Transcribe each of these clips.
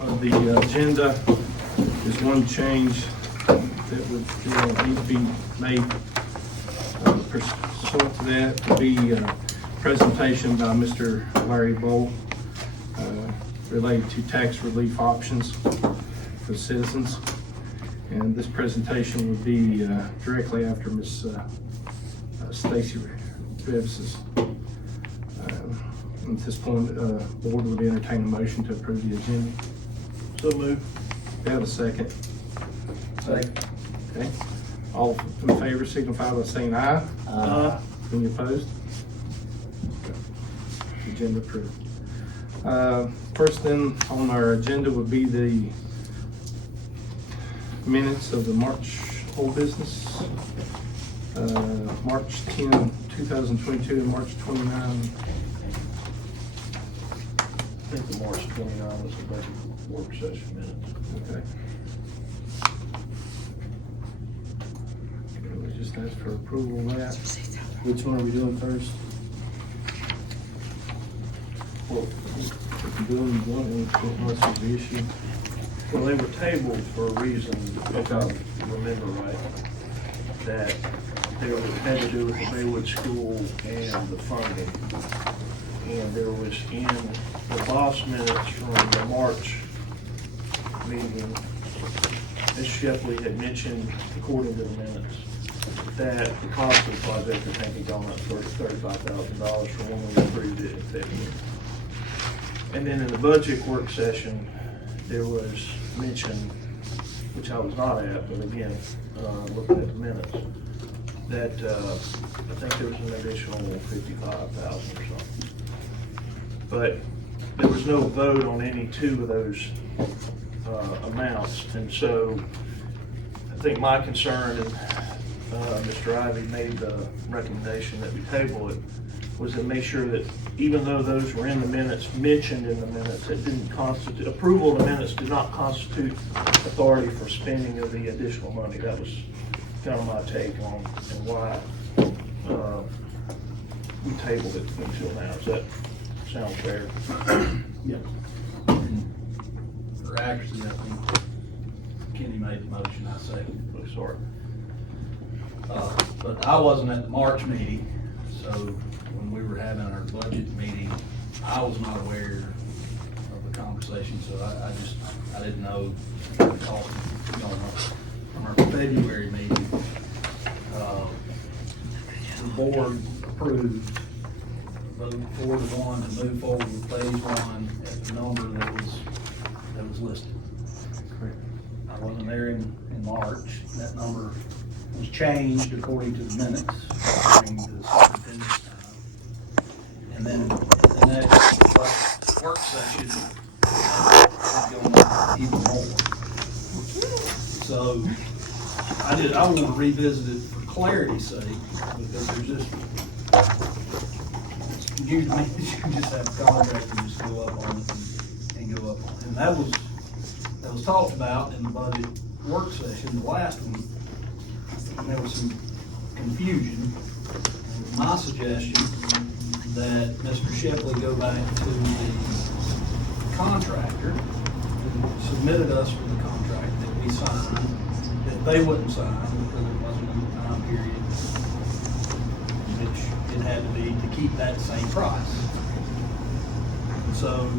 Of the agenda is one change that would need to be made pursuant to that, to be a presentation by Mr. Larry Bowl related to tax relief options for citizens. And this presentation would be directly after Ms. Stacy Revis's. At this point, the board would entertain a motion to approve the agenda. So moved. Do I have a second? Second. Okay. All in favor signify by saying aye. Aye. Any opposed? Agenda approved. First then on our agenda would be the minutes of the March whole business. March 10, 2022 and March 29. I think the March 29 was the budget work session minutes. Okay. We just ask for approval of that. Which one are we doing first? Well, if you're doing one, what's the issue? Well, they were tabled for a reason, if I remember right, that they had to do with the Maywood School and the funding. And there was in the boss minutes from the March meeting, Ms. Shepley had mentioned, according to the minutes, that the cost of the project, I think, had gone up $35,000 from when we approved it in February. And then in the budget work session, there was mention, which I was not at, but again, looking at the minutes, that I think there was an additional $55,000 or something. But there was no vote on any two of those amounts, and so I think my concern, and Mr. Ivy made the recommendation that we table it, was to make sure that even though those were in the minutes, mentioned in the minutes, it didn't constitute, approval of the minutes did not constitute authority for spending of the additional money. That was kind of my take on and why we tabled it until now. Does that sound fair? Yeah. For accuracy, I think Kenny made the motion, I second. Oh, sorry. But I wasn't at the March meeting, so when we were having our budget meeting, I was not aware of the conversation, so I didn't know. From our February meeting, the board approved vote 4-1 to move forward with phase one at the number that was listed. Correct. I wasn't there in March. That number was changed according to the minutes during the superintendent's time. And then the next work session, it's going up even more. So I want to revisit it for clarity's sake, because there's just, it's confusing me that you can just have a contract and just go up on it and go up on it. And that was talked about in the budget work session, the last one. And there was some confusion. My suggestion that Mr. Shepley go back to the contractor who submitted us with the contract that we signed, that they wouldn't sign because it wasn't in the time period, which it had to be to keep that same price. So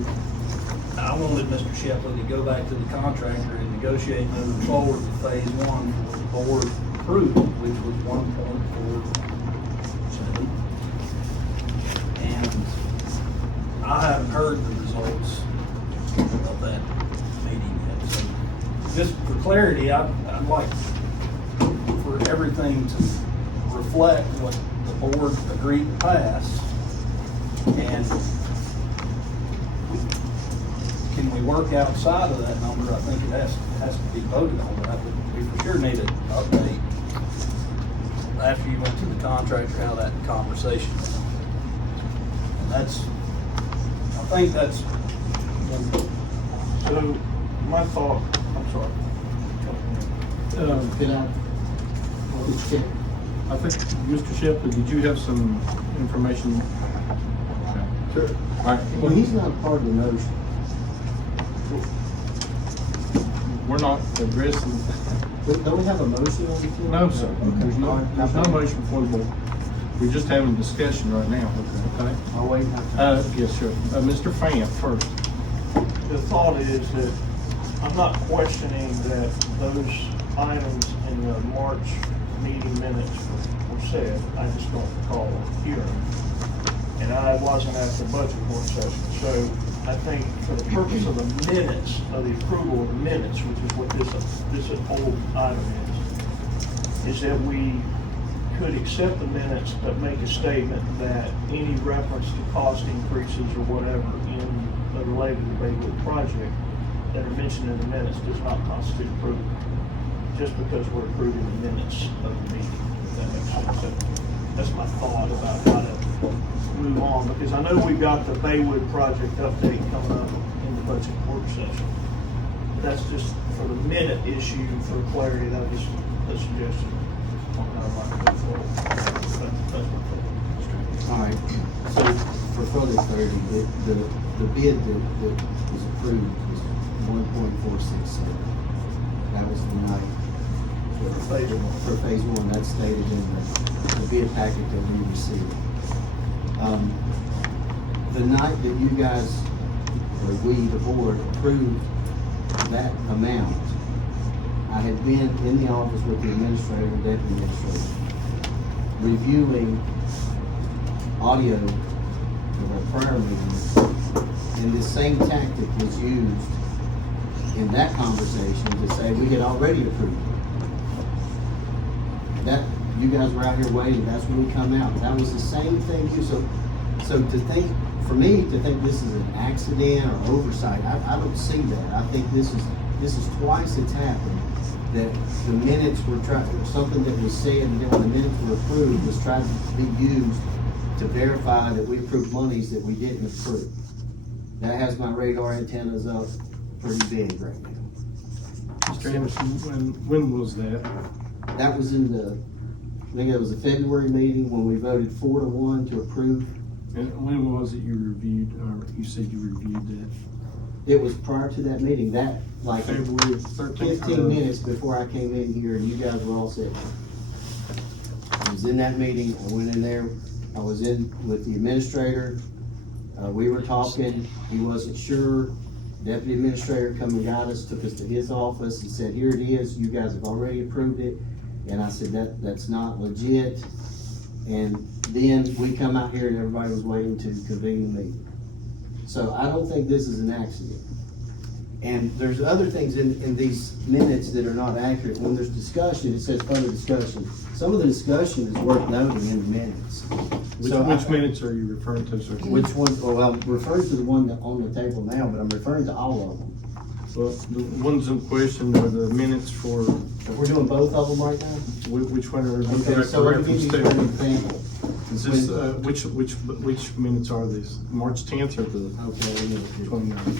I wanted Mr. Shepley to go back to the contractor and negotiate moving forward with phase one for the board approval, which was 1.47. And I haven't heard the results of that meeting yet. So just for clarity, I'd like for everything to reflect what the board agreed to pass. And can we work outside of that number? I think it has to be voted on, but we for sure need an update after you went to the contractor, how that conversation went. And that's, I think that's. So my thought, I'm sorry. Can I think, Mr. Shepley, did you have some information? Okay. Sure. All right. Well, he's not part of the motion. We're not addressing, Don't we have a motion on the floor? no, sir. There's no motion before the board. We're just having a discussion right now, okay? I'll wait. Yes, sir. Mr. Fant first. The thought is that I'm not questioning that those items in the March meeting minutes were said. I just don't recall hearing. And I wasn't at the budget work session. So I think for the purpose of the minutes, of the approval of the minutes, which is what this whole item is that we could accept the minutes but make a statement that any reference to cost increases or whatever related to the Baywood project that are mentioned in the minutes does not constitute approval, just because we're approving the minutes of the meeting, if that makes sense. That's my thought about how to move on, because I know we've got the Baywood project update coming up in the budget work session. That's just for the minute issue, for clarity, that was a suggestion on how I might move forward. That's my thought. All right, so for further clarity, the bid that was approved was 1.467. That was the night. For phase one. For phase one, that's stated in the bid packet that we received. The night that you guys, or we, the board, approved that amount, I had been in the office with the administrator and deputy administrator, reviewing audio of our prior meetings, and this same tactic was used in that conversation to say we had already approved it. That, you guys were out here waiting, that's when we come out. That was the same thing you, so to think, for me to think this is an accident or oversight, I don't see that. I think this is twice it's happened, that the minutes were something that was said, and then when the minutes were approved, was tried to be used to verify that we approved monies that we didn't approve. That has my radar antennas up pretty big right now. Mr. Anderson, when was that? That was in I think it was a February meeting when we voted 4-1 to approve. And when was it you reviewed, or you said you reviewed that? It was prior to that meeting, that like February 13th? 15 minutes before I came in here and you guys were all sitting. I was in that meeting, I went in there, I was in with the administrator, we were talking, he wasn't sure. Deputy administrator come and got us, took us to his office and said, here it is, you guys have already approved it. And I said, that's not legit. And then we come out here and everybody was waiting to convene the meeting. So I don't think this is an accident. And there's other things in these minutes that are not accurate. When there's discussion, it says further discussion. Some of the discussion is worth noting in the minutes. Which minutes are you referring to, sir? Which one? Well, I'm referring to the one that on the table now, but I'm referring to all of them. Well, the ones in question are the minutes for, We're doing both of them right now? which one are you Okay, so let me give you reference an to? example. Is this, which minutes are these? March 10th or the Okay, let me 29th?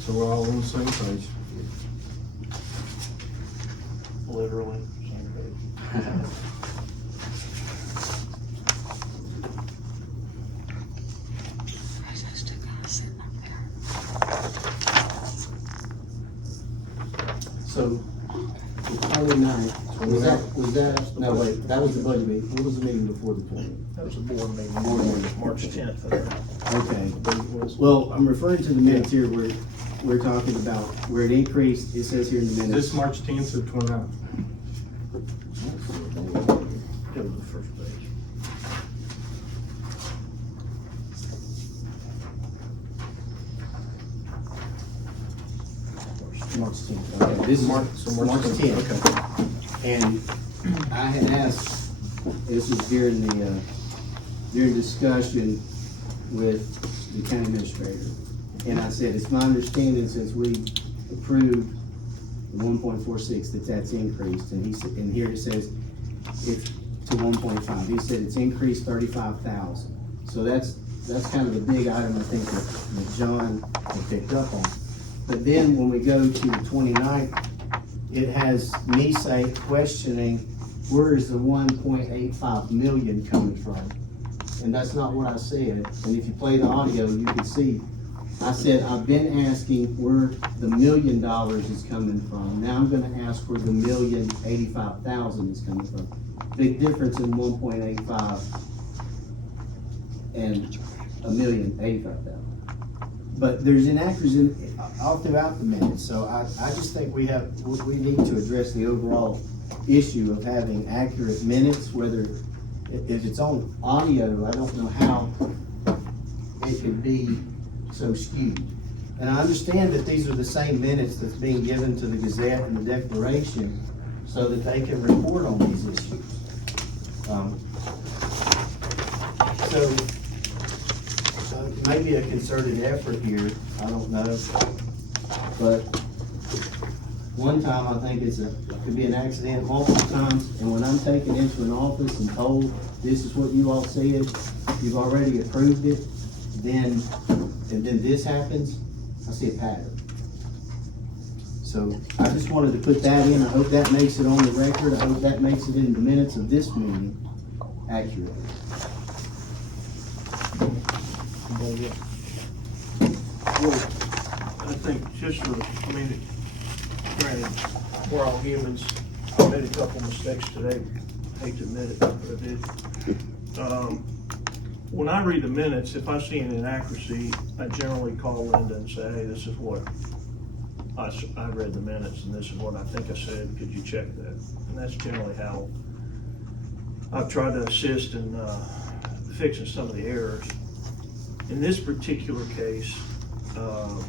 So we're all on the same page. Literally, same page. So, the 29th, was that, no, wait, that was the budget meeting. What was the meeting before the 20th? That was a board meeting, Board meeting. March 10th. Okay. Well, I'm referring to the minutes here where we're talking about where it increased, it says here in the Is minutes. this March 10th or 29th? Go to the first page. March 10th, okay, this is March 10th. Okay. And I had asked, this was during discussion with the county administrator. And I said, it's my understanding since we approved the 1.46 that's increased. And he said, and here it says it's to 1.5. He said it's increased 35,000. So that's kind of the big item I think that John had picked up on. But then when we go to the 29th, it has me questioning, where is the 1.85 million coming from? And that's not what I said. And if you play the audio, you can see I said, I've been asking where the $1 million is coming from. Now I'm gonna ask where the $1,085,000 is coming from. Big difference in 1.85 and $1,085,000. But there's inaccuracies all throughout the minutes, so I just think we need to address the overall issue of having accurate minutes, whether, if it's on audio, I don't know how it could be so skewed. And I understand that these are the same minutes that's being given to the Gazette and the Declaration so that they can report on these issues. So maybe a concerted effort here, I don't know. But one time I think it could be an accident, multiple times, and when I'm taken into an office and told, this is what you all said, you've already approved it, and then this happens, I see a pattern. So I just wanted to put that in. I hope that makes it on the record. I hope that makes it in the minutes of this meeting accurate. Well, I think just for, granted, we're all humans. I made a couple mistakes today. Hate to admit it, but I did. When I read the minutes, if I see an inaccuracy, I generally call Linda and say, hey, this is what I read the minutes and this is what I think I said. Could you check that? And that's generally how I've tried to assist in fixing some of the errors. In this particular case, I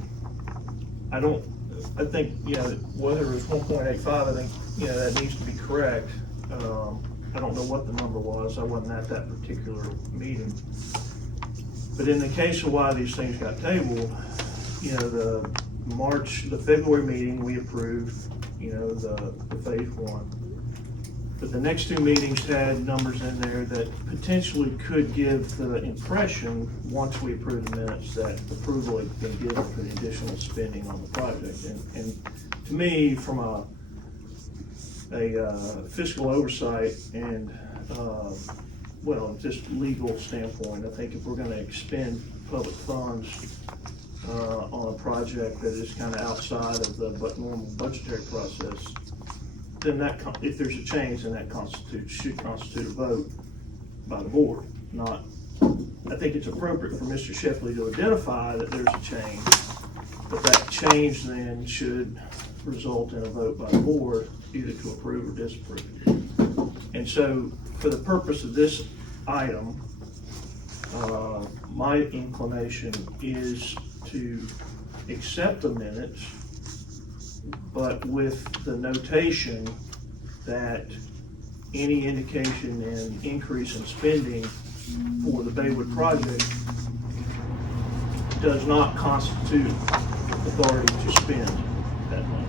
think, whether it's 1.85, I think, that needs to be correct. I don't know what the number was. I wasn't at that particular meeting. But in the case of why these things got tabled, the February meeting, we approved, the phase one. But the next two meetings had numbers in there that potentially could give the impression, once we approve the minutes, that approval had been given for the additional spending on the project. And to me, from a fiscal oversight and, just legal standpoint, I think if we're gonna expend public funds on a project that is kind of outside of the normal budgetary process, then if there's a change, then that should constitute a vote by the board. I think it's appropriate for Mr. Shefley to identify that there's a change, but that change then should result in a vote by the board, either to approve or disapprove. And so, for the purpose of this item, my inclination is to accept the minutes, but with the notation that any indication in increase in spending for the Baywood project does not constitute authority to spend that money.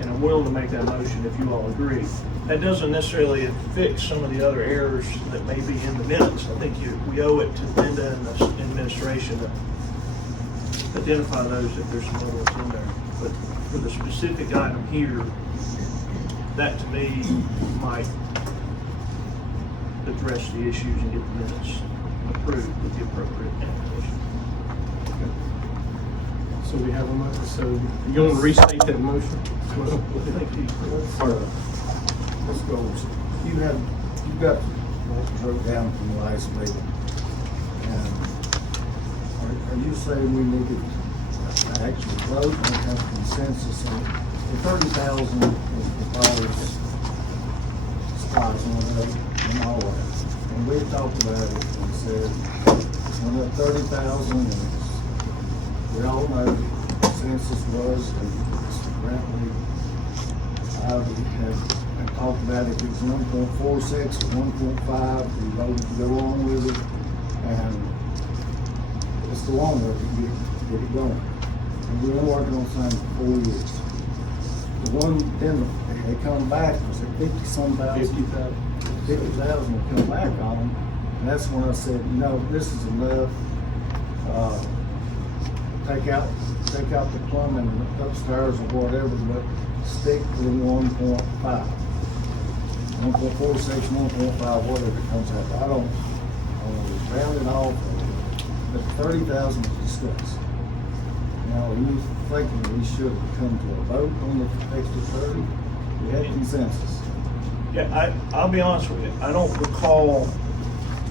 And I'm willing to make that motion if you all agree. That doesn't necessarily fix some of the other errors that may be in the minutes. I think we owe it to Linda and the administration to identify those if there's some other ones in there. But for the specific item here, that to me might address the issues and get the minutes approved with the appropriate application. So we have a motion, so you want to restate that motion? Thank you. Let's go. You've got what broke down from the last meeting. And are you saying we need to actually vote and have consensus on the 30,000 is proposed spots on it and all that? And we talked about it and said, when that 30,000 is, we all know the consensus was, and Brantley, I have talked about if it's 1.46 or 1.5, we voted to go on with it, and it's the long way to get it going. And we've been working on something for 4 years. The one, then they come back, it was at 50-some thousand. 50,000 will come back on them, and that's when I said, this is enough. Take out the plumbing upstairs or whatever, but stick to 1.5. 1.46, 1.5, whatever it comes out. I don't round it off or but 30,000 was discussed. Now, are you thinking we should come to a vote on the extra 30? We had consensus. Yeah, I'll be honest with you, I don't recall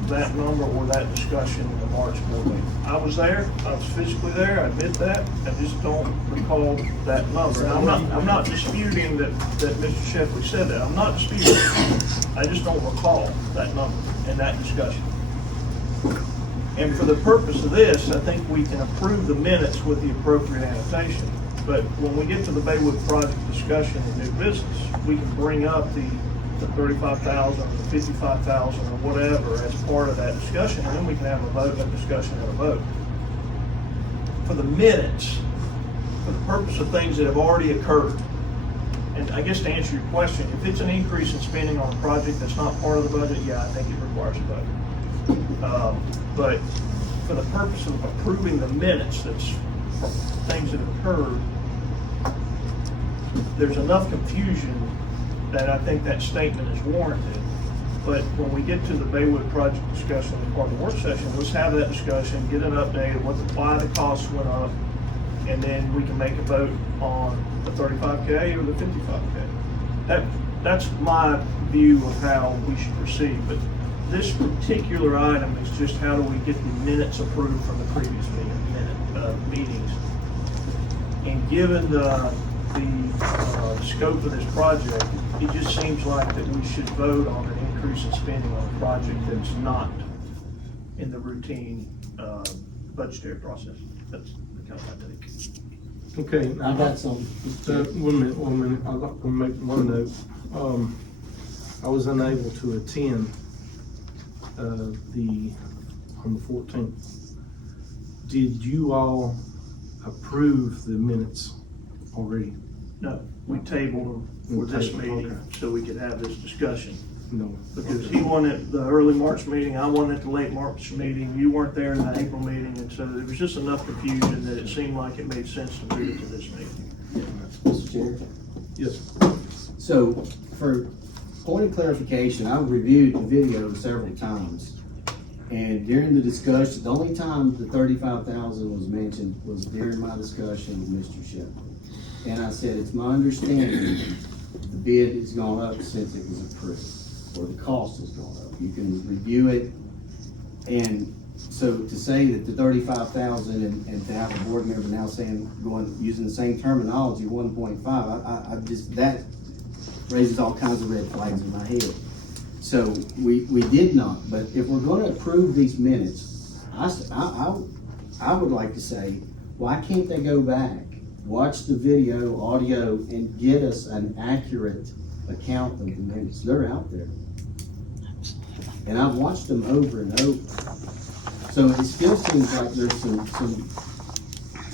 that number or that discussion in the March board meeting. I was there, I was physically there, I admit that, I just don't recall that number. And I'm not disputing that Mr. Shepley said that, I'm not disputing it. I just don't recall that number in that discussion. And for the purpose of this, I think we can approve the minutes with the appropriate annotation. But when we get to the Baywood project discussion and new business, we can bring up the 35,000, the 55,000, or whatever as part of that discussion, and then we can have a vote, a discussion and a vote. For the minutes, for the purpose of things that have already occurred, and I guess to answer your question, if it's an increase in spending on a project that's not part of the budget, yeah, I think it requires a vote. But for the purpose of approving the minutes, that's things that have occurred, there's enough confusion that I think that statement is warranted. But when we get to the Baywood project discussion as part of the work session, let's have that discussion, get an update of why the costs went up, and then we can make a vote on the 35K or the 55K. That's my view of how we should proceed. But this particular item is just how do we get the minutes approved from the previous meetings. And given the scope of this project, it just seems like that we should vote on an increase in spending on a project that's not in the routine budgetary process. That's the kind of my take. Okay. I got some. 1 minute, I'd like to make one note. I was unable to attend on the 14th. Did you all approve the minutes already? No, we tabled them for this meeting Okay. so we could have this discussion. No. Because he won at the early March meeting, I won at the late March meeting, you weren't there in the April meeting, and so there was just enough confusion that it seemed like it made sense to move it to this meeting. Mr. Chair. Yes. So, for point of clarification, I've reviewed the video several times. And during the discussion, the only time the 35,000 was mentioned was during my discussion with Mr. Shepley. And I said, it's my understanding the bid has gone up since it was approved, or the cost has gone up. You can review it. And so to say that the 35,000 and to have a board member now saying, using the same terminology, 1.5, I just, that raises all kinds of red flags in my head. So we did not, but if we're gonna approve these minutes, I would like to say, why can't they go back, watch the video, audio, and get us an accurate account of the minutes? They're out there. And I've watched them over and over. So it still seems like there's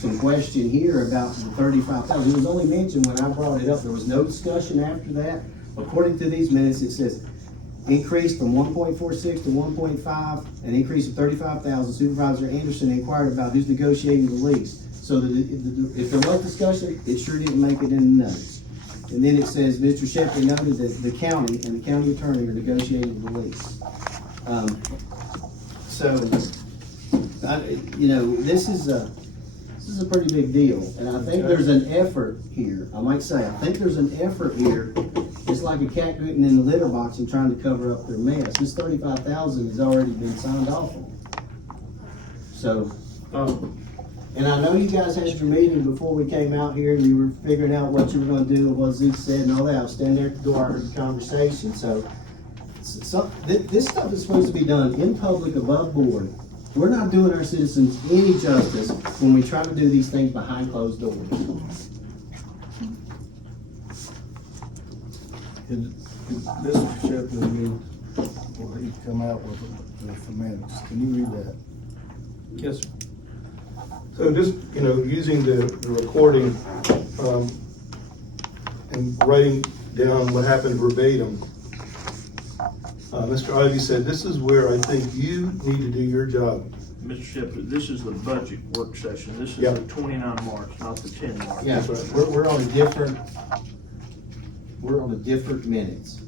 some question here about the 35,000. It was only mentioned when I brought it up. There was no discussion after that. According to these minutes, it says increase from 1.46 to 1.5, an increase of 35,000. Supervisor Anderson inquired about who's negotiating the lease. So that if there was discussion, it sure didn't make it in the notes. And then it says Mr. Shepley noted that the county and the county attorney are negotiating the lease. This is a pretty big deal, and I think there's an effort here. I might say, I think there's an effort here. It's like a cat getting in the litter box and trying to cover up their mess. This 35,000 has already been signed off on. So, and I know you guys had your meeting before we came out here, and you were figuring out what you were going to do and what Zeus said and all that. I was standing there at the door, I heard the conversation. So this stuff is supposed to be done in public, above board. We're not doing our citizens any justice when we try to do these things behind closed doors. Did Mr. Shepley read, or he come out with the minutes? Can you read that? Yes, sir. So just, using the recording, and writing down what happened verbatim, Mr. Ivy said, this is where I think you need to do your job. Mr. Shepley, this is the budget work session. This is Yep. the 29 March, not the 10 March. Yeah, That's right. we're on a different minutes.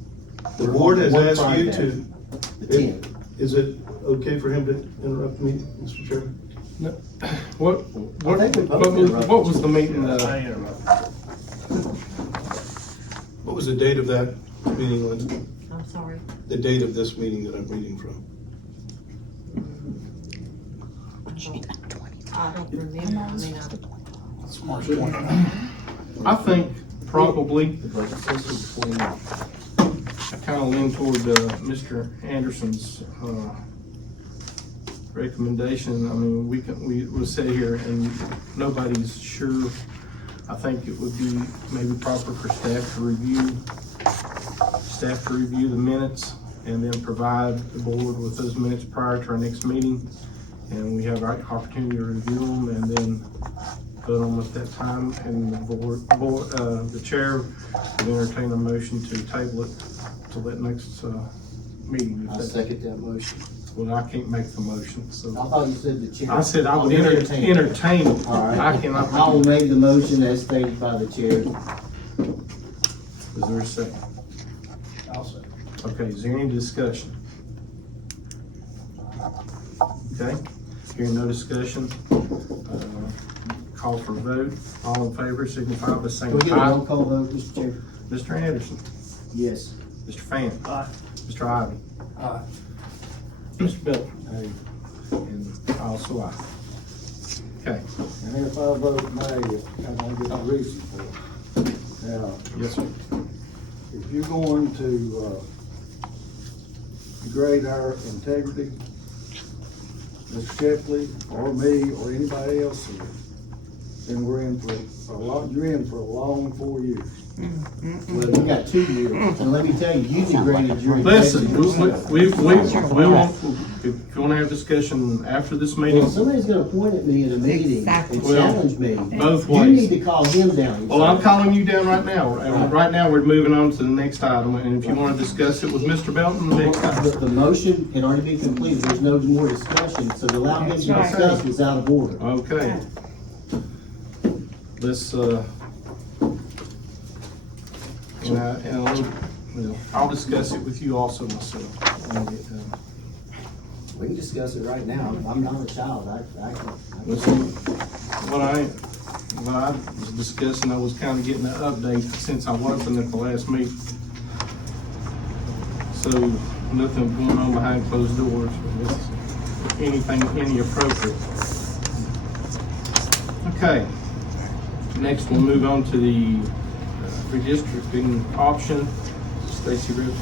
The board has We're on asked you 1.5 to, The 10th. is it okay for him to interrupt me, Mr. Chairman? What, I think we both interrupted what was you. the meeting, I interrupted. What was the date of that meeting, Linda? I'm sorry. The date of this meeting that I'm reading from? I don't remember. I mean, It's March 29th. I think probably, The budget session between, I kinda lean toward, Mr. Anderson's, recommendation. I mean, we'll sit here and nobody's sure. I think it would be maybe proper for staff to review the minutes and then provide the board with those minutes prior to our next meeting. And we have our opportunity to review them and then vote on them at that time. And the chair would entertain a motion to table it till that next, meeting. I second that motion. Well, I can't make the motion, I so. thought you said the chair. I said I would Oh, entertain it. All right. I cannot. I will make the motion as stated by the chair. Is there a second? I'll say. Okay, is there any discussion? Okay, hearing no discussion, call for vote. All in favor signify by Can saying we get a roll aye. call vote, Mr. Chair? Mr. Anderson, Yes. Mr. Fan, Aye. Mr. Ivy, Aye. Mr. Bill, and I also aye. Okay, And if I vote nay, I'm gonna get a reason for it. Now, yes, sir. if you're going to, degrade our integrity, Mr. Shepley, or me, or anybody else here, then you're in for a long 4 years. Well, you got 2 years, and let me tell you, you degraded your. Listen, integrity. we won't, if you wanna have discussion after this Well, meeting, somebody's gonna point at me in a meeting Exactly. and Well, challenge me. both You ways. need to call him down. Well, I'm calling you down right now, and right now, we're moving on to the next item, and if you wanna discuss it with Mr. Belton, the next time. The motion had already been completed, there's no more discussion, so to allow him to That's right. discuss was out of order. Okay. Let's, I'll discuss it with you also myself. when we get done. We can discuss it right now, I'm not a child, I can. Listen, what I was discussing, I was kinda getting an update since I wasn't at the last meeting. So, nothing going on behind closed doors, any appropriate. Okay, next we'll move on to the redistricting option. Stacy Rich.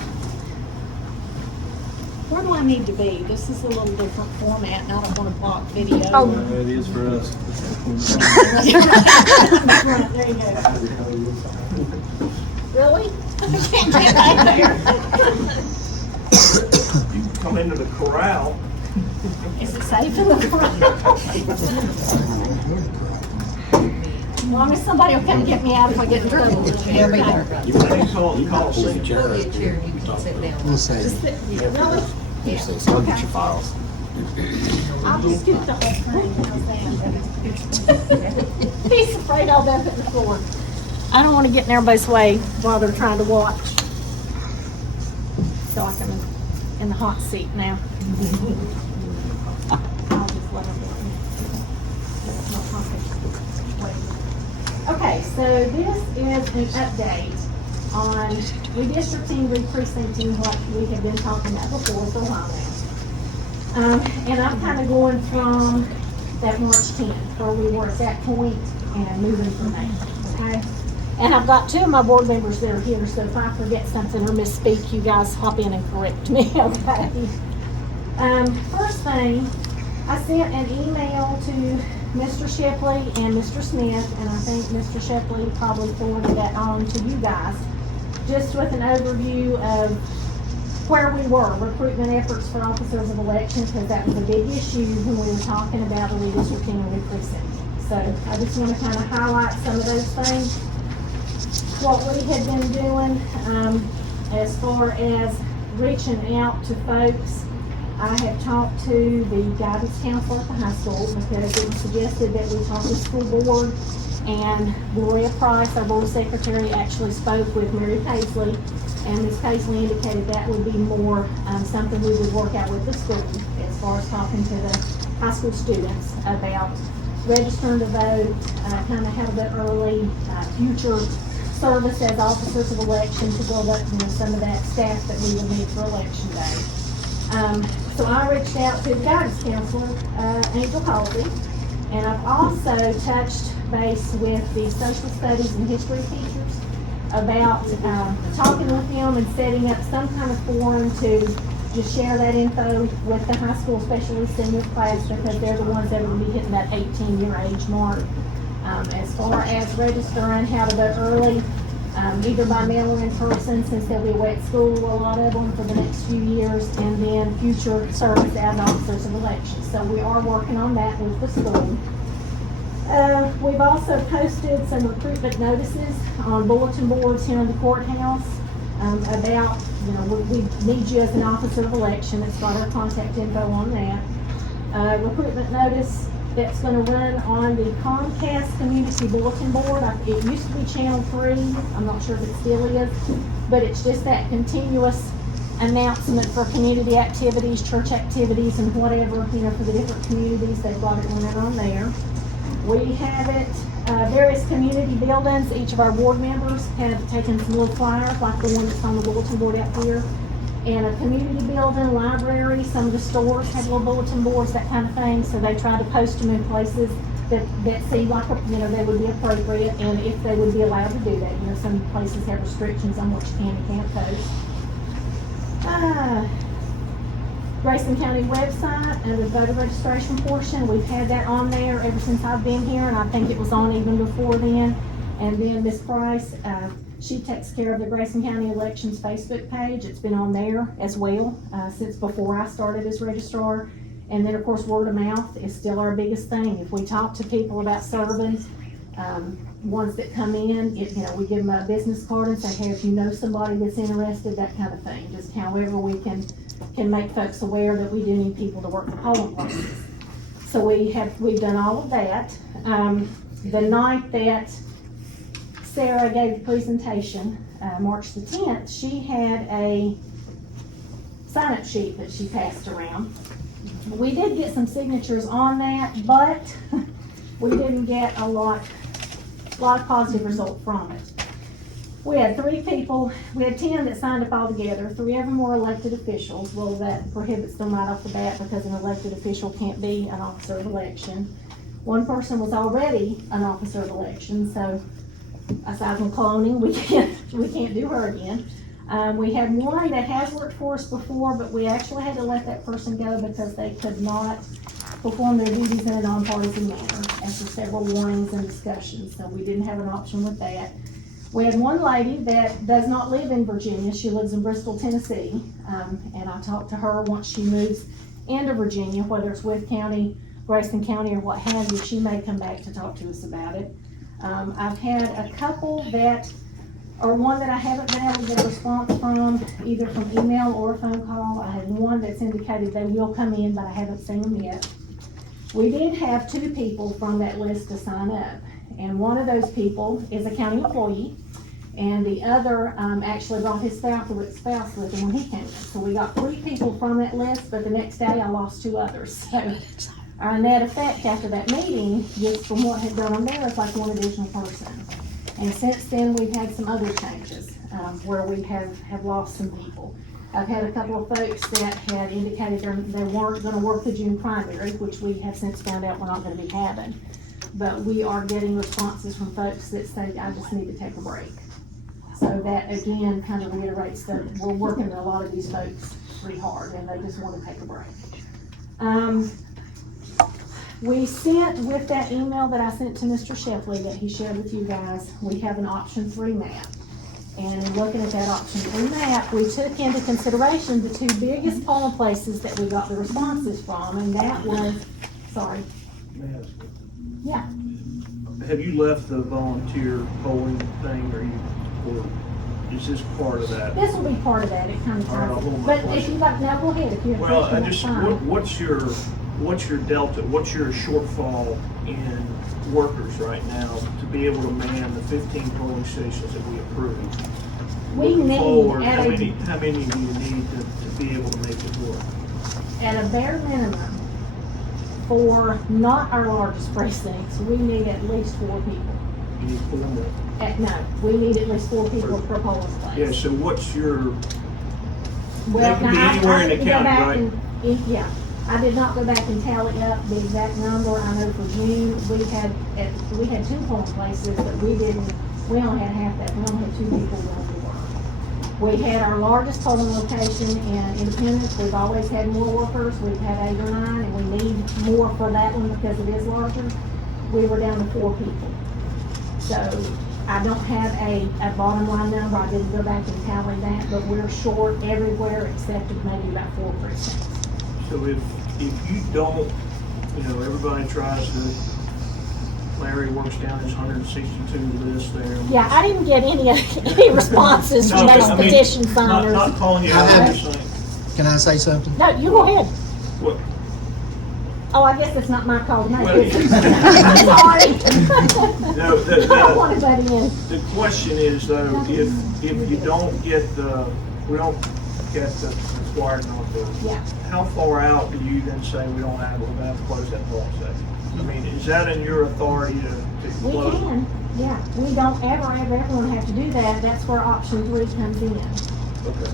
Where do I need to be? This is a little different format and I don't want to block video. It is for us. There you go. Really? I can't get back there. You can come into the corral. Is it safe in the corral? As long as somebody will come get me out if I get in trouble. They'll be there. You can call it Coliseum. There'll be a chair and you can sit down. Just sit, really? Yeah. So I'll get your files. I'll just scoot the whole thing. He's afraid I'll dump it in the floor. I don't want to get in everybody's way while they're trying to watch. So I'm in the hot seat now. I'll just let her go. Okay, so this is an update on redistricting, re-precincting, what we have been talking about before for a while now. And I'm kind of going from that March 10th, where we were at that point, and moving from there, okay? And I've got 2 of my board members that are here, so if I forget something or misspeak, you guys hop in and correct me, okay? First thing, I sent an email to Mr. Shepley and Mr. Smith, and I think Mr. Shepley probably forwarded that on to you guys, just with an overview of where we were, recruitment efforts for officers of election, because that was a big issue when we were talking about the redistricting and re-precincting. So I just want to kind of highlight some of those things. What we had been doing, as far as reaching out to folks, I have talked to the guidance counselor at the high school because it was suggested that we talk to the school board, and Gloria Price, our board secretary, actually spoke with Mary Paisley, and Ms. Paisley indicated that would be more something we would work out with the school as far as talking to the high school students about registering to vote, kind of have the early, future service as officers of election to build up, some of that staff that we will need for election day. So I reached out to the guidance counselor, Angel Halsey, and I've also touched base with the social studies and history teachers about, talking with them and setting up some kind of forum to just share that info with the high school, especially senior class, because they're the ones that will be hitting that 18-year age mark. As far as registering, how to vote early, either by mail or in person, since they'll be away at school, a lot of them, for the next few years, and then future service as officers of election. So we are working on that with the school. We've also posted some recruitment notices on bulletin boards here in the courthouse, about, we need you as an officer of election. It's got our contact info on that. Recruitment notice that's gonna run on the Comcast Community Bulletin Board. It used to be Channel 3, I'm not sure if it still is, but it's just that continuous announcement for community activities, church activities, and whatever, for the different communities. They've got it running on there. We have it, various community buildings. Each of our board members have taken some little flyers, like the one that's on the bulletin board out here. And a community building, library, some of the stores have little bulletin boards, that kind of thing. So they try to post them in places that seem like, they would be appropriate, and if they would be allowed to do that. Some places have restrictions on what you can and can't post. Grayson County website, and the voter registration portion, we've had that on there ever since I've been here, and I think it was on even before then. And then Ms. Price, she takes care of the Grayson County Elections Facebook page. It's been on there as well, since before I started as registrar. And then, of course, word of mouth is still our biggest thing. If we talk to people about serving, ones that come in, we give them a business card and say, hey, if you know somebody that's interested, that kind of thing. Just however we can make folks aware that we do need people to work the polling places. So we've done all of that. The night that Sarah gave the presentation, March the 10th, she had a sign-up sheet that she passed around. We did get some signatures on that, but we didn't get a lot of positive result from it. We had 3 people, we had 10 that signed up altogether. 3 of them were elected officials. Well, that prohibits them right off the bat, because an elected official can't be an officer of election. 1 person was already an officer of election, so aside from cloning, we can't do her again. We had 1 that has worked for us before, but we actually had to let that person go because they could not perform their duties in a nonpartisan manner after several warnings and discussions, so we didn't have an option with that. We had 1 lady that does not live in Virginia. She lives in Bristol, Tennessee, and I talked to her once she moves into Virginia, whether it's Wythe County, Grayson County, or what have you. She may come back to talk to us about it. I've had a couple that, or 1 that I haven't been able to get a response from, either from email or a phone call. I had 1 that's indicated they will come in, but I haven't seen them yet. We did have 2 people from that list to sign up, and one of those people is a county employee, and the other actually brought his spouse with him when he came in. So we got 3 people from that list, but the next day I lost 2 others. So our net effect after that meeting, just from what had gone on there, is like 1 additional person. And since then, we've had some other changes where we have lost some people. I've had a couple of folks that had indicated they weren't going to work the June primary, which we have since found out we're not going to be having. But we are getting responses from folks that say, I just need to take a break. So that, again, kind of reiterates that we're working with a lot of these folks pretty hard, and they just want to take a break. We sent, with that email that I sent to Mr. Sheffley that he shared with you guys, we have an option 3 map. And in looking at that option 3 map, we took into consideration the 2 biggest polling places that we got the responses from, and that was, sorry. May I ask you? Yeah. Have you left the volunteer polling thing, or is this part of that? This will be part of that, it kind of All right, I'll ties hold it. my But if question. you'd like, now go ahead, if you have a Well, question, that's fine. what's your delta, what's your shortfall in workers right now to be able to man the 15 polling stations that we approved? We Looking need forward, at how a- many do you need to be able to make it work? At a bare minimum, for not our largest precincts, we need at least 4 people. You need 4 more. No, we need at least 4 people per polling place. Yeah, so what's your, Well, That can be now, anywhere in the didn't go county, back right? yeah, I did not go back and tally up the exact number. I know for June, we had 2 polling places, but we only had half that. We only had 2 people going to work. We had our largest polling location in Independence. We've always had more workers. We've had 8 or 9, and we need more for that one because it is larger. We were down to 4 people. So I don't have a bottom line number. I didn't go back and tally that, but we're short everywhere except maybe about 4 precincts. so if you don't, everybody tries to, Larry works down his 162 list there. Yeah, I didn't get any responses No, from but those I mean, petition Not signers. calling you I out, have- I'm just saying. Can I say something? No, you go ahead. What, Oh, I guess it's not my call to make. Well, is it? Sorry. No, I don't want to butt in. the question is though, if you don't we don't get the required number, Yeah. how far out do you then say we're gonna have to close that polling station? I mean, is that in your authority to We close? can, yeah. We don't ever everyone have to do that. That's where option 3 comes in. Okay.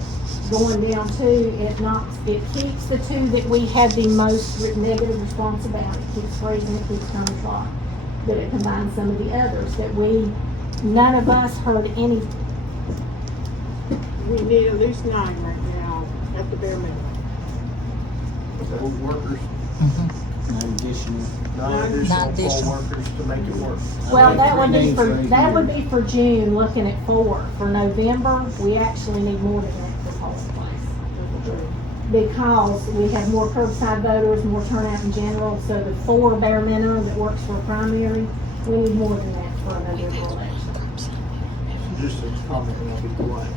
Going down 2, it keeps the 2 that we had the most negative response about. It keeps freezing, it keeps coming clock. But it combines some of the others that none of us heard any. We need at least 9 right now at the bare minimum. Poll workers, Not additional. not additional additional. poll workers to make it work. Well, Okay, that would 3 be names for, right that here. would be for June, looking at 4. For November, we actually need more than that for polling place. Because we have more curbside voters, more turnout in general, so the 4 bare minimum that works for a primary, we need more than that for a November election. Just a comment, and I'll be quiet.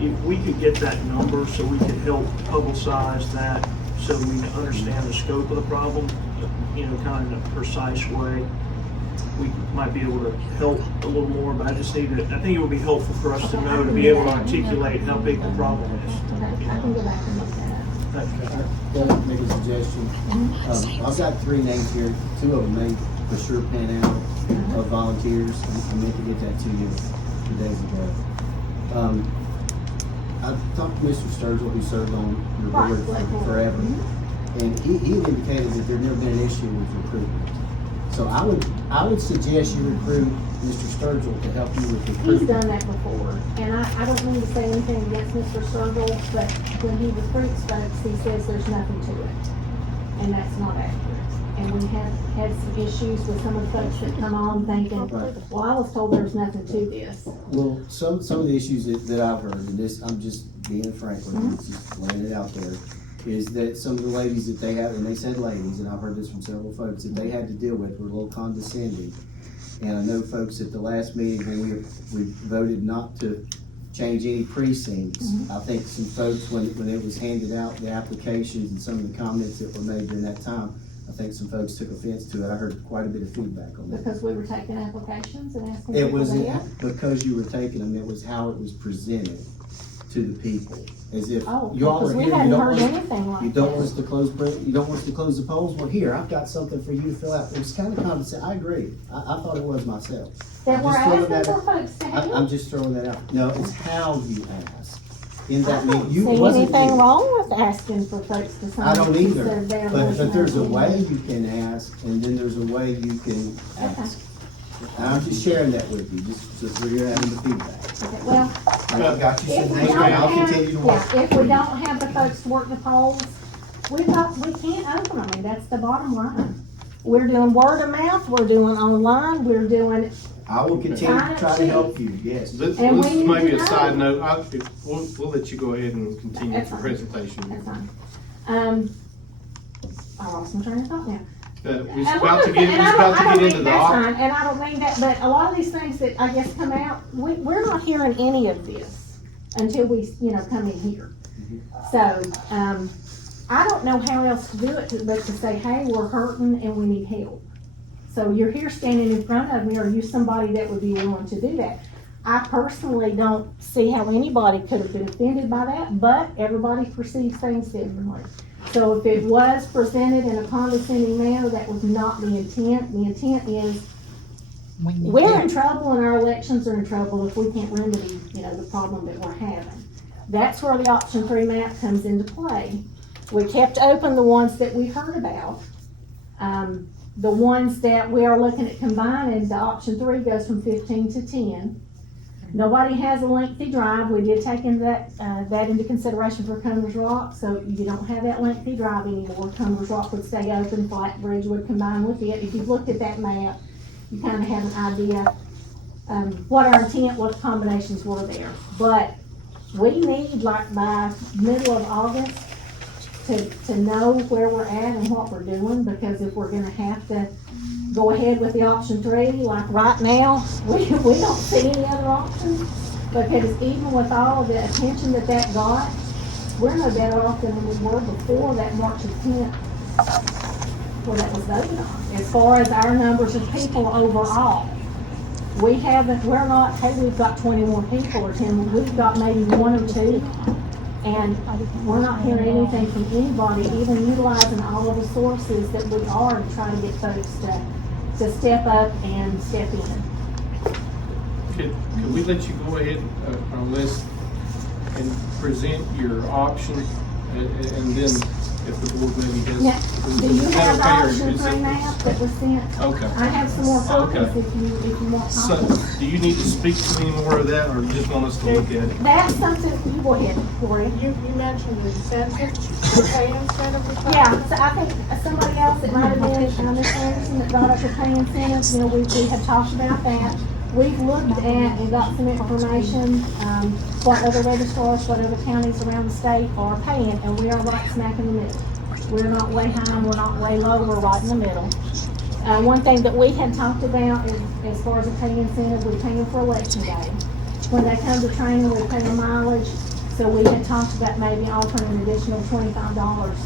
If we could get that number so we could help publicize that, so we can understand the scope of the problem, kind of in a precise way, we might be able to help a little more, but I think it would be helpful for us to know, to be able to articulate how big the problem is. Okay, I can go back and look that up. Can I make a suggestion? I've got 3 names here, 2 of them may for sure pan out of volunteers. I meant to get that to you 2 days ago. I've talked to Mr. Sturgill, who served on your board for forever, and he had indicated that there'd never been an issue with recruitment. So I would suggest you recruit Mr. Sturgill to help you with recruitment. He's done that before, and I don't mean to say anything against Mr. Sturgill, but when he recruits folks, he says there's nothing to it, and that's not accurate. And we have had some issues with some of the folks that come on thinking, well, I was told there's nothing to this. Well, some of the issues that I've heard, and this, I'm just being frank with you, just laying it out there, is that some of the ladies that they have, and they said ladies, and I've heard this from several folks, that they had to deal with were a little condescending. And I know folks at the last meeting when we voted not to change any precincts, I think some folks, when it was handed out, the applications and some of the comments that were made during that time, I think some folks took offense to it. I heard quite a bit of feedback on that. Because we were taking applications and asking It people to wasn't help. because you were taking them, it was how it was presented to the people. As if Oh, you all because are we here, you hadn't don't heard want, anything like you don't want that. us to close, you don't want us to close the polls? Well, here, I've got something for you to fill out. It was kind of condescending. I agree. I thought it was myself. That we're Just throwing asking that for out. folks to I'm help. just throwing that out. No, it's how you ask. In I that don't meeting, you see wasn't. anything wrong with asking for folks to sign. I don't instead either, of their but motion there's a on way it. you can ask, and then there's a way you can ask. And I'm just sharing that with you, just so you're having the feedback. Okay, well, And I've got you if some we names, don't and I'll have, continue to work. yeah, if we don't have the folks to work the polls, we can't open them, and that's the bottom line. We're doing word of mouth, we're doing online, we're doing, I will continue to try to help you, yes. This And this we is need maybe to a know. side note, we'll let you go ahead and continue That's your fine. presentation. that's fine. I lost my train of thought now. We're And about to one get, other thing, and we're about to I don't get into mean the. that's fine, and I don't mean that, but a lot of these things that I guess come out, we're not hearing any of this until we, come in here. So, I don't know how else to do it, but to say, hey, we're hurting and we need help. So you're here standing in front of me, are you somebody that would be willing to do that? I personally don't see how anybody could have been offended by that, but everybody perceives things differently. So if it was presented in a condescending manner, that was not the intent. The intent is, we're in trouble and our elections are in trouble if we can't remedy, the problem that we're having. That's where the option 3 map comes into play. We kept open the ones that we heard about. The ones that we are looking at combining, the option 3 goes from 15 to 10. Nobody has a lengthy drive. We did take into that into consideration for Combers Rock, so you don't have that lengthy drive anymore. Combers Rock would stay open, Flatbridge would combine with it. If you've looked at that map, you kind of have an idea what our intent, what the combinations were there. But we need, like, by middle of August to know where we're at and what we're doing, because if we're gonna have to go ahead with the option 3, like right now, we don't see any other options, because even with all of the attention that got, we're no better off than we were before that March 10th, where that was voted on. As far as our numbers of people overall, we're not, hey, we've got 20 more people or 10, we've got maybe 1 or 2. And we're not hearing anything from anybody, even utilizing all of the sources that we are to try to get folks to step up and step in. Could we let you go ahead on this and present your options, and then if the board maybe has. Now, do you have the option 3 map that was sent? Okay. I have some more copies Okay. if you want So, copies. do you need to speak to any more of that, or just want us to look at it? That's something, you go ahead, Cory. You mentioned the incentive, the pay incentive. or something? Yeah, so I think somebody else, it might have been, Ms. Anderson, that brought up the pay incentives, we have talked about that. We've looked at and got some information, what other registrars, what other counties around the state are paying, and we are right smack in the middle. We're not way high, we're not way low, we're right in the middle. One thing that we had talked about is, as far as the pay incentive, we pay them for election day. When they come to training, we pay them mileage, so we had talked about maybe offering an additional $25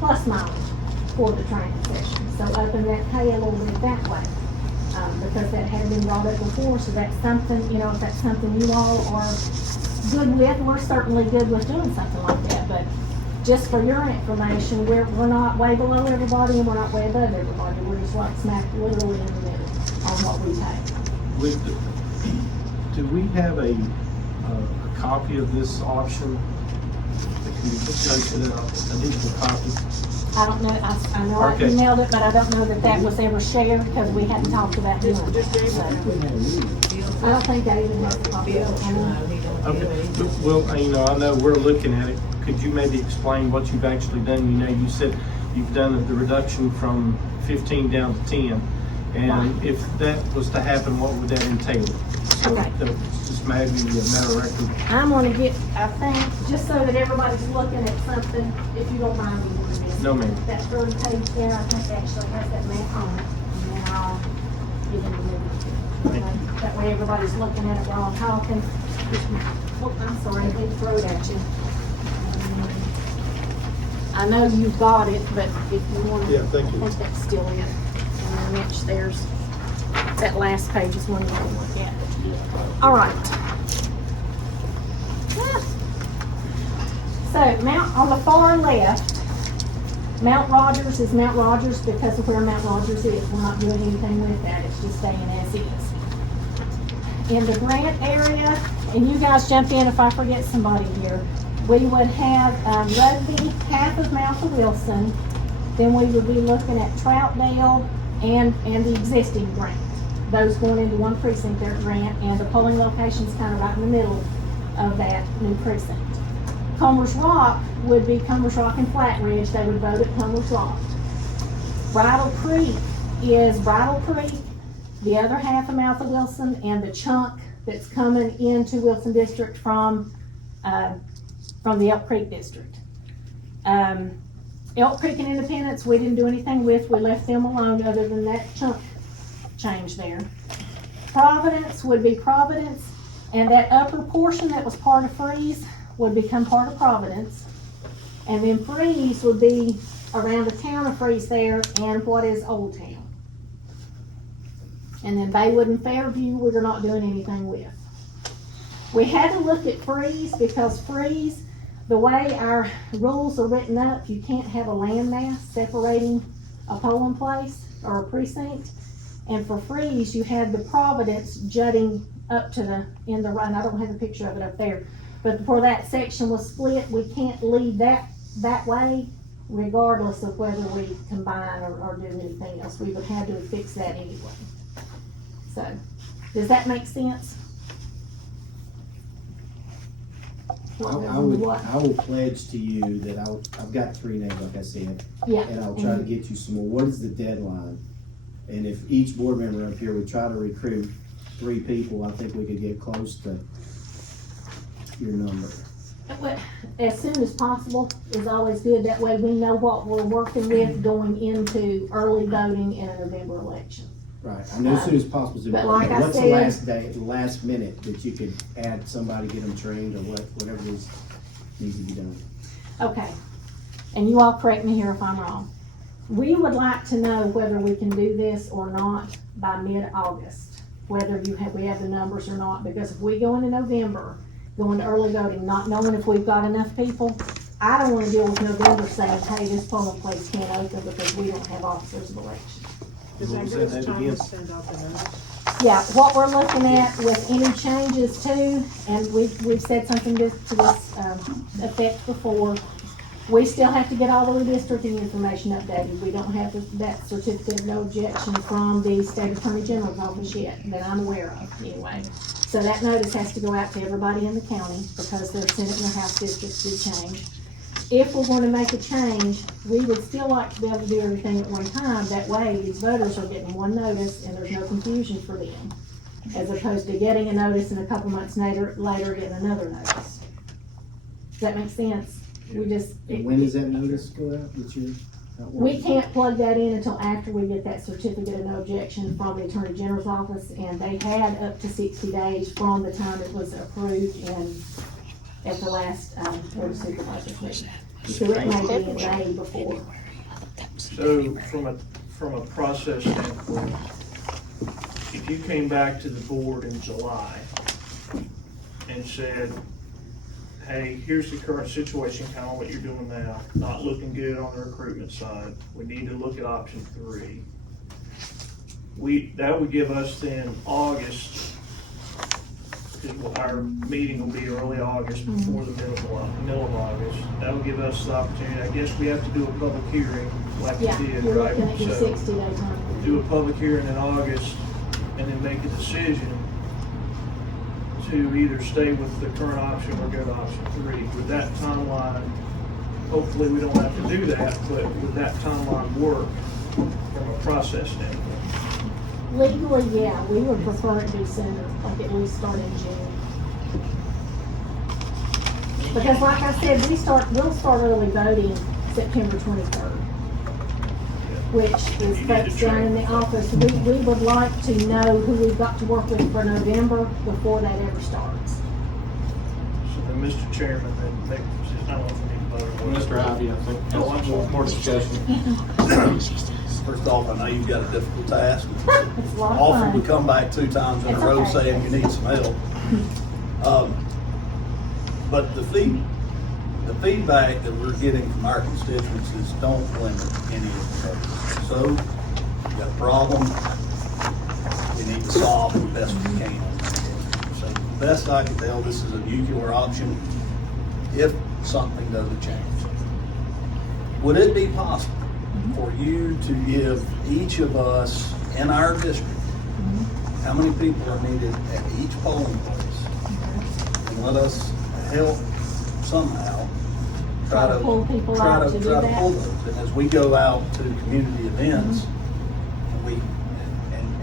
plus mileage for the training session. So upping that pay a little bit that way, because that had been brought up before, so that's something, if that's something you all are good with, we're certainly good with doing something like that, but just for your information, we're not way below everybody and we're not way above everybody, we're just like smack literally in the middle on what we pay. Do we have a copy of this option? Can you just go to a digital copy? I don't know, I know I Okay. emailed it, but I don't know that was ever shared because we hadn't talked about doing it. Just David. So, I don't think David has a copy of it. Okay, well, I know we're looking at it. Could you maybe explain what you've actually done? You said you've done the reduction from 15 down to 10. And Right. if that was to happen, what would that entail? So Okay. it's just maybe a matter of record. I'm gonna get, I think, just so that everybody's looking at something, if you don't mind me doing this. No, ma'am. That third page there, I think actually has that map on it, and then I'll give it to you. That way everybody's looking at it while I'm talking. Oh, I'm sorry, I didn't throw it at you. I know you've got it, but if you wanna. Yeah, thank you. I think that's still it. And then Mitch, there's, that last page is one you want to look at. All right. So on the far left, Mount Rogers is Mount Rogers because of where Mount Rogers is. We're not doing anything with that. It's just staying as is. In the Grant area, and you guys jump in if I forget somebody here, we would have Rugby, half of Mount Wilson. Then we would be looking at Troutdale and the existing Grant. Those going into one precinct there at Grant, and the polling location's kind of right in the middle of that new precinct. Combers Rock would be Combers Rock and Flatbridge. They would vote at Combers Rock. Bridle Creek is Bridle Creek, the other half of Mount Wilson, and the chunk that's coming into Wilson District from the Elk Creek District. Elk Creek and Independence, we didn't do anything with. We left them alone other than that chunk change there. Providence would be Providence, and that upper portion that was part of Freeze would become part of Providence. And then Freeze would be around the town of Freeze there and what is Old Town. And then Baywood and Fairview, we're not doing anything with. We had to look at Freeze because Freeze, the way our rules are written up, you can't have a landmass separating a polling place or a precinct. And for Freeze, you had the Providence jutting up to the, in the right, I don't have a picture of it up there. But before that section was split, we can't leave that way, regardless of whether we combine or do anything else. We would have to fix that anyway. So, does that make sense? I will pledge to you that I've got 3 names, like I said, Yeah. and I'll try to get you some more. What is the deadline? And if each board member up here would try to recruit 3 people, I think we could get close to your number. Well, as soon as possible is always good. That way we know what we're working with going into early voting in a November election. Right, I know as soon as possible. But like I What's the said- last day, the last minute that you could add somebody, get them trained, or whatever needs to be done? Okay, and you all correct me here if I'm wrong. We would like to know whether we can do this or not by mid-August, whether we have the numbers or not, because if we go into November, go into early voting, not knowing if we've got enough people, I don't wanna deal with November saying, hey, this polling place can't open because we don't have officers of election. Is that good as time to send out the notice? Yeah, what we're looking at with any changes too, and we've said something to this effect before, we still have to get all the redistricting information updated. We don't have that certificate of no objection from the state attorney general's office yet, that I'm aware of anyway. So that notice has to go out to everybody in the county because their Senate and their House districts do change. If we're going to make a change, we would still like to be able to do everything at one time. That way, these voters are getting one notice and there's no confusion for them. As opposed to getting a notice and a couple months later getting another notice. Does that make sense? We just. And when does that notice go out that you're not We working? can't plug that in until after we get that certificate of no objection from the Attorney General's office, and they had up to 60 days from the time it was approved at the last, Board of Supervisors meeting. So it may be a day before. So from a process standpoint, if you came back to the board in July and said, hey, here's the current situation, kind of what you're doing now, not looking good on the recruitment side, we need to look at option 3. That would give us then August, because our meeting will be early August before the middle of August. That would give us the opportunity, I guess we have to do a public hearing like Yeah, you did, you're right? looking at your So 60-day time. do a public hearing in August and then make a decision to either stay with the current option or go to option 3. With that timeline, hopefully we don't have to do that, but would that timeline work from a process standpoint? Legally, yeah, we would prefer it be sooner, like at least start in June. Because like I said, we'll start early voting September 23rd, which is folks down in the office. We would like to know who we've got to work with for November before that ever starts. So then, Mr. Chairman, then make, I don't know if we need to vote or what. Mr. Ivy, I think, has more discussion. First off, I know you've got a difficult task. It's a lot of Often we fun. come back 2 times in a It's row okay. saying you need some help. But the feedback that we're getting from our constituents is don't limit any of the programs. So, you got a problem, we need to solve it the best we can. So the best I can tell, this is a nuclear option if something doesn't change. Would it be possible for you to give each of us in our district how many people are needed at each polling place? And let us help somehow Try to pull people out to do try to that. pull those. And as we go out to community events,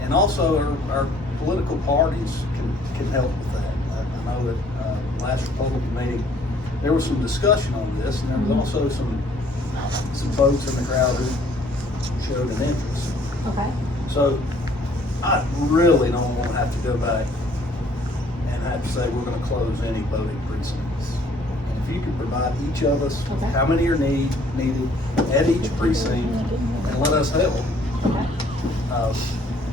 and also our political parties can help with that. I know that last Republican meeting, there was some discussion on this, and there was also some folks in the crowd who showed an interest. Okay. So I really don't want to have to go back and have to say we're going to close any voting precincts. And if you could provide each of us Okay. how many are needed at each precinct and let us help, Okay.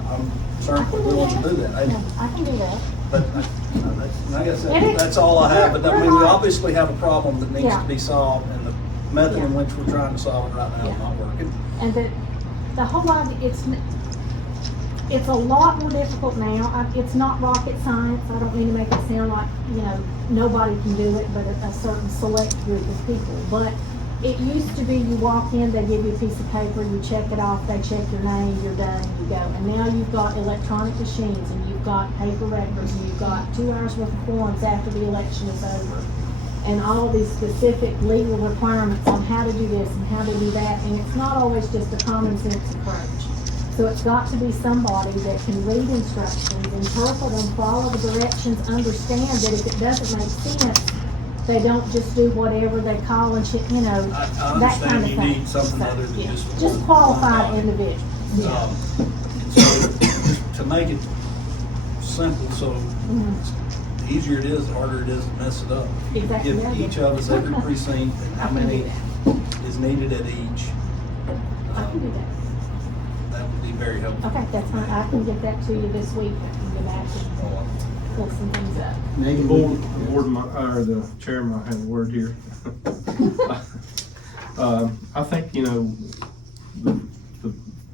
I'm certainly willing to do that. I can do that. But like I said, that's all I have, but I mean, we obviously have a problem that needs to be solved, and the method in which we're trying to solve it right now is not working. And the whole idea, it's a lot more difficult now. It's not rocket science. I don't mean to make it sound like, nobody can do it, but a certain select group of people. But it used to be you walk in, they give you a piece of paper, you check it off, they check your name, you're done, you go. And now you've got electronic machines, and you've got paper records, and you've got 2 hours worth of forms after the election is over. And all of these specific legal requirements on how to do this and how to do that, and it's not always just a common sense approach. So it's got to be somebody that can read instructions, interpret them, follow the directions, understand that if it doesn't make sense, they don't just do whatever they call and shit, I that kind understand of you thing. need something So, other than yeah, just. just qualified individuals. Yeah. So, just to make it simple, so the easier it is, the harder it is to mess it up. If you Exactly. give each of us every precinct and how many is needed at each, I can do that. that would be very helpful. Okay, that's fine. I can get that to you this week. I can get back and pull some things up. Megan, The chairman, I have a word here. I think,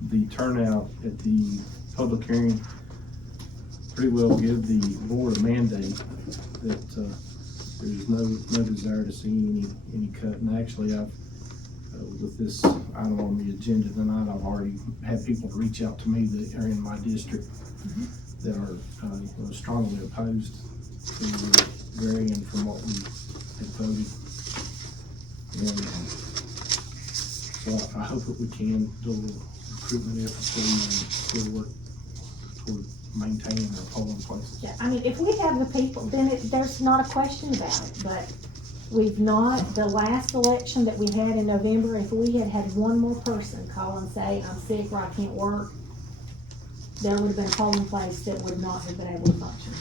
the turnout at the public hearing pretty well give the board a mandate that, there's no desire to see any cut. And actually, I've, with this item on the agenda tonight, I've already had people reach out to me that are in my district that are, strongly opposed to varying from what we had voted. And so I hope that we can do a recruitment effort and still work toward maintaining our polling places. Yeah, I mean, if we have the people, then there's not a question about it, but we've not, the last election that we had in November, if we had had one more person call and say, I'm sick or I can't work, there would have been a polling place that would not have been able to function.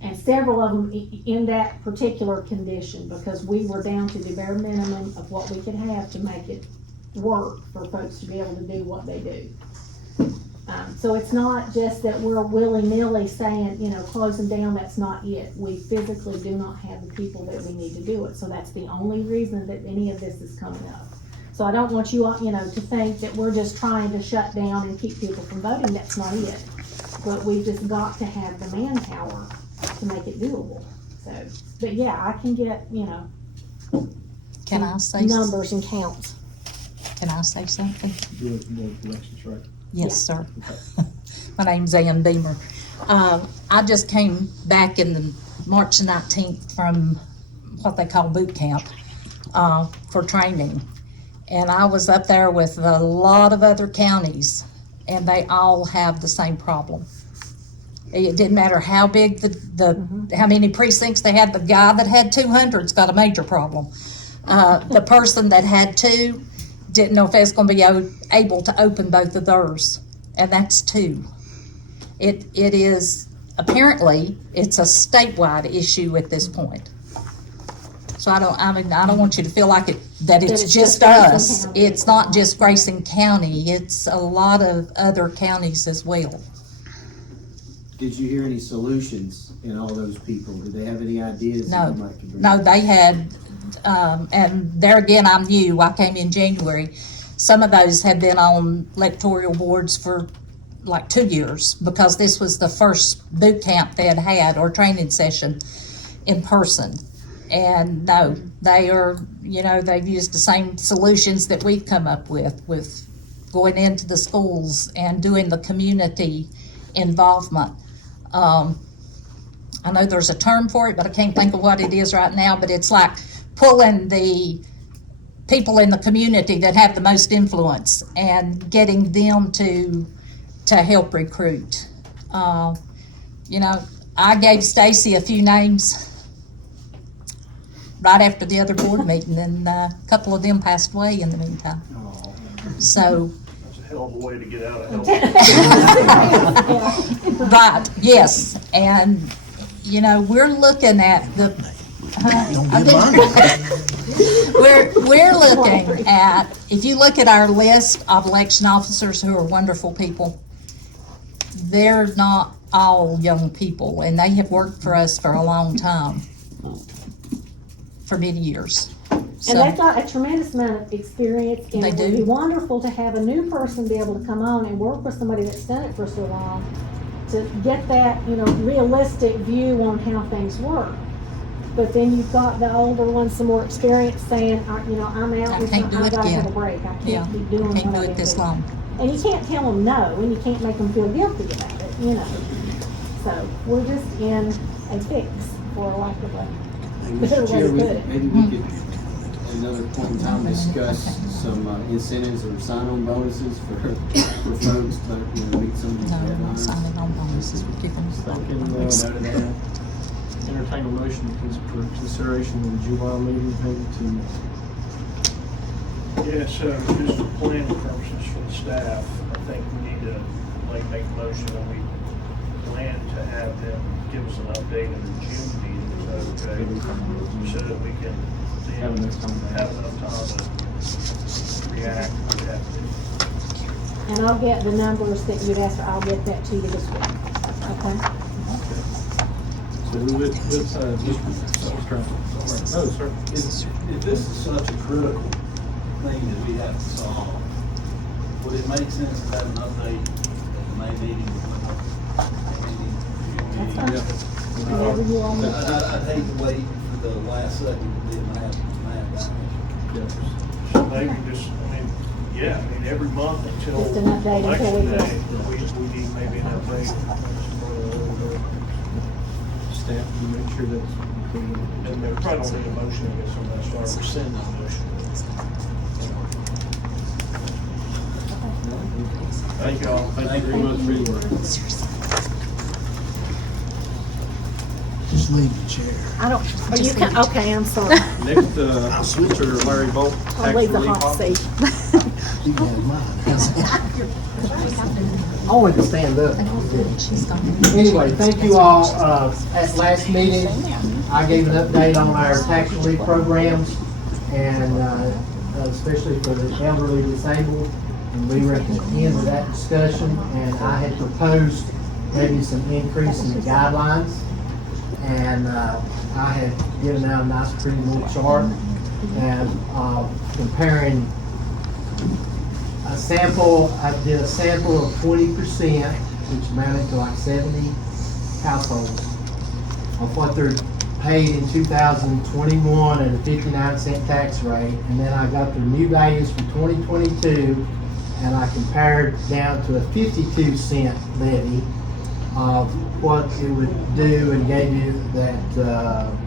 And several of them in that particular condition, because we were down to the bare minimum of what we could have to make it work for folks to be able to do what they do. So it's not just that we're willy-nilly saying, close them down, that's not it. We physically do not have the people that we need to do it. So that's the only reason that any of this is coming up. So I don't want you, to think that we're just trying to shut down and keep people from voting. That's not it. But we've just got to have the manpower to make it doable. So, but yeah, I can get, Can I say numbers and counts. Can I say something? Do it in the elections, right? Yes, sir. My name's Ann Beamer. I just came back in the March 19th from what they call boot camp for training. And I was up there with a lot of other counties, and they all have the same problem. It didn't matter how big how many precincts they had. The guy that had 200's got a major problem. The person that had 2 didn't know if they was going to be able to open both of theirs, and that's 2. It is apparently it's a statewide issue at this point. So I don't want you to feel like that it's just us. County. It's not just Grayson County. It's a lot of other counties as well. did you hear any solutions in all those people? Did they have any ideas? No, that you might contribute? no, they had, and there again, I'm new. I came in January. Some of those had been on electoral boards for like 2 years because this was the first boot camp they had or training session in person. And no, they are, they've used the same solutions that we've come up with going into the schools and doing the community involvement. I know there's a term for it, but I can't think of what it is right now, but it's like pulling the people in the community that have the most influence and getting them to help recruit. I gave Stacy a few names right after the other board meeting, and a couple of them passed away in the meantime. Oh. So, That's a hell of a way to get out of hell. right, yes, and, we're looking at we're looking at, if you look at our list of election officers who are wonderful people, they're not all young people, and they have worked for us for a long time, for many years. And So, they've got a tremendous amount of experience, and They it would do. be wonderful to have a new person be able to come on and work with somebody that's done it for so long, to get that, realistic view on how things work. But then you've got the older ones, some more experience saying, I'm out, I can't do I've it got to have again. a break, I yeah, can't keep doing what can't do I've it been this doing. long. And you can't tell them no, and you can't make them feel guilty about it, So, we're just in a fix, for lack of a better Mr. way Chair, to put it. maybe we could, at another point in time, discuss some incentives or sign-on bonuses for folks, but, meet some of these No, we're not deadlines. signing on bonuses, we're giving I them. can entertain a motion for consideration in the July meeting, maybe Yes, just for planning purposes for the staff, I think we need to make a motion, and we plan to have them give us an update in the June meeting, okay? So that we can then Have enough time. have enough time to react if we have to. And I'll get the numbers that you'd asked for, I'll get that to you this week, okay? So oh, sir. If this is such a critical thing that we have to solve, would it make sense to have an update at the May meeting? That's fine. Whatever you want me to do. I'd hate to wait for the last second to be mad So maybe just, every month until Just an update until election we day, get- we need maybe an update. Staff to make sure that's included. And they probably don't need a motion, I guess, on that, start rescinding the motion. Thank you all. Thank you very much for your work. Just leave the chair. I don't, oh, you can, okay, I'm sorry. Next, Mr. Larry Bolt. I'll tax leave the relief hot option. seat. You got mine. I wanted to stand up. She's gone. Anyway, thank you all. At last meeting, I gave an update on our tax relief programs and especially for the elderly disabled. And we were at the end of that discussion, and I had proposed maybe some increase in the guidelines. And I had given out a nice pretty little chart and comparing a sample. I did a sample of 20%, which amounted to like 70 households, of what they're paid in 2021 at a 59-cent tax rate. And then I got their new values for 2022, and I compared down to a 52-cent levy of what it would do, and gave you that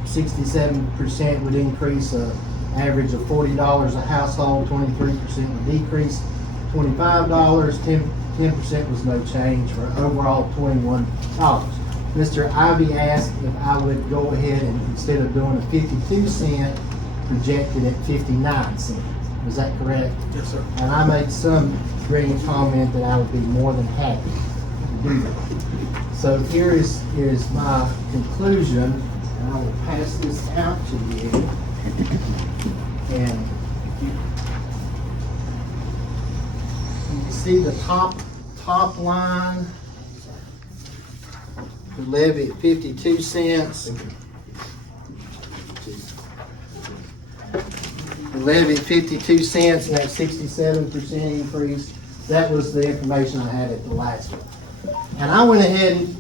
67% would increase an average of $40 a household, 23% would decrease $25, 10% was no change, for overall $21. Mr. Ivy asked if I would go ahead and, instead of doing a 52-cent, project it at 59 cents. Is that correct? Yes, sir. And I made some green comment that I would be more than happy to do that. So here is my conclusion, and I will pass this out to you. And you can see the top line, the levy at 52 cents. The levy at 52 cents, and that 67% increase. That was the information I had at the last one. And I went ahead and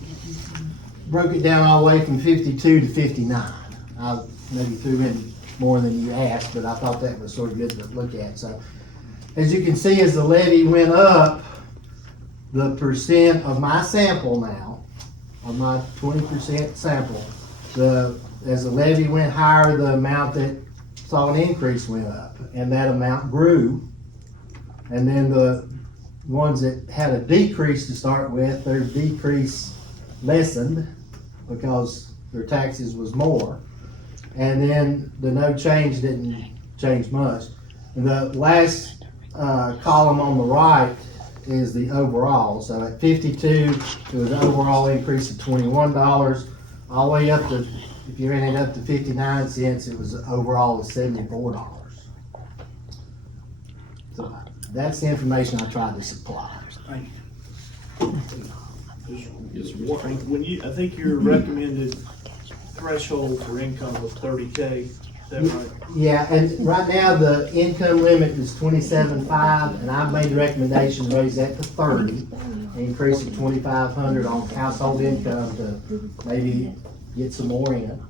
broke it down all the way from 52 to 59. I maybe threw in more than you asked, but I thought that was sort of good to look at. So, as you can see, as the levy went up, the percent of my sample now, of my 20% sample, as the levy went higher, the amount that saw an increase went up, and that amount grew. And then the ones that had a decrease to start with, their decrease lessened because their taxes was more. And then the no change didn't change much. And the last column on the right is the overall. So at 52, it was an overall increase of $21. All the way up to, if you ran it up to 59 cents, it was overall of $74. So that's the information I tried to supply. Thank you. Yes, sir. When you, I think your recommended threshold for income was 30K, is that right? Yeah, and right now, the income limit is 27.5, and I've made the recommendation to raise that to 30, and increase it 2,500 on household income to maybe get some more in.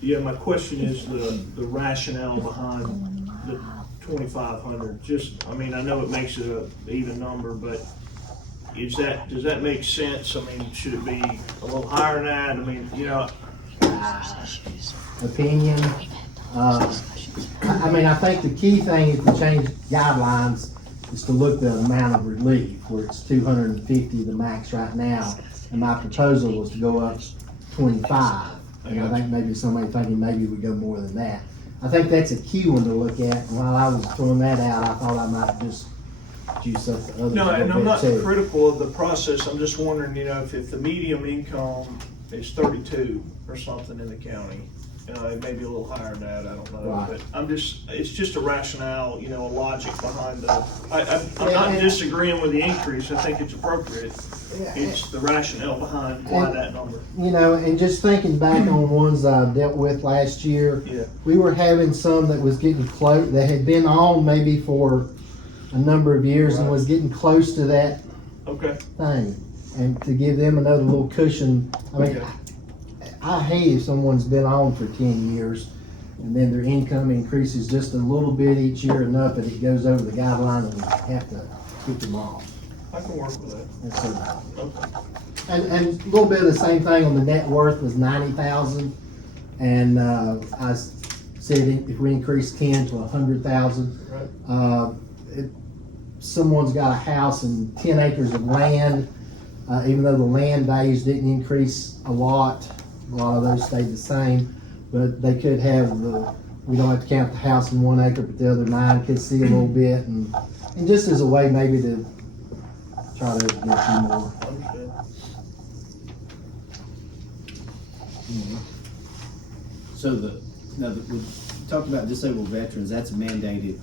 Yeah, my question is the rationale behind the 2,500. Just, I mean, I know it makes it a even number, but does that make sense? I mean, should it be a little higher than that? I mean, you know, Opinion. I mean, I think the key thing is to change guidelines is to look the amount of relief, where it's 250 the max right now, and my proposal was to go up 25. And I think maybe somebody thinking maybe we go more than that. I think that's a key one to look at, and while I was throwing that out, I thought I might just juice up the others no, a and little I'm bit not too. critical of the process. I'm just wondering, you know, if the medium income is 32 or something in the county, it may be a little higher than that, I don't know. Right. But it's just a rationale, you know, a logic behind I'm Yeah, not and- disagreeing with the increase. I think it's appropriate. It's the rationale behind why that number. You know, and just thinking back on ones I dealt with last year, Yeah. we were having some that was getting close, that had been on maybe for a number of years and was getting close to that Okay. thing. And to give them another little cushion, I mean, Okay. I hate if someone's been on for 10 years and then their income increases just a little bit each year enough that it goes over the guideline and we have to kick them off. I can work with that. That's a- Okay. And a little bit of the same thing on the net worth was 90,000. And, said if we increase 10 to 100,000, someone's got a house and 10 acres of land, even though the land values didn't increase a lot of those stayed the same, but they could have we don't have to count the house in 1 acre, but the other 9 could see a little bit, and just as a way maybe to try to get a few more. Understood. So we talked about disabled veterans, that's mandated.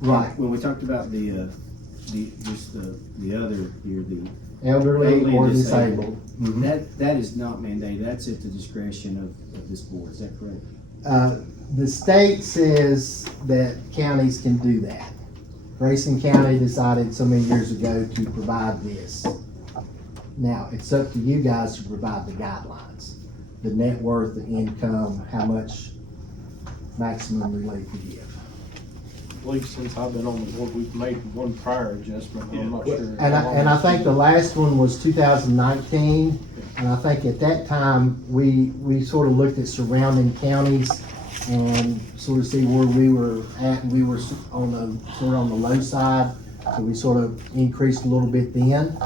Right. When we talked about the other here, the Elderly or and disabled. Mhm. that is not mandated, that's at the discretion of this board, is that correct? The state says that counties can do that. Grayson County decided so many years ago to provide this. Now, it's up to you guys to provide the guidelines, the net worth, the income, how much maximum relief you give. At least since I've been on the board, we've made one prior adjustment, I'm not sure. And I think the last one was 2019, and I think at that time, we sort of looked at surrounding counties and sort of see where we were at, and we were on the low side, so we sort of increased a little bit then,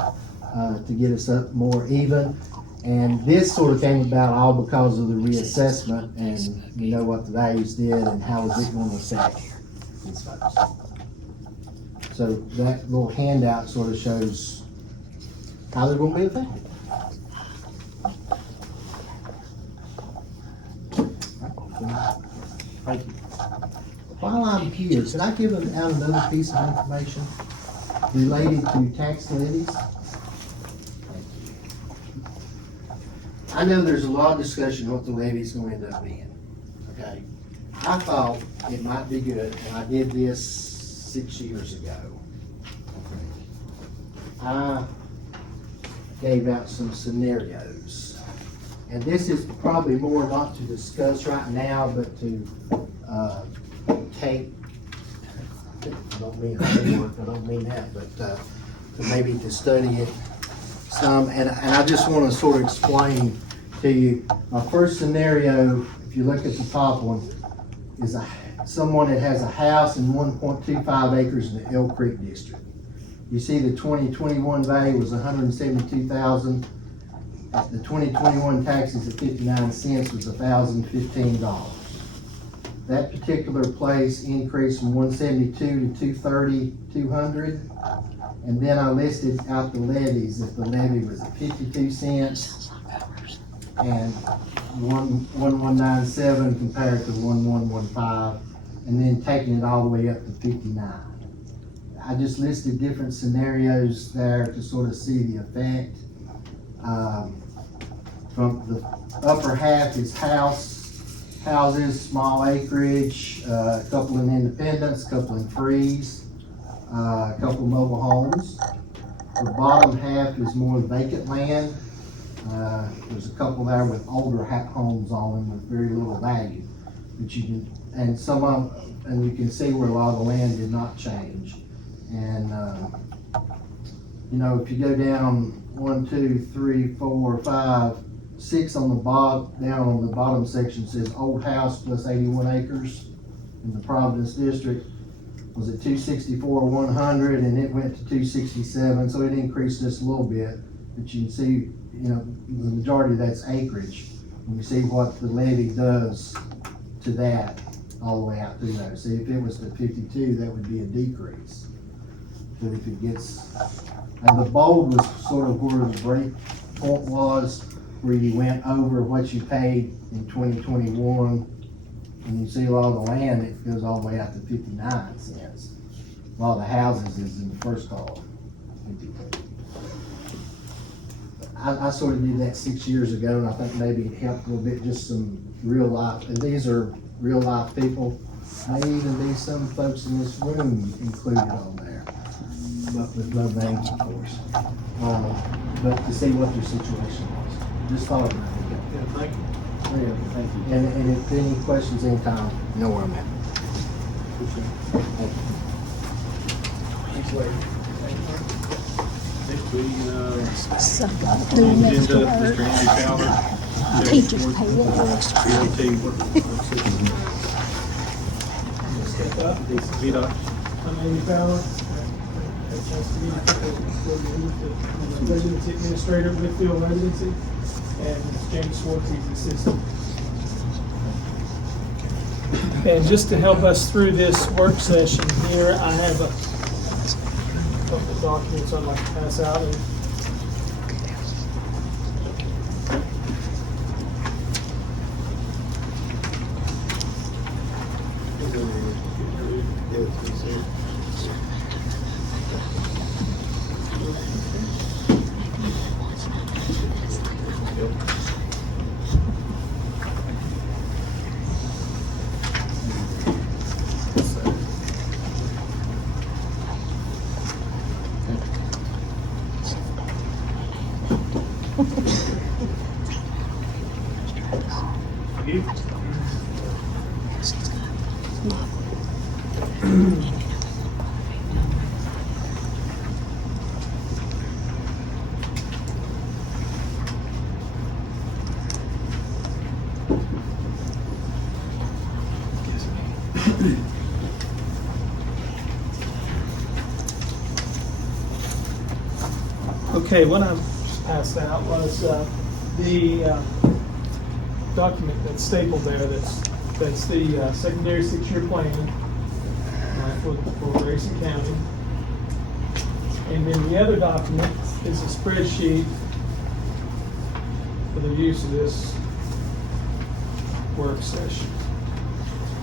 to get us up more even. And this sort of came about all because of the reassessment, and you know what the values did and how was it going to affect these folks. So that little handout sort of shows how they're going to be affected. Thank you. While I'm here, should I give out another piece of information related to tax levies? I know there's a lot of discussion what the levy's going to end up being, okay? I thought it might be good, and I did this 6 years ago. I gave out some scenarios, and this is probably more not to discuss right now, but to take, I don't mean homework, I don't mean that, but to maybe to study it some, and I just want to sort of explain to you. My first scenario, if you look at the top one, is someone that has a house and 1.25 acres in the Elk Creek district. You see the 2021 value was $172,000. The 2021 taxes at 59 cents was $1,015. That particular place increased from 172 to 230, 200. And then I listed out the levies. If the levy was at 52 cents and 1197 compared to 1115, and then taking it all the way up to 59. I just listed different scenarios there to sort of see the effect. From the upper half is houses, small acreage, a couple in Independence, a couple in Freeze, a couple mobile homes. The bottom half is more vacant land. There's a couple there with older homes on them with very little value. But you can, and you can see where a lot of the land did not change. And, you know, if you go down 1, 2, 3, 4, 5, 6 on the bottom, down on the bottom section says old house plus 81 acres in the Providence district was at 264, 100, and it went to 267, so it increased just a little bit. But you can see, you know, the majority of that's acreage. And you see what the levy does to that all the way out through there. See, if it was to 52, that would be a decrease. But if it gets, and the bold was sort of where the break point was, where you went over what you paid in 2021. And you see a lot of the land, it goes all the way out to 59 cents. A lot of the houses is in the first column. I sort of did that 6 years ago, and I think maybe it helped a little bit, just some real life, and these are real life people. May even be some folks in this room included on there, but with no names, of course. But to see what their situation was. Just thought about it. Yeah, thank you. Thank you. And if any questions anytime, you know where I'm at. Thanks, Larry. Next, we, Doing agenda, extra work. Mr. Andy Fowler. Teachers Sheriff's pay Board, less. DOT, Step up. VDOT. I'm Andy Fowler. Had a chance to meet the residency administrator, Whitfield Residency, and James Swartz, he's the assistant. And just to help us through this work session here, I have a couple of documents I'd like to pass out. And okay, what I passed out was the document that's stapled there. That's the secondary 6-year plan for Grayson County. And then the other document is a spreadsheet for the use of this work session.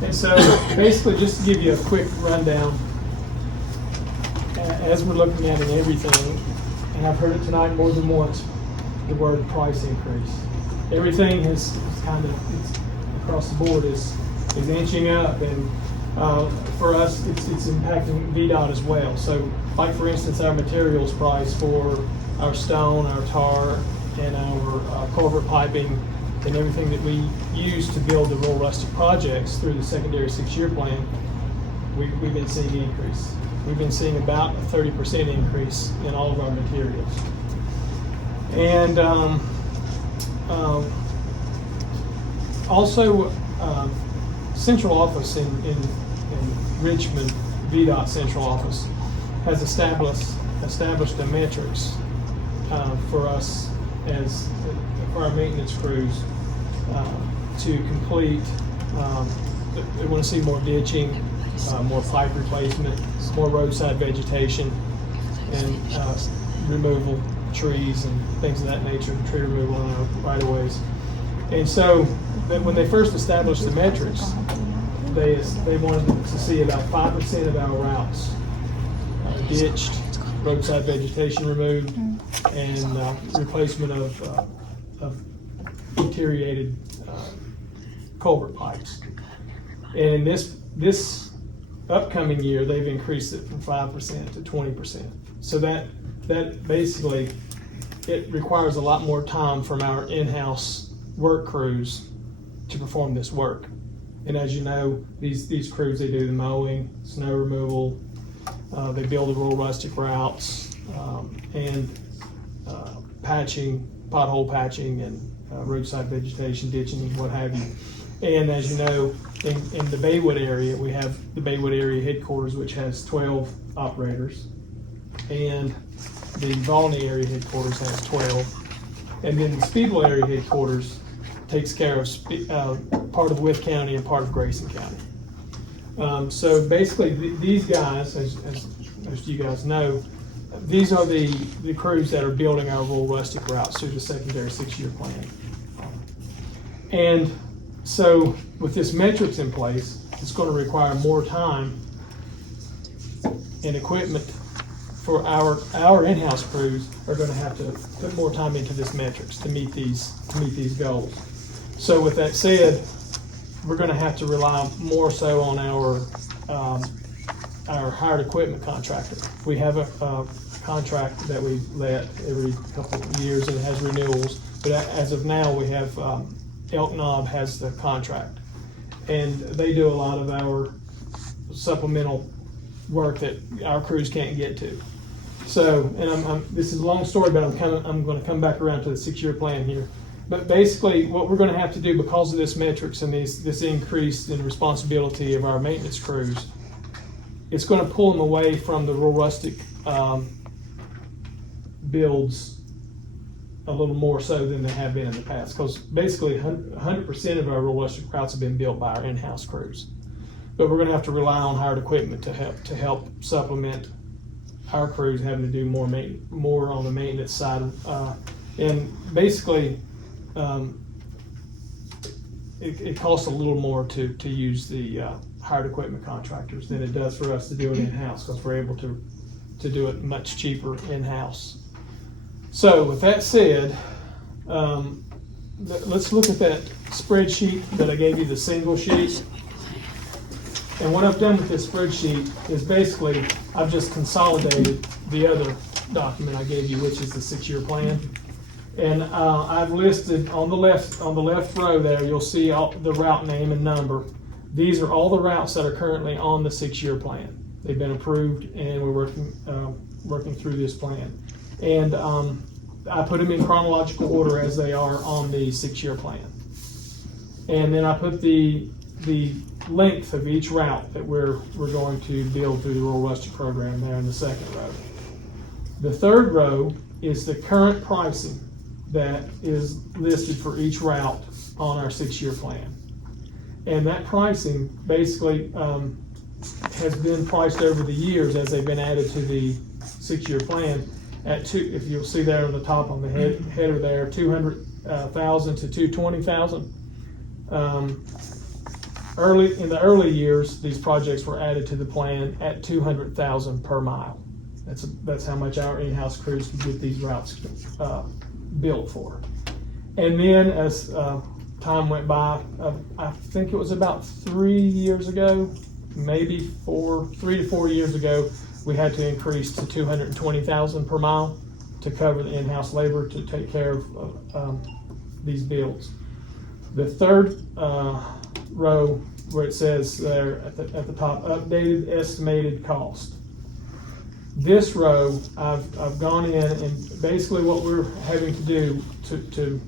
And so basically, just to give you a quick rundown, as we're looking at it, everything, and I've heard it tonight more than once, the word price increase. Everything is kind of, it's across the board is inching up, and for us, it's impacting VDOT as well. So, like for instance, our materials price for our stone, our tar, and our culvert piping, and everything that we use to build the rural rustic projects through the secondary 6-year plan, we've been seeing an increase. We've been seeing about a 30% increase in all of our materials. And also, central office in Richmond, VDOT central office, has established a metrics for us as for our maintenance crews to complete. They want to see more ditching, more pipe replacement, more roadside vegetation, and removal trees and things of that nature, tree removal in our right-of-ways. And so when they first established the metrics, they wanted to see about 5% of our routes ditched, roadside vegetation removed, and replacement of deteriorated culvert pipes. And this upcoming year, they've increased it from 5% to 20%. So that basically, it requires a lot more time from our in-house work crews to perform this work. And as you know, these crews, they do the mowing, snow removal, they build the rural rustic routes, and patching, pothole patching, and roadside vegetation, ditching, and what have you. And as you know, in the Baywood area, we have the Baywood area headquarters, which has 12 operators, and the Volney area headquarters has 12, and then the Speedwell area headquarters takes care of part of Wythe County and part of Grayson County. So basically, these guys, as you guys know, these are the crews that are building our rural rustic routes through the secondary 6-year plan. And so with this metrics in place, it's going to require more time and equipment for our in-house crews are going to have to put more time into this metrics to meet these goals. So with that said, we're going to have to rely more so on our hired equipment contractor. We have a contract that we let every couple of years, and it has renewals. But as of now, we have Elk Knob has the contract, and they do a lot of our supplemental work that our crews can't get to. So, and this is a long story, but I'm going to come back around to the 6-year plan here. But basically, what we're going to have to do because of this metrics and this increase in responsibility of our maintenance crews, it's going to pull them away from the rural rustic builds a little more so than they have been in the past. Because basically, 100% of our rural rustic routes have been built by our in-house crews. But we're going to have to rely on hired equipment to help supplement our crews having to do more on the maintenance side. And basically, it costs a little more to use the hired equipment contractors than it does for us to do it in-house, because we're able to do it much cheaper in-house. So with that said, let's look at that spreadsheet that I gave you, the single sheet. And what I've done with this spreadsheet is basically I've just consolidated the other document I gave you, which is the 6-year plan. And I've listed on the left row there, you'll see all the route name and number. These are all the routes that are currently on the 6-year plan. They've been approved, and we're working through this plan. And I put them in chronological order as they are on the 6-year plan. And then I put the length of each route that we're going to build through the rural rustic program there in the second row. The third row is the current pricing that is listed for each route on our 6-year plan. And that pricing basically has been priced over the years as they've been added to the 6-year plan at if you'll see there on the top on the header there, 200,000 to 220,000. In the early years, these projects were added to the plan at 200,000 per mile. That's how much our in-house crews could get these routes built for. And then as time went by, I think it was about 3 years ago, maybe 3 to 4 years ago, we had to increase to 220,000 per mile to cover the in-house labor to take care of these builds. The third row where it says there at the top, updated estimated cost. This row, I've gone in, and basically what we're having to do to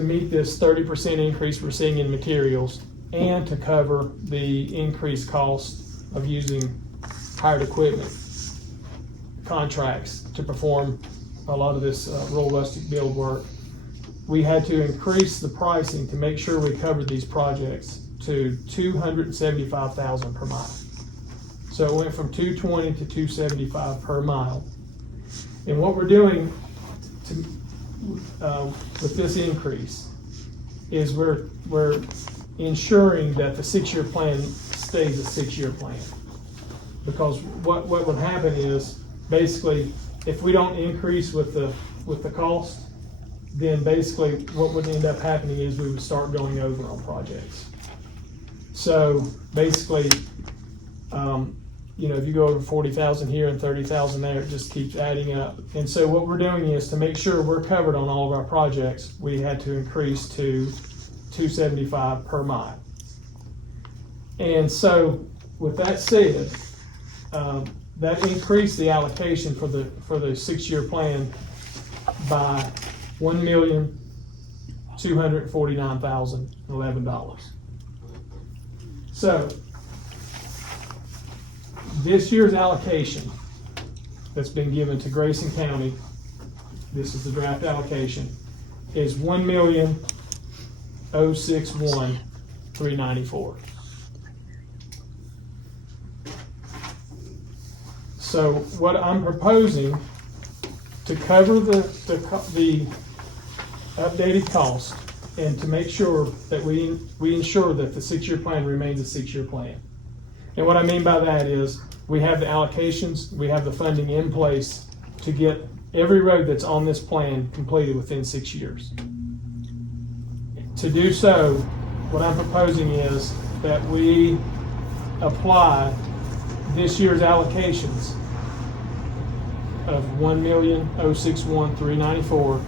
meet this 30% increase we're seeing in materials and to cover the increased cost of using hired equipment contracts to perform a lot of this rural rustic build work, we had to increase the pricing to make sure we covered these projects to 275,000 per mile. So it went from 220 to 275 per mile. And what we're doing with this increase is we're ensuring that the 6-year plan stays a 6-year plan. Because what would happen is, basically, if we don't increase with the cost, then basically what would end up happening is we would start going over on projects. So basically, if you go over 40,000 here and 30,000 there, it just keeps adding up. And so what we're doing is, to make sure we're covered on all of our projects, we had to increase to $275 per mile. And so with that said, that increased the allocation for the 6-year plan by $1,249,011. So this year's allocation that's been given to Grayson County, this is the draft allocation, is $1,061,394. So what I'm proposing to cover the updated cost, and to make sure that we ensure that the 6-year plan remains a 6-year plan. And what I mean by that is, we have the allocations, we have the funding in place to get every road that's on this plan completed within 6 years. To do so, what I'm proposing is that we apply this year's allocations of $1,061,394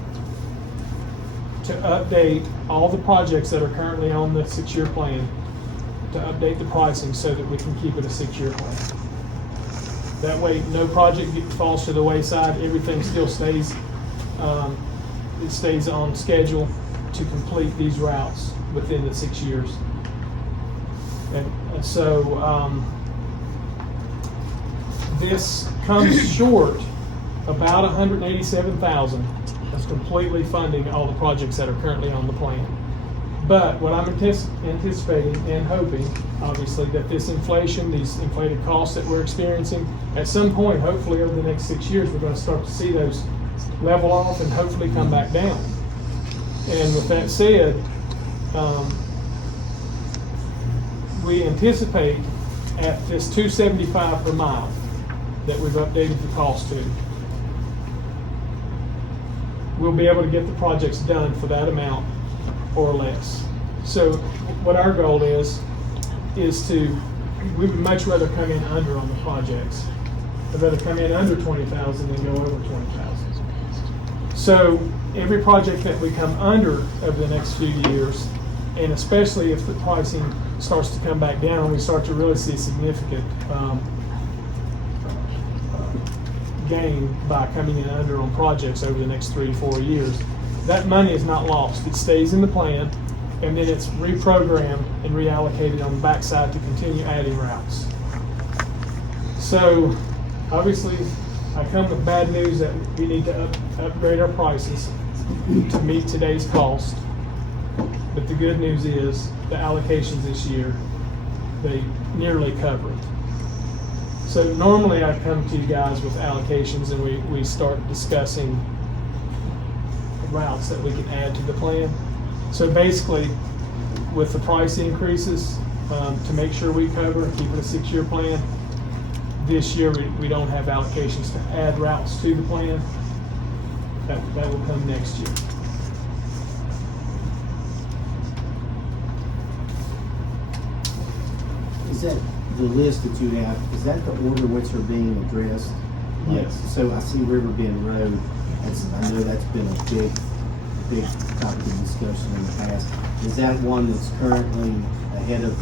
to update all the projects that are currently on the 6-year plan, to update the pricing so that we can keep it a 6-year plan. That way, no project falls to the wayside. Everything still stays, it stays on schedule to complete these routes within the 6 years. And so this comes short about $187,000. That's completely funding all the projects that are currently on the plan. But what I'm anticipating and hoping, obviously, that this inflation, these inflated costs that we're experiencing, at some point, hopefully over the next 6 years, we're going to start to see those level off and hopefully come back down. And with that said, we anticipate at this $275 per mile that we've updated the cost to, we'll be able to get the projects done for that amount or less. So what our goal is to, we would much rather come in under on the projects. I'd rather come in under 20,000 than go over 20,000. So every project that we come under over the next few years, and especially if the pricing starts to come back down, we start to really see significant gain by coming in under on projects over the next 3 to 4 years. That money is not lost. It stays in the plan, and then it's reprogrammed and reallocated on the backside to continue adding routes. So obviously, I come with bad news that we need to upgrade our prices to meet today's cost. But the good news is the allocations this year, they nearly cover it. So normally I come to you guys with allocations and we start discussing routes that we can add to the plan. So basically, with the price increases, to make sure we cover, keep it a 6-year plan, this year we don't have allocations to add routes to the plan. That will come next year. Is that the list that you have, is that the order which are being addressed? Yes. So I see River Bend Road, I know that's been a big topic of discussion in the past. Is that one that's currently ahead of,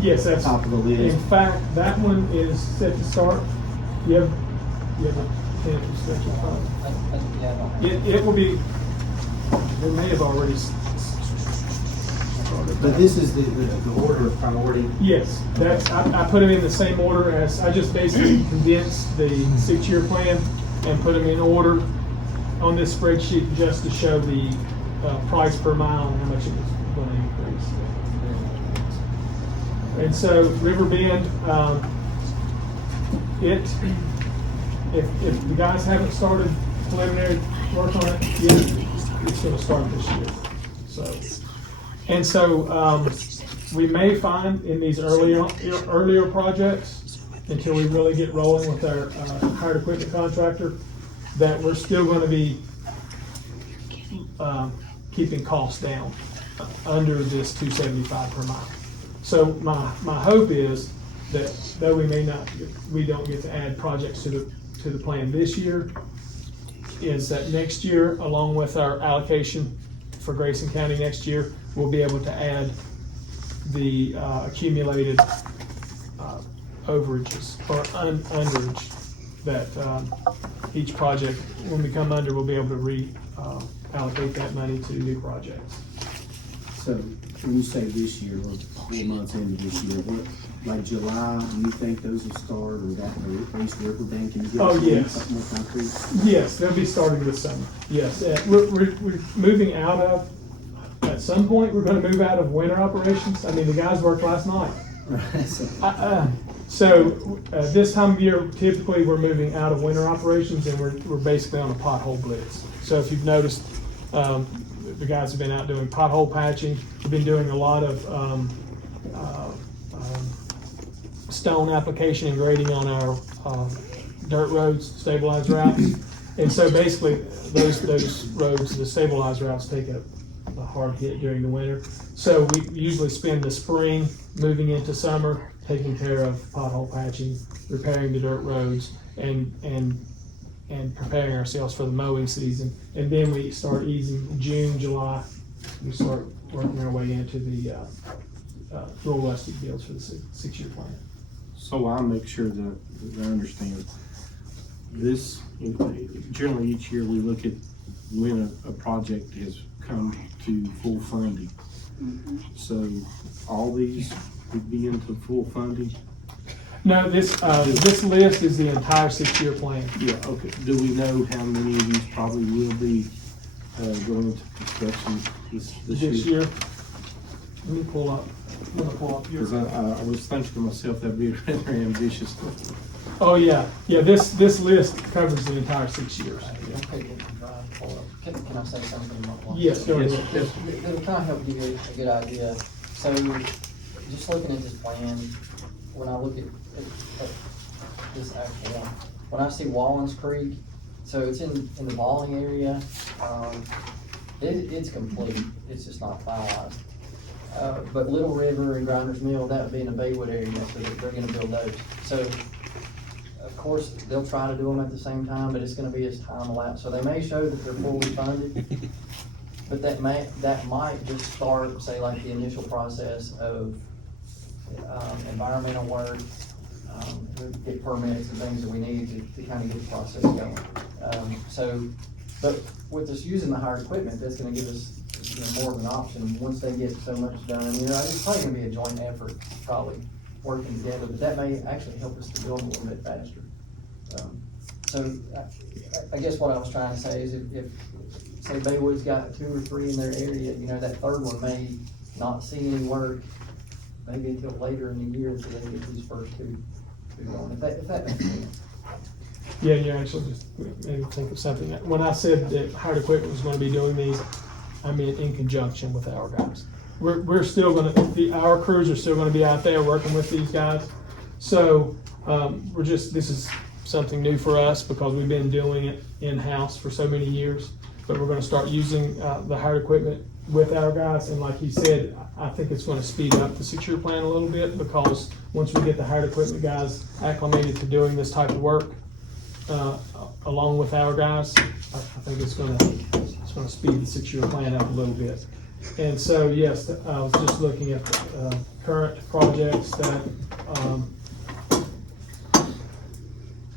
yes, that's top of the list? In fact, that one is set to start. You have a tentative schedule time. It will be, they may have already started. But this is the order of priority? Yes, that's, I put them in the same order as, I just basically condensed the 6-year plan and put them in order on this spreadsheet just to show the price per mile and how much it was going to increase. And so River Bend, if the guys haven't started preliminary work on it yet, it's going to start this year. So we may find in these earlier projects until we really get rolling with our hired equipment contractor, that we're still gonna be keeping costs down under this $275 per mile. So my hope is that though we don't get to add projects to the plan this year, is that next year, along with our allocation for Grayson County next year, we'll be able to add the accumulated overages or underage that each project, when we come under, we'll be able to allocate that money to new projects. So when you say this year, or 4 months into this year, what, like July, do you think those will start, or that, or East River Dam, can you give Oh, us yes. something more concrete? Yes, they'll be starting this summer. Yes, we're moving out of, at some point, we're gonna move out of winter operations. I mean, the guys worked last night. So this time of year, typically, we're moving out of winter operations, and we're basically on a pothole blitz. So if you've noticed, the guys have been out doing pothole patching. We've been doing a lot of stone application and grading on our dirt roads, stabilized routes. And so basically, those roads, the stabilized routes, take a hard hit during the winter. So we usually spend the spring moving into summer, taking care of pothole patching, repairing the dirt roads, and preparing ourselves for the mowing season. And then we start easing June, July. We start working our way into the rural rustic builds for the six-year plan. So I'll make sure that I understand. This, generally each year we look at when a project has come to full funding. So all these would be into full funding? No, this list is the entire six-year plan. Yeah, okay. Do we know how many of these probably will be going into construction this year? Let me pull up. I'm gonna pull up your. Because I was thinking to myself, that'd be rather ambitious. Oh, yeah. This list covers the entire 6 years. Can I say something about one? Yes, go ahead. It'll kind of help give you a good idea. So, just looking at this plan, when I look at this actual one, when I see Wallens Creek, so it's in the Balling area, it's complete, it's just not finalized. But Little River and Grinders Mill, that would be in the Baywood area, so they're gonna build those. So, of course, they'll try to do them at the same time, but it's gonna be as time elapsed. So they may show that they're fully funded, but that might just start, say, like the initial process of environmental work, get permits and things that we need to kind of get the process going. But with us using the hired equipment, that's gonna give us more of an option once they get so much done. And it's probably gonna be a joint effort, probably working together, but that may actually help us to build a little bit faster. So I guess what I was trying to say is if say Baywood's got 2 or 3 in their area, that third one may not see any work maybe until later in the year until they get these first two going, if that makes sense. Yeah, you actually just made me think of something. When I said that hired equipment was gonna be doing these, I meant in conjunction with our guys. We're still gonna, our crews are still gonna be out there working with these guys. So, this is something new for us because we've been doing it in-house for so many years. But we're gonna start using, the hired equipment with our guys. And like he said, I think it's gonna speed up the 6-year plan a little bit because once we get the hired equipment guys acclimated to doing this type of work, along with our guys, I think it's gonna speed the 6-year plan up a little bit. And so, yes, I was just looking at the current projects that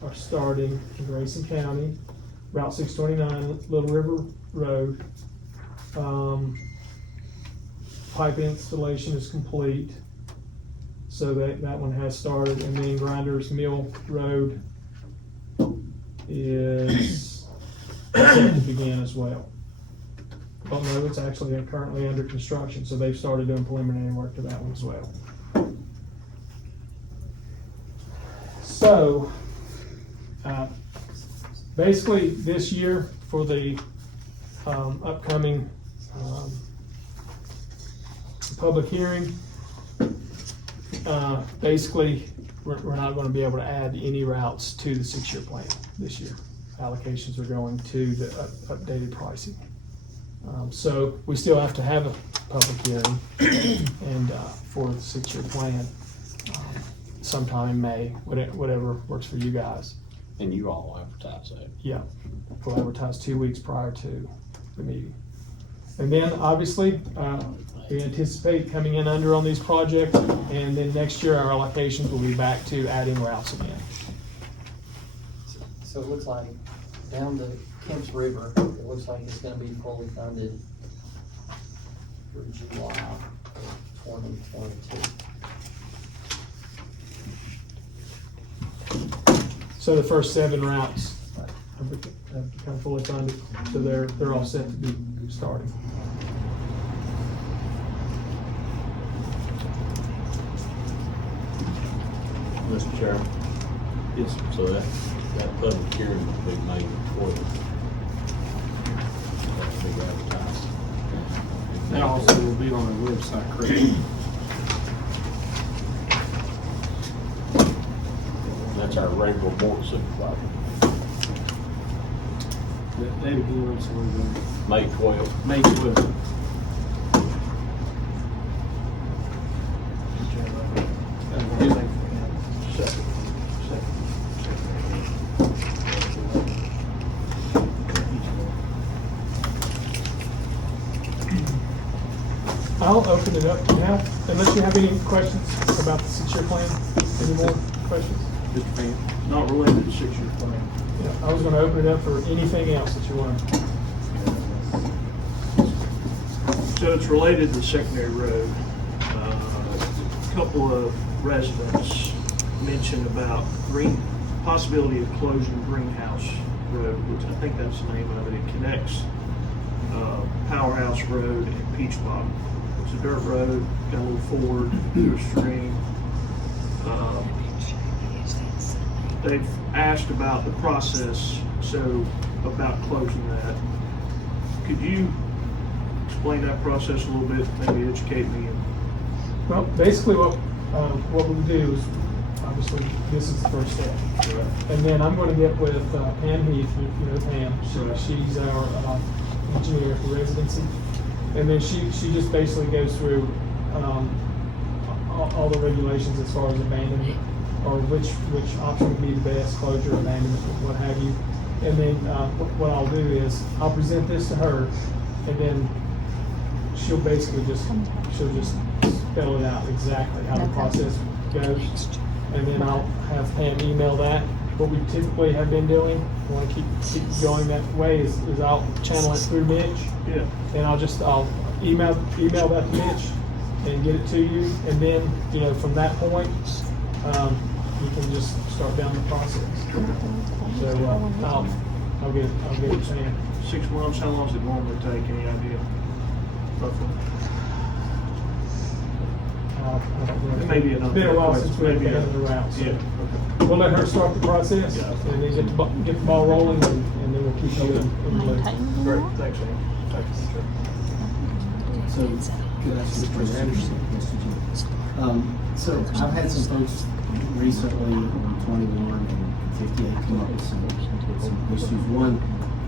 are starting in Grayson County, Route 629, Little River Road. Pipe installation is complete, so that one has started. And then Grinders Mill Road is set to begin as well. But no, it's actually currently under construction, so they've started doing preliminary work to that one as well. So, basically this year for the upcoming public hearing, basically we're not gonna be able to add any routes to the 6-year plan this year. Allocations are going to the updated pricing. So we still have to have a public hearing and, for the 6-year plan, sometime in May, whatever works for you guys. And you all advertise that. Yeah, we'll advertise 2 weeks prior to the meeting. And then, obviously, we anticipate coming in under on these projects, and then next year our allocations will be back to adding routes again. So it looks like down to Kemp's River, it looks like it's gonna be fully funded through July of 2022. So the first 7 routes have become fully funded, so they're all set to be starting. Mr. Chairman? Yes, sir. So that public hearing will be May 12th. That'll be advertised. That also will be on our website, correct? That's our regular board supervisor. That again, I'm sorry, May 12th. May 12th. I'll open it up now, unless you have any questions about the 6-year plan. Any more questions? Mr. Payne? Not related to 6-year plan. Yeah, I was gonna open it up for anything else that you want. So it's related to secondary road. A couple of residents mentioned about possibility of closing Greenhouse Road, which I think that's the name of it. It connects Powerhouse Road and Peach Bottom. It's a dirt road, got a little ford through a stream. They've asked about the process, so about closing that. Could you explain that process a little bit, maybe educate me? Well, basically what we do is, obviously, this is the first step. And then I'm gonna get with Pam Heath, you know Pam, she's our engineer for residency. And then she just basically goes through all the regulations as far as abandonment, or which option would be the best, closure, abandonment, what have you. And then what I'll do is, I'll present this to her, and then she'll basically just spell it out exactly how the process goes. And then I'll have Pam email that. What we typically have been doing, want to keep going that way, is I'll channel it through Mitch. Yeah. And I'll email that to Mitch and get it to you. And then, you know, from that point, you can just start down the process. So I'll get it to you. 6 months, how long does it normally take, any idea? Roughly? I don't know. It may be another It's been a while since we've maybe been a- in the route. So Yeah, okay. we'll let her start the process, Yeah. and then get the ball rolling, and then we'll keep you in the loop. Great, thanks, Amy. Thank you, sir. So, could I ask you a question? So I've had some folks recently on 21 and 58 come up with some issues. One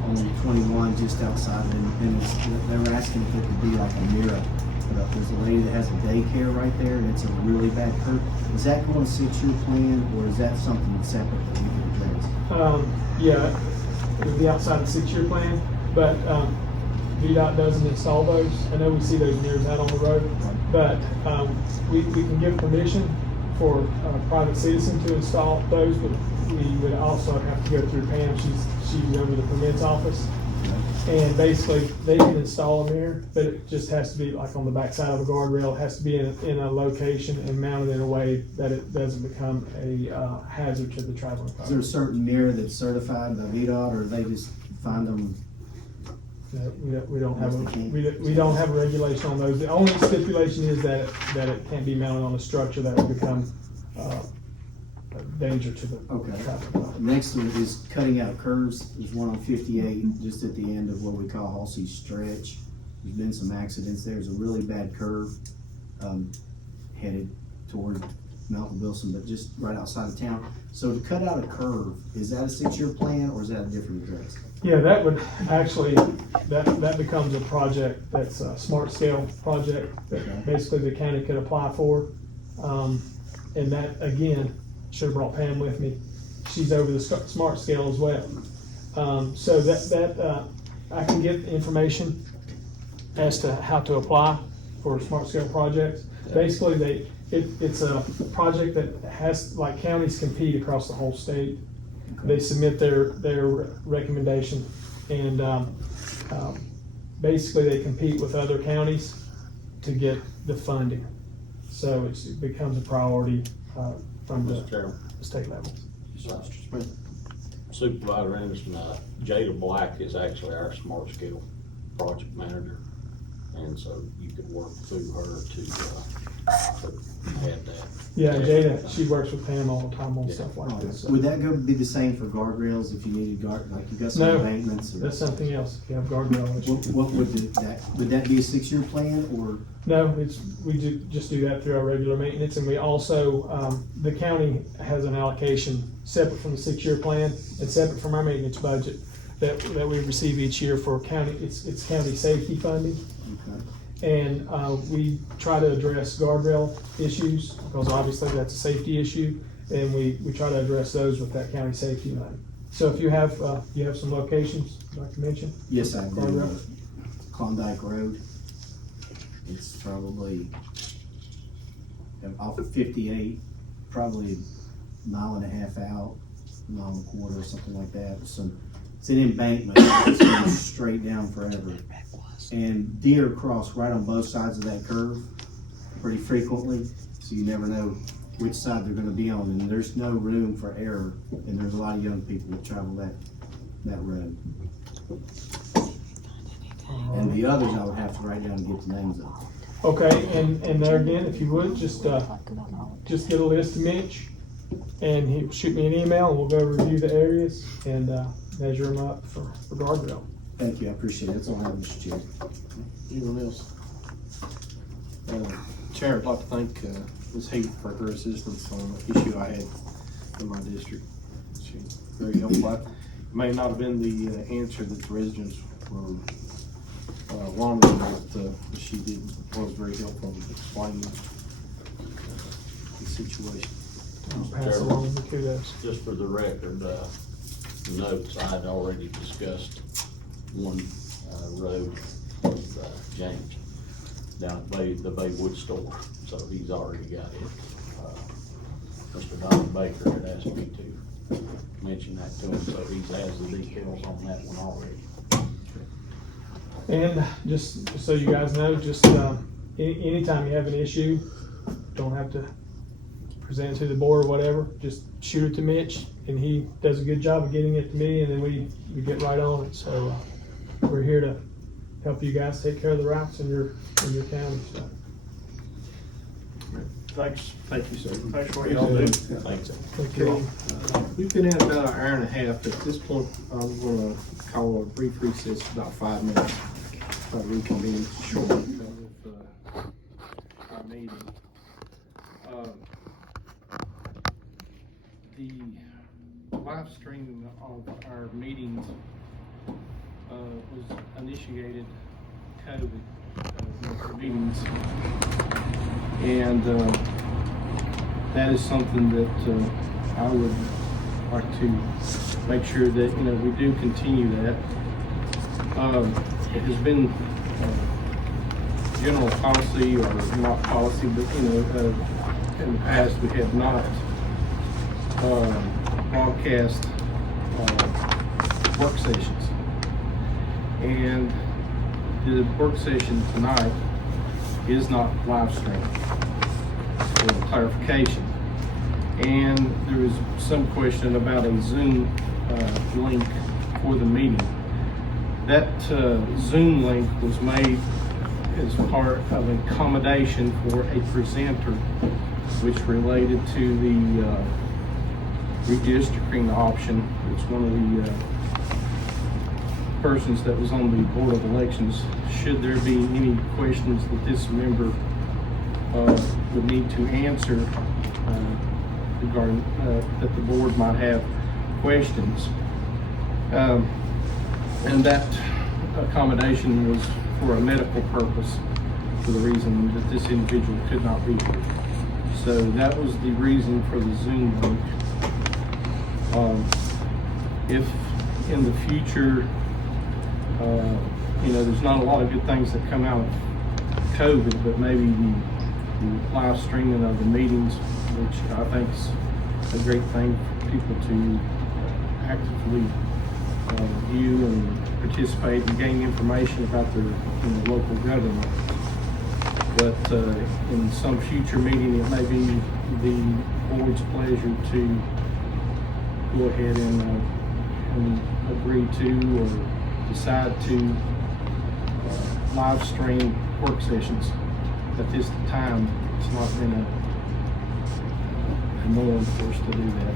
on 21, just outside of Independence, they were asking if it could be like a mirror put up. There's a lady that has a daycare right there, and it's a really bad curve. Is that going to 6-year plan, or is that something separate that we can address? Yeah, it'll be outside the 6-year plan, but VDOT doesn't install those. I know we see those mirrors out on the road, but we can give permission for a private citizen to install those, but we would also have to go through Pam. She's over the permits office. And basically, they can install a mirror, but it just has to be like on the back side of the guardrail. It has to be in a location and mounted in a way that it doesn't become a hazard to the traveling Is there a public. certain mirror that's certified by VDOT, or they just find them? We don't have a regulation on those. The only stipulation is that it can't be mounted on a structure that would become a danger to the traveling public. Next to it is cutting out curves. There's one on 58, just at the end of what we call Halsey Stretch. There's been some accidents there. There's a really bad curve headed toward Malcolm Wilson, but just right outside of town. So to cut out a curve, is that a 6-year plan or is that a different address? Yeah, that would actually, that becomes a project that's a smart scale project that basically the county could apply for. And that, again, should have brought Pam with me. She's over the smart scale as well. So that I can get information as to how to apply for smart scale projects. Basically, it's a project that has, like, counties compete across the whole state. They submit their recommendation, and basically they compete with other counties to get the funding. So it becomes a priority from the Mr. Chairman. state level. Supervisor Anderson, Jada Black is actually our smart scale project manager. And so you could work through her to add that. Yeah, Jada, she works with Pam all the time on stuff like this. So. Would that be the same for guardrails if you needed like you got some No, embankments? Or that's something else. If you have guardrail issues. what would that be a 6-year plan or? No, we just do that through our regular maintenance, and we also, the county has an allocation separate from the 6-year plan and separate from our maintenance budget that we receive each year for county, it's county safety funding. Okay. And we try to address guardrail issues, because obviously that's a safety issue, and we try to address those with that county safety money. So if you have some locations you'd like to mention? Yes, I do. Guardrail. Klondike Road. It's probably off of 58, probably a mile and a half out, mile and a quarter or something like that. It's an embankment. It's going straight down forever. And deer cross right on both sides of that curve pretty frequently, so you never know which side they're going to be on, and there's no room for error, and there's a lot of young people that travel that road. And the others I would have to write down and get the names of. Okay, and there again, if you would, just get a list of Mitch, and he'll shoot me an email, and we'll go review the areas and measure them up for guardrail. Thank you, I appreciate it. That's all I have, Mr. Chair. Anyone else? Chair, I'd like to thank Ms. Heath for her assistance on an issue I had in my district. She was very helpful. It may not have been the answer that the residents were wanting, but she was very helpful in explaining the situation. I'll pass along the kudos. Just for the record, notes, I had already discussed one road with James down at the Baywood store, so he's already got it. Mr. Don Baker had asked me to mention that to him, so he has the details on that one already. And just so you guys know, just anytime you have an issue, don't have to present it to the board or whatever, just shoot it to Mitch, and he does a good job of getting it to me, and then we get right on it. So we're here to help you guys take care of the routes in your county. So. Thank you, sir. Thanks for what y'all do. Thanks. Thank you all. We've been at about an hour and a half. At this point, I'm gonna call a brief recess, about 5 minutes. Reconvene shortly with our meeting. The live stream of our meetings was initiated COVID meetings, and that is something that I would like to make sure that we do continue that. It has been general policy, or not policy, but in the past we have not broadcast work sessions, and the work session tonight is not live streamed, for clarification. And there was some question about a Zoom link for the meeting. That Zoom link was made as part of an accommodation for a presenter, which related to the redistricting option. It's one of the persons that was on the Board of Elections. Should there be any questions that this member would need to answer, regarding, that the board might have questions. And that accommodation was for a medical purpose, for the reason that this individual could not be here. So that was the reason for the Zoom link. If in the future, there's not a lot of good things that come out of COVID, but maybe the live streaming of the meetings, which I think is a great thing for people to actively view and participate and gain information about their local government. But in some future meeting, it may be the board's pleasure to go ahead and agree to or decide to live stream work sessions. At this time, it's not been a norm for us to do that.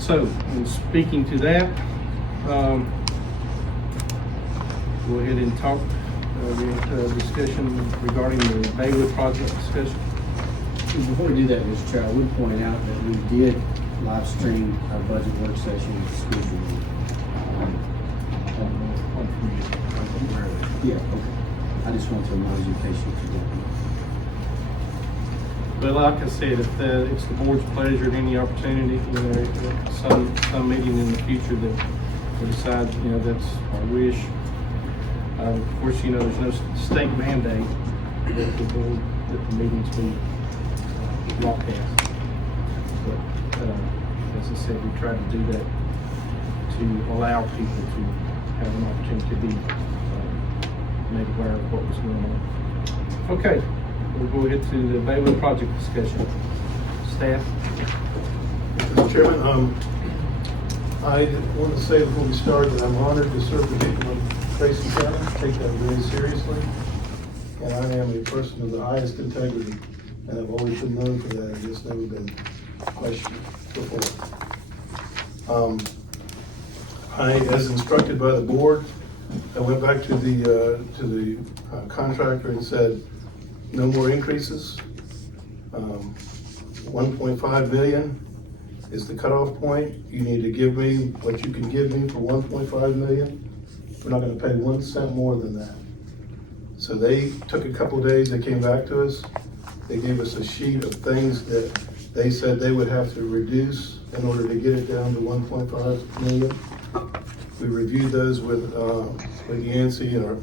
So, in speaking to that, go ahead and talk, discussion regarding the Baywood project discussion. Before we do that, Mr. Chair, I would point out that we did live stream our budget work session at the school board. Yeah, okay. I just want to remind you in case you forget. But like I said, if it's the board's pleasure at any opportunity, some meeting in the future that we decide, that's our wish. Of course, there's no state mandate that the meetings be broadcast. But as I said, we try to do that to allow people to have an opportunity to be made aware of what was going on. Okay, we'll go ahead to the Baywood project discussion. Staff. Mr. Chairman, I want to say before we start that I'm honored to serve the people of Grayson County. Take that very seriously. And I am a person of the highest integrity, and I've always been known for that, and it's never been questioned before. As instructed by the board, I went back to the contractor and said, no more increases. 1.5 million is the cutoff point. You need to give me what you can give me for 1.5 million. We're not gonna pay 1 cent more than that. So they took a couple of days, they came back to us. They gave us a sheet of things that they said they would have to reduce in order to get it down to 1.5 million. We reviewed those with Yancey, our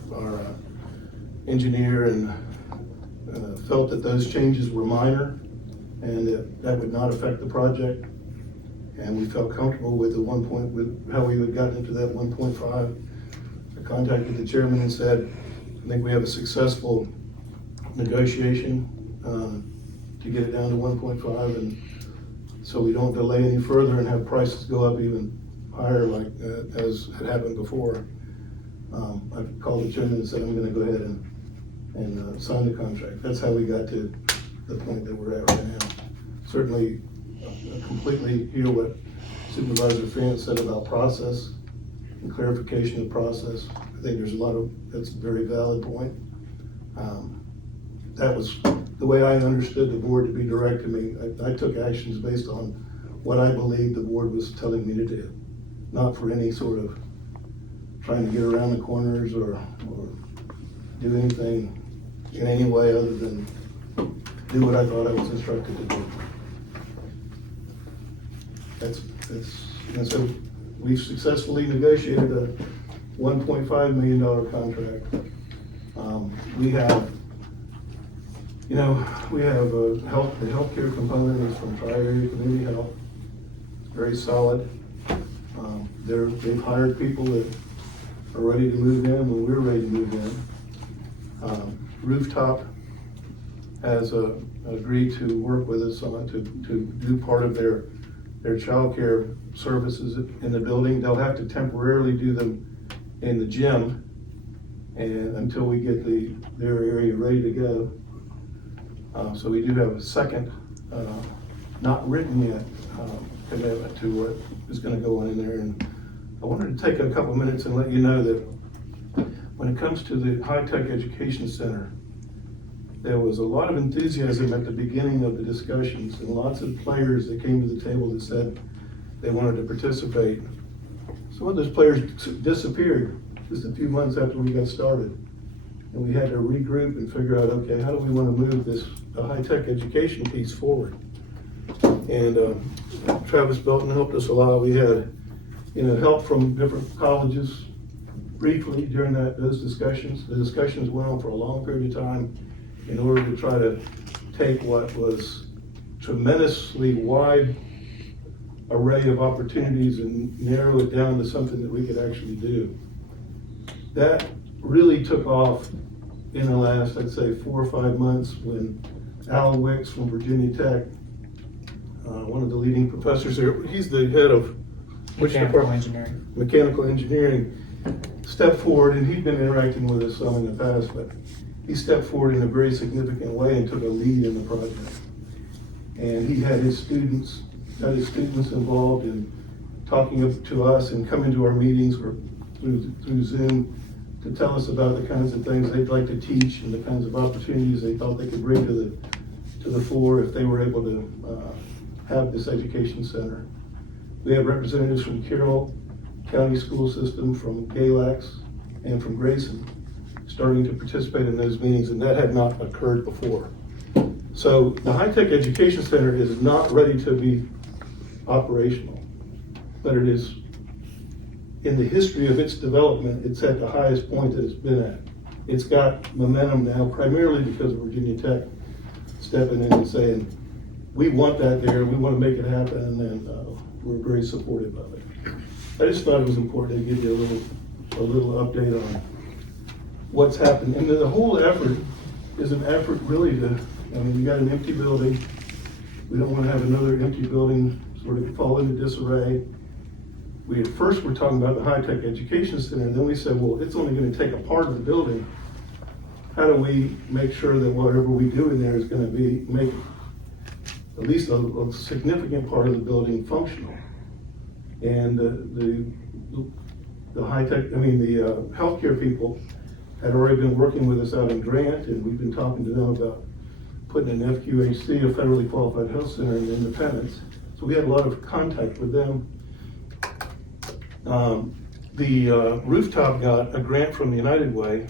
engineer, and felt that those changes were minor and that would not affect the project. And we felt comfortable with with how we had gotten into that 1.5. I contacted the chairman and said, I think we have a successful negotiation to get it down to 1.5, and so we don't delay any further and have prices go up even higher like as had happened before. I called the chairman and said, I'm gonna go ahead and sign the contract. That's how we got to the point that we're at right now. Certainly, I completely hear what Supervisor Fant said about process and clarification of process. I think there's that's a very valid point. That was the way I understood the board to be directing me. I took actions based on what I believed the board was telling me to do, not for any sort of trying to get around the corners or do anything in any way other than do what I thought I was instructed to do. And so we've successfully negotiated a $1.5 million contract. We have the healthcare component is from Tri-Area Community Health. It's very solid. They've hired people that are ready to move in when we're ready to move in. Rooftop has agreed to work with us on to do part of their child care services in the building. They'll have to temporarily do them in the gym and until we get their area ready to go. So we do have a second, not written yet, commitment to what is going to go in there. And I wanted to take a couple minutes and let you know that when it comes to the high-tech education center, there was a lot of enthusiasm at the beginning of the discussions and lots of players that came to the table that said they wanted to participate. Some of those players disappeared just a few months after we got started. And we had to regroup and figure out, okay, how do we want to move this high-tech education piece forward? And Travis Belton helped us a lot. We had, help from different colleges briefly during those discussions. The discussions went on for a long period of time in order to try to take what was tremendously wide array of opportunities and narrow it down to something that we could actually do. That really took off in the last, I'd say, 4 or 5 months when Al Wicks from Virginia Tech, one of the leading professors there, he's the head of Mechanical engineering. Mechanical engineering, stepped forward, and he'd been interacting with us some in the past, but he stepped forward in a very significant way and took a lead in the project. And he had his students, got his students involved in talking to us and coming to our meetings or through Zoom to tell us about the kinds of things they'd like to teach and the kinds of opportunities they thought they could bring to the fore if they were able to have this education center. We have representatives from Carroll County School System, from Galax, and from Grayson starting to participate in those meetings, and that had not occurred before. So the High-Tech Education Center is not ready to be operational, but it is, in the history of its development, it's at the highest point that it's been at. It's got momentum now, primarily because of Virginia Tech stepping in and saying, we want that there, we want to make it happen, and we're very supportive of it. I just thought it was important to give you a little update on what's happened. And the whole effort is an effort really to, we got an empty building. We don't want to have another empty building sort of fall into disarray. We at first were talking about the High-Tech Education Center, and then we said, well, it's only going to take a part of the building. How do we make sure that whatever we do in there is going to make at least a significant part of the building functional? And the high-tech, the healthcare people had already been working with us out in Grant, and we've been talking to them about putting an FQHC, a federally qualified health center, in Independence. So we had a lot of contact with them. The rooftop got a grant from the United Way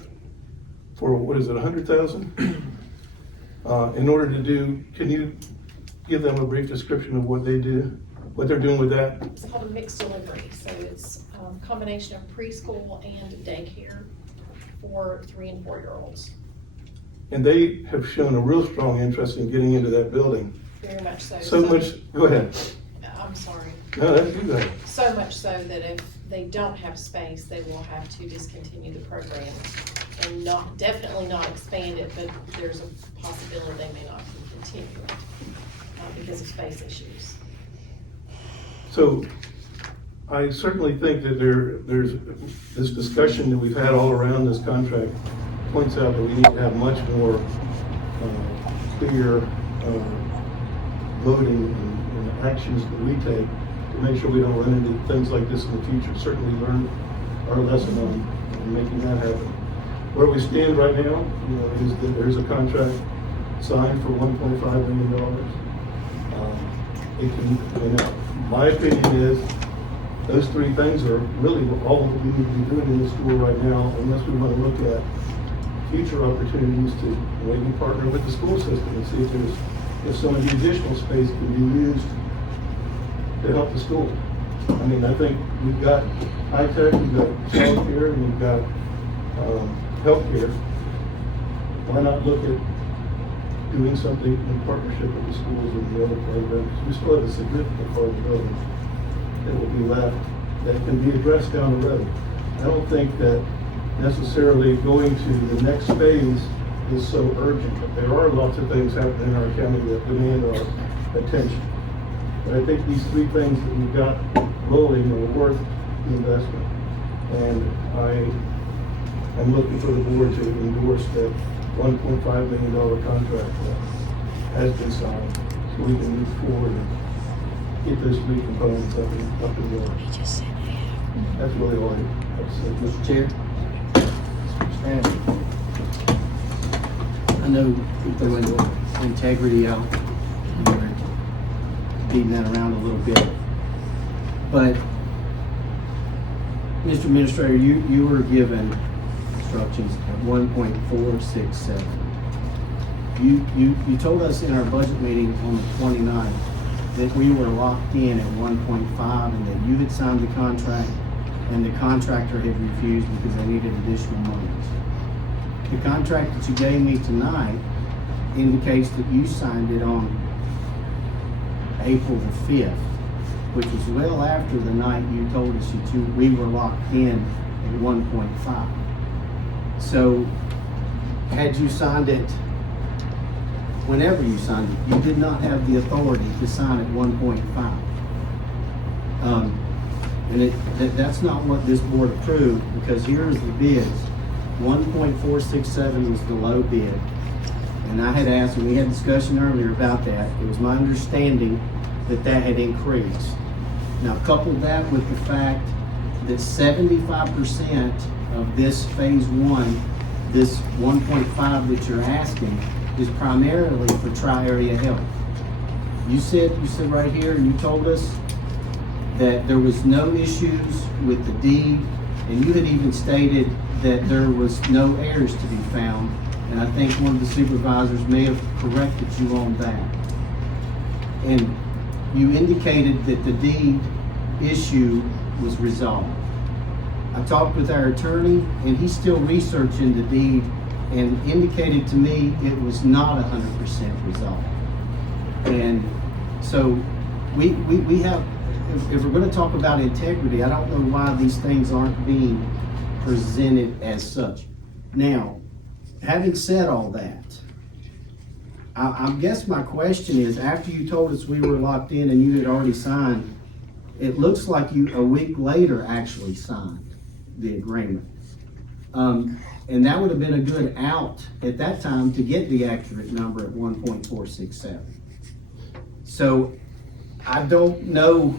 for, what is it, $100,000? In order to do, can you give them a brief description of what they do, what they're doing with that? It's called a mixed delivery, so it's a combination of preschool and daycare for 3 and 4 year olds. And they have shown a real strong interest in getting into that building. Very much so. So much, go ahead. I'm sorry. No, that's you guys. So much so that if they don't have space, they will have to discontinue the program and definitely not expand it, but there's a possibility they may not continue it because of space issues. So I certainly think that there's this discussion that we've had all around this contract points out that we need to have much more clear voting and actions that we take to make sure we don't run into things like this in the future. Certainly learn our lesson on making that happen. Where we stand right now, is that there's a contract signed for $1.5 million. My opinion is those 3 things are really all that we need to be doing in the school right now, unless we want to look at future opportunities to maybe partner with the school system and see if some of the additional space can be used to help the school. I think we've got high-tech, we've got childcare, and we've got healthcare. Why not look at doing something in partnership with the schools and the other programs? We still have a significant part of the building that will be left that can be addressed down the road. I don't think that necessarily going to the next phase is so urgent, but there are lots of things happening in our county that demand our attention. But I think these 3 things that we've got rolling are worth the investment. And I'm looking for the board to endorse that $1.5 million contract that has been signed, so we can move forward and get those 3 components up and going. That's really all I have to say. Mr. Chair. I know doing integrity out, beating that around a little bit. But, Mr. Administrator, you were given instructions at 1.467. You told us in our budget meeting on the 29th that we were locked in at 1.5 and that you had signed the contract and the contractor had refused because they needed additional monies. The contract that you gave me tonight indicates that you signed it on April the 5th, which was well after the night you told us we were locked in at 1.5. So, had you signed it, whenever you signed it, you did not have the authority to sign at 1.5. And that's not what this board approved, because here's the bids. 1.467 was the low bid. And I had asked, and we had discussion earlier about that, it was my understanding that that had increased. Now couple that with the fact that 75% of this phase one, this 1.5 that you're asking, is primarily for tri-area health. You said right here, and you told us that there was no issues with the deed, and you had even stated that there was no errors to be found, and I think one of the supervisors may have corrected you on that. And you indicated that the deed issue was resolved. I talked with our attorney, and he's still researching the deed and indicated to me it was not 100% resolved. And so we have, if we're going to talk about integrity, I don't know why these things aren't being presented as such. Now, having said all that, I guess my question is, after you told us we were locked in and you had already signed, it looks like you a week later actually signed the agreement. And that would have been a good out at that time to get the accurate number at 1.467. So I don't know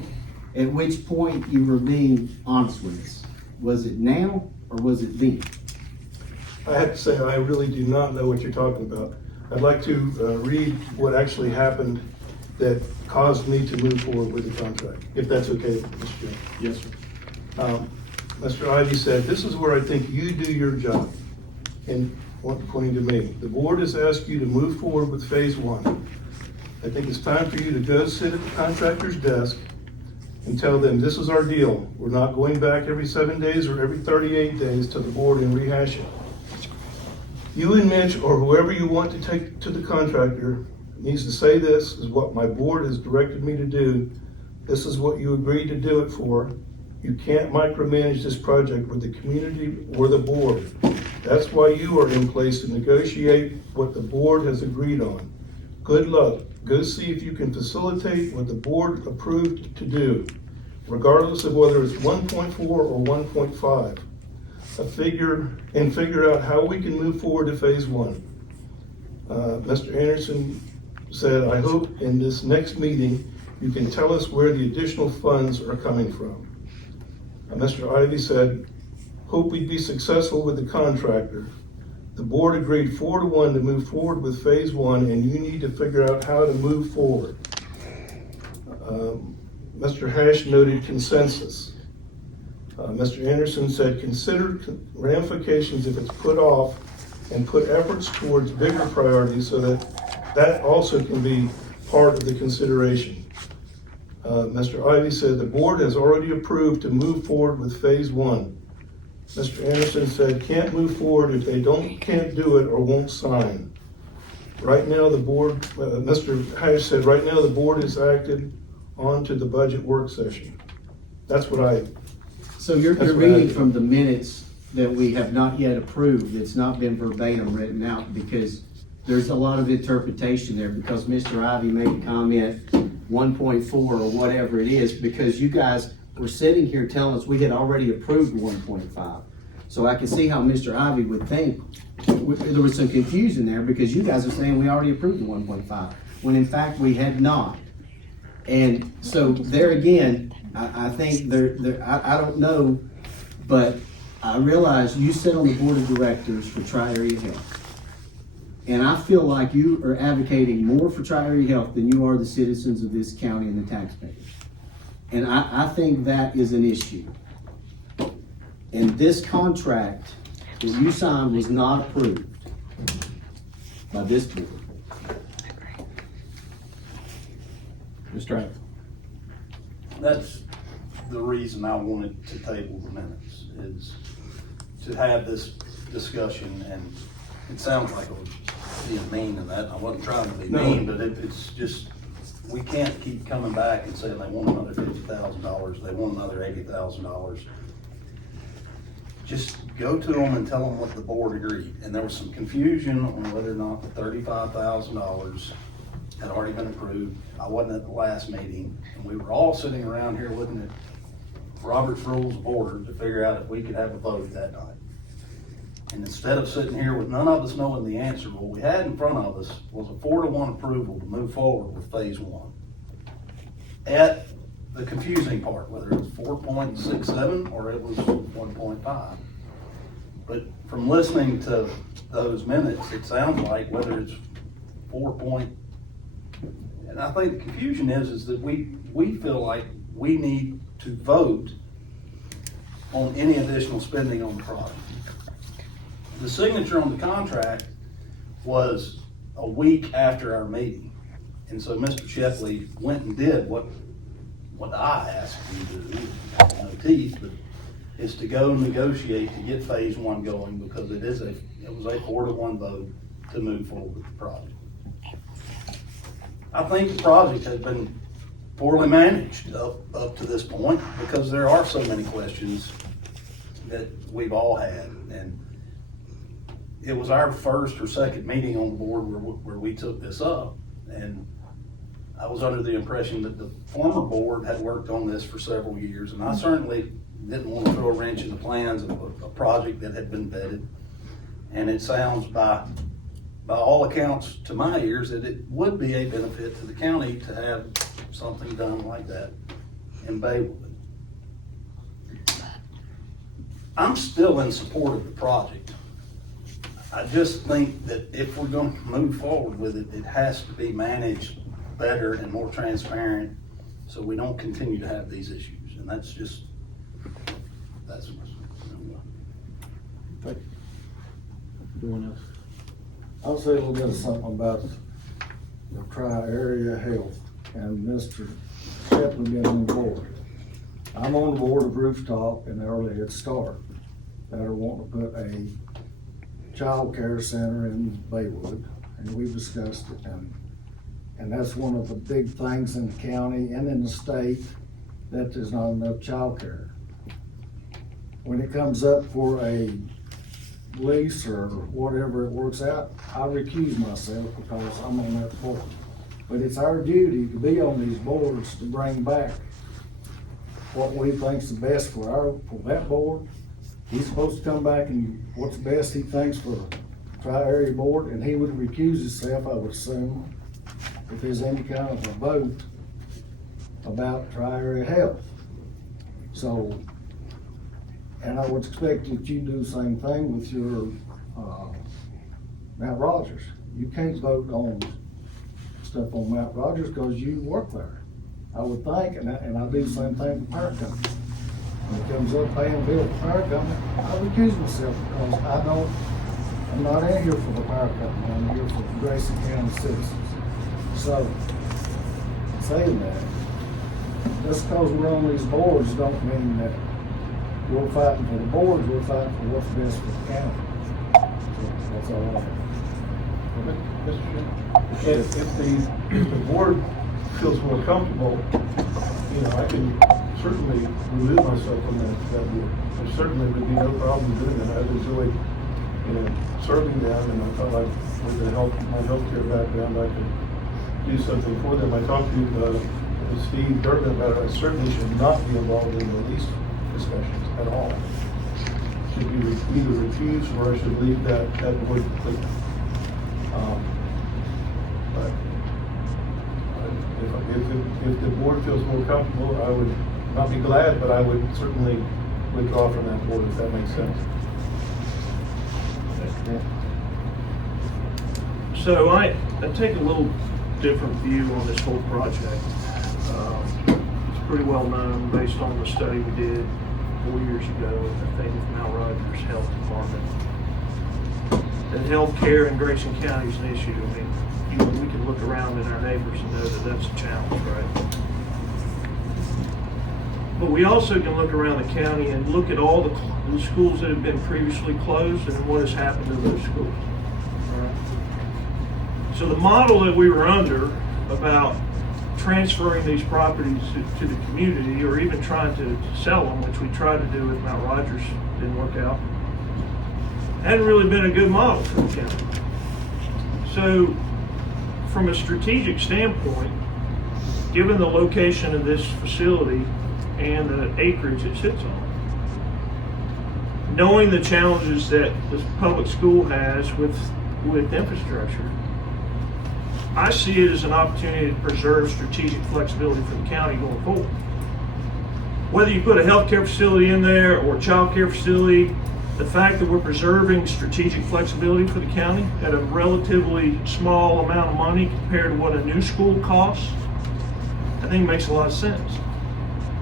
at which point you were being honest with us. Was it now or was it then? I have to say, I really do not know what you're talking about. I'd like to read what actually happened that caused me to move forward with the contract, if that's okay, Mr. Chairman. Yes, sir. Mr. Ivy said, "This is where I think you do your job." And pointing to me, "The board has asked you to move forward with phase one. I think it's time for you to go sit at the contractor's desk and tell them, this is our deal. We're not going back every 7 days or every 38 days to the board and rehash it. You and Mitch, or whoever you want to take to the contractor, needs to say, this is what my board has directed me to do. This is what you agreed to do it for. You can't micromanage this project with the community or the board. That's why you are in place to negotiate what the board has agreed on. Good luck. Go see if you can facilitate what the board approved to do, regardless of whether it's 1.4 or 1.5. Figure out how we can move forward to phase one." Mr. Anderson said, "I hope in this next meeting you can tell us where the additional funds are coming from." Mr. Ivy said, "Hope we'd be successful with the contractor. The board agreed 4-1 to move forward with phase one, and you need to figure out how to move forward." Mr. Hash noted consensus. Mr. Anderson said, "Consider ramifications if it's put off, and put efforts towards bigger priorities so that also can be part of the consideration." Mr. Ivy said, "The board has already approved to move forward with phase one." Mr. Anderson said, "Can't move forward if they can't do it or won't sign." Right now the board, Mr. Hash said, "Right now the board has acted on to the budget work session." That's what I. So you're reading from the minutes that we have not yet approved. It's not been verbatim written out, because there's a lot of interpretation there, because Mr. Ivy made a comment 1.4 or whatever it is, because you guys were sitting here telling us we had already approved 1.5. So I can see how Mr. Ivy would think there was some confusion there, because you guys are saying we already approved the 1.5, when in fact we had not. And so there again, I think I don't know, but I realize you sit on the board of directors for Tri-Area Health. And I feel like you are advocating more for Tri-Area Health than you are the citizens of this county and the taxpayers. And I think that is an issue. And this contract that you signed was not approved by this board. Mr. Adams. That's the reason I wanted to table the minutes, is to have this discussion, and it sounds like I was being mean in that. I wasn't trying to be mean, but it's just, we can't keep coming back and saying they want another $50,000, they want another $80,000. Just go to them and tell them what the board agreed. And there was some confusion on whether or not the $35,000 had already been approved. I wasn't at the last meeting, and we were all sitting around here looking at Robert's Rules of Order to figure out if we could have a vote that night. And instead of sitting here with none of us knowing the answer, what we had in front of us was a 4-to-1 approval to move forward with phase 1. At the confusing part, whether it was 4.67 or it was 1.5. But from listening to those minutes, it sounds like whether it's 4. And I think the confusion is that we feel like we need to vote on any additional spending on the project. The signature on the contract was a week after our meeting. And so Mr. Shepley went and did what I asked him to do, no teeth, but is to go negotiate to get phase 1 going, because it was a 4-to-1 vote to move forward with the project. I think the project has been poorly managed up to this point, because there are so many questions that we've all had. And it was our first or second meeting on the board where we took this up. And I was under the impression that the former board had worked on this for several years, and I certainly didn't want to throw a wrench in the plans of a project that had been vetted. And it sounds by all accounts to my ears that it would be a benefit to the county to have something done like that in Baywood. I'm still in support of the project. I just think that if we're going to move forward with it, it has to be managed better and more transparent, so we don't continue to have these issues. And that's Anyone else? I'll say a little bit of something about the Tri-Area Health and Mr. Shepley being on the board. I'm on the board of Rooftop and Early Head Start that are wanting to put a child care center in Baywood, and we've discussed it, and that's one of the big things in the county and in the state, that there's not enough child care. When it comes up for a lease or whatever it works out, I recuse myself because I'm on that board. But it's our duty to be on these boards to bring back what we think's the best for that board. He's supposed to come back and what's best he thinks for the Tri-Area Board, and he would recuse himself, I would assume, if there's any kind of a vote about Tri-Area Health. So, and I would expect that you do the same thing with your Mount Rogers. You can't vote on stuff on Mount Rogers because you work there. I would think, and I do the same thing with power company. When it comes up paying a bill for power company, I recuse myself because I'm not in here for the power company, I'm here for the Grayson County citizens. So, saying that, just because we're on these boards don't mean that we're fighting for the boards, we're fighting for what's best for the county. So that's all I have. If the board feels more comfortable, I can certainly remove myself from that board. There certainly would be no problem doing that. I've enjoyed, serving them, and I felt like with my healthcare background, I could do something for them. I talked to Steve Durden about it. I certainly should not be involved in the lease discussions at all. Should be either refused or I should leave that board completely. But if the board feels more comfortable, I would not be glad, but I would certainly withdraw from that board, if that makes sense. So I take a little different view on this whole project. It's pretty well known based on the study we did 4 years ago, I think, with Mount Rogers Health Department, that healthcare in Grayson County is an issue. I mean, we can look around at our neighbors and know that that's a challenge, right? But we also can look around the county and look at all the schools that have been previously closed and what has happened to those schools. Right? So the model that we were under about transferring these properties to the community, or even trying to sell them, which we tried to do with Mount Rogers, didn't work out, hadn't really been a good model for the county. So from a strategic standpoint, given the location of this facility and the acreage it sits on, knowing the challenges that the public school has with infrastructure, I see it as an opportunity to preserve strategic flexibility for the county going forward. Whether you put a healthcare facility in there or a child care facility, the fact that we're preserving strategic flexibility for the county at a relatively small amount of money compared to what a new school costs, I think makes a lot of sense.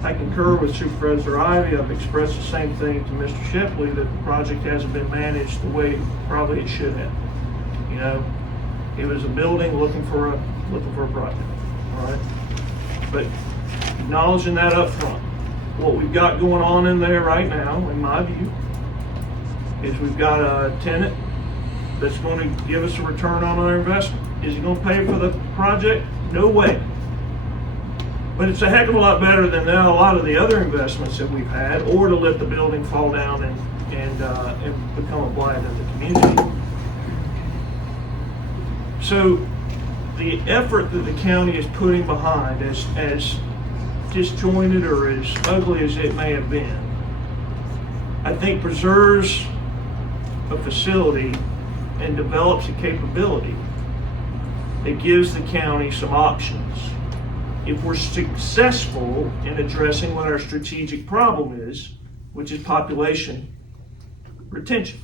I concur with Supervisor Ivy. I've expressed the same thing to Mr. Shepley, that the project hasn't been managed the way probably it should have. You know, it was a building looking for a project, all right? But acknowledging that up front, what we've got going on in there right now, in my view, is we've got a tenant that's going to give us a return on our investment. Is he going to pay for the project? No way. But it's a heck of a lot better than a lot of the other investments that we've had, or to let the building fall down and become a blight in the community. So the effort that the county is putting behind, as disjointed or as ugly as it may have been, I think preserves a facility and develops a capability that gives the county some options. If we're successful in addressing what our strategic problem is, which is population retention.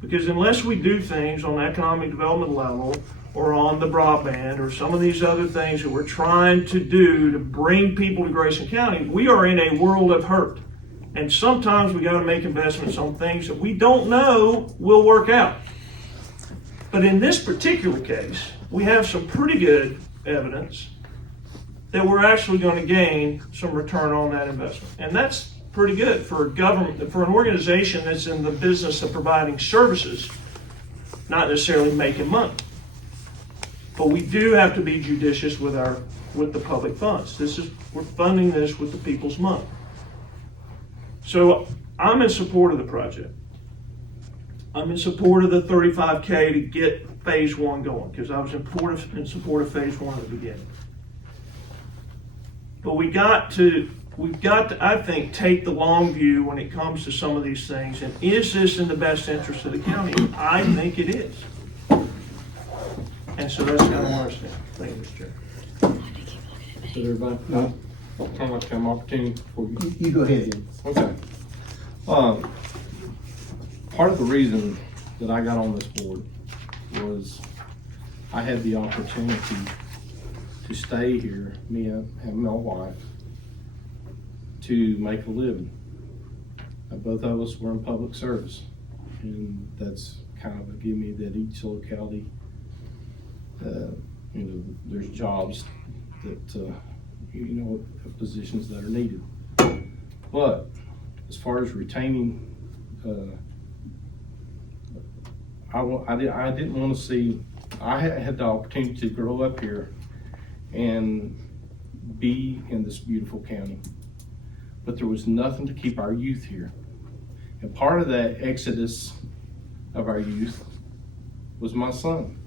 Because unless we do things on the economic development level, or on the broadband, or some of these other things that we're trying to do to bring people to Grayson County, we are in a world of hurt. And sometimes we got to make investments on things that we don't know will work out. But in this particular case, we have some pretty good evidence that we're actually going to gain some return on that investment. And that's pretty good for a government, for an organization that's in the business of providing services, not necessarily making money. But we do have to be judicious with the public funds. We're funding this with the people's money. So I'm in support of the project. I'm in support of the $35K to get phase one going, because I was in support of phase one at the beginning. But we've got to, I think, take the long view when it comes to some of these things. And is this in the best interest of the county? I think it is. And so that's kind of where I stand. Thank you, Mr. Chair. Did everybody? No. Kind of like an opportunity for you. You go ahead, Jim. Okay. Part of the reason that I got on this board was I had the opportunity to stay here, me and my wife, to make a living. Both of us were in public service, and that's kind of a gimme that each locality, there's jobs that, positions that are needed. But as far as retaining, I didn't want to see, I had the opportunity to grow up here and be in this beautiful county, but there was nothing to keep our youth here. And part of that exodus of our youth was my son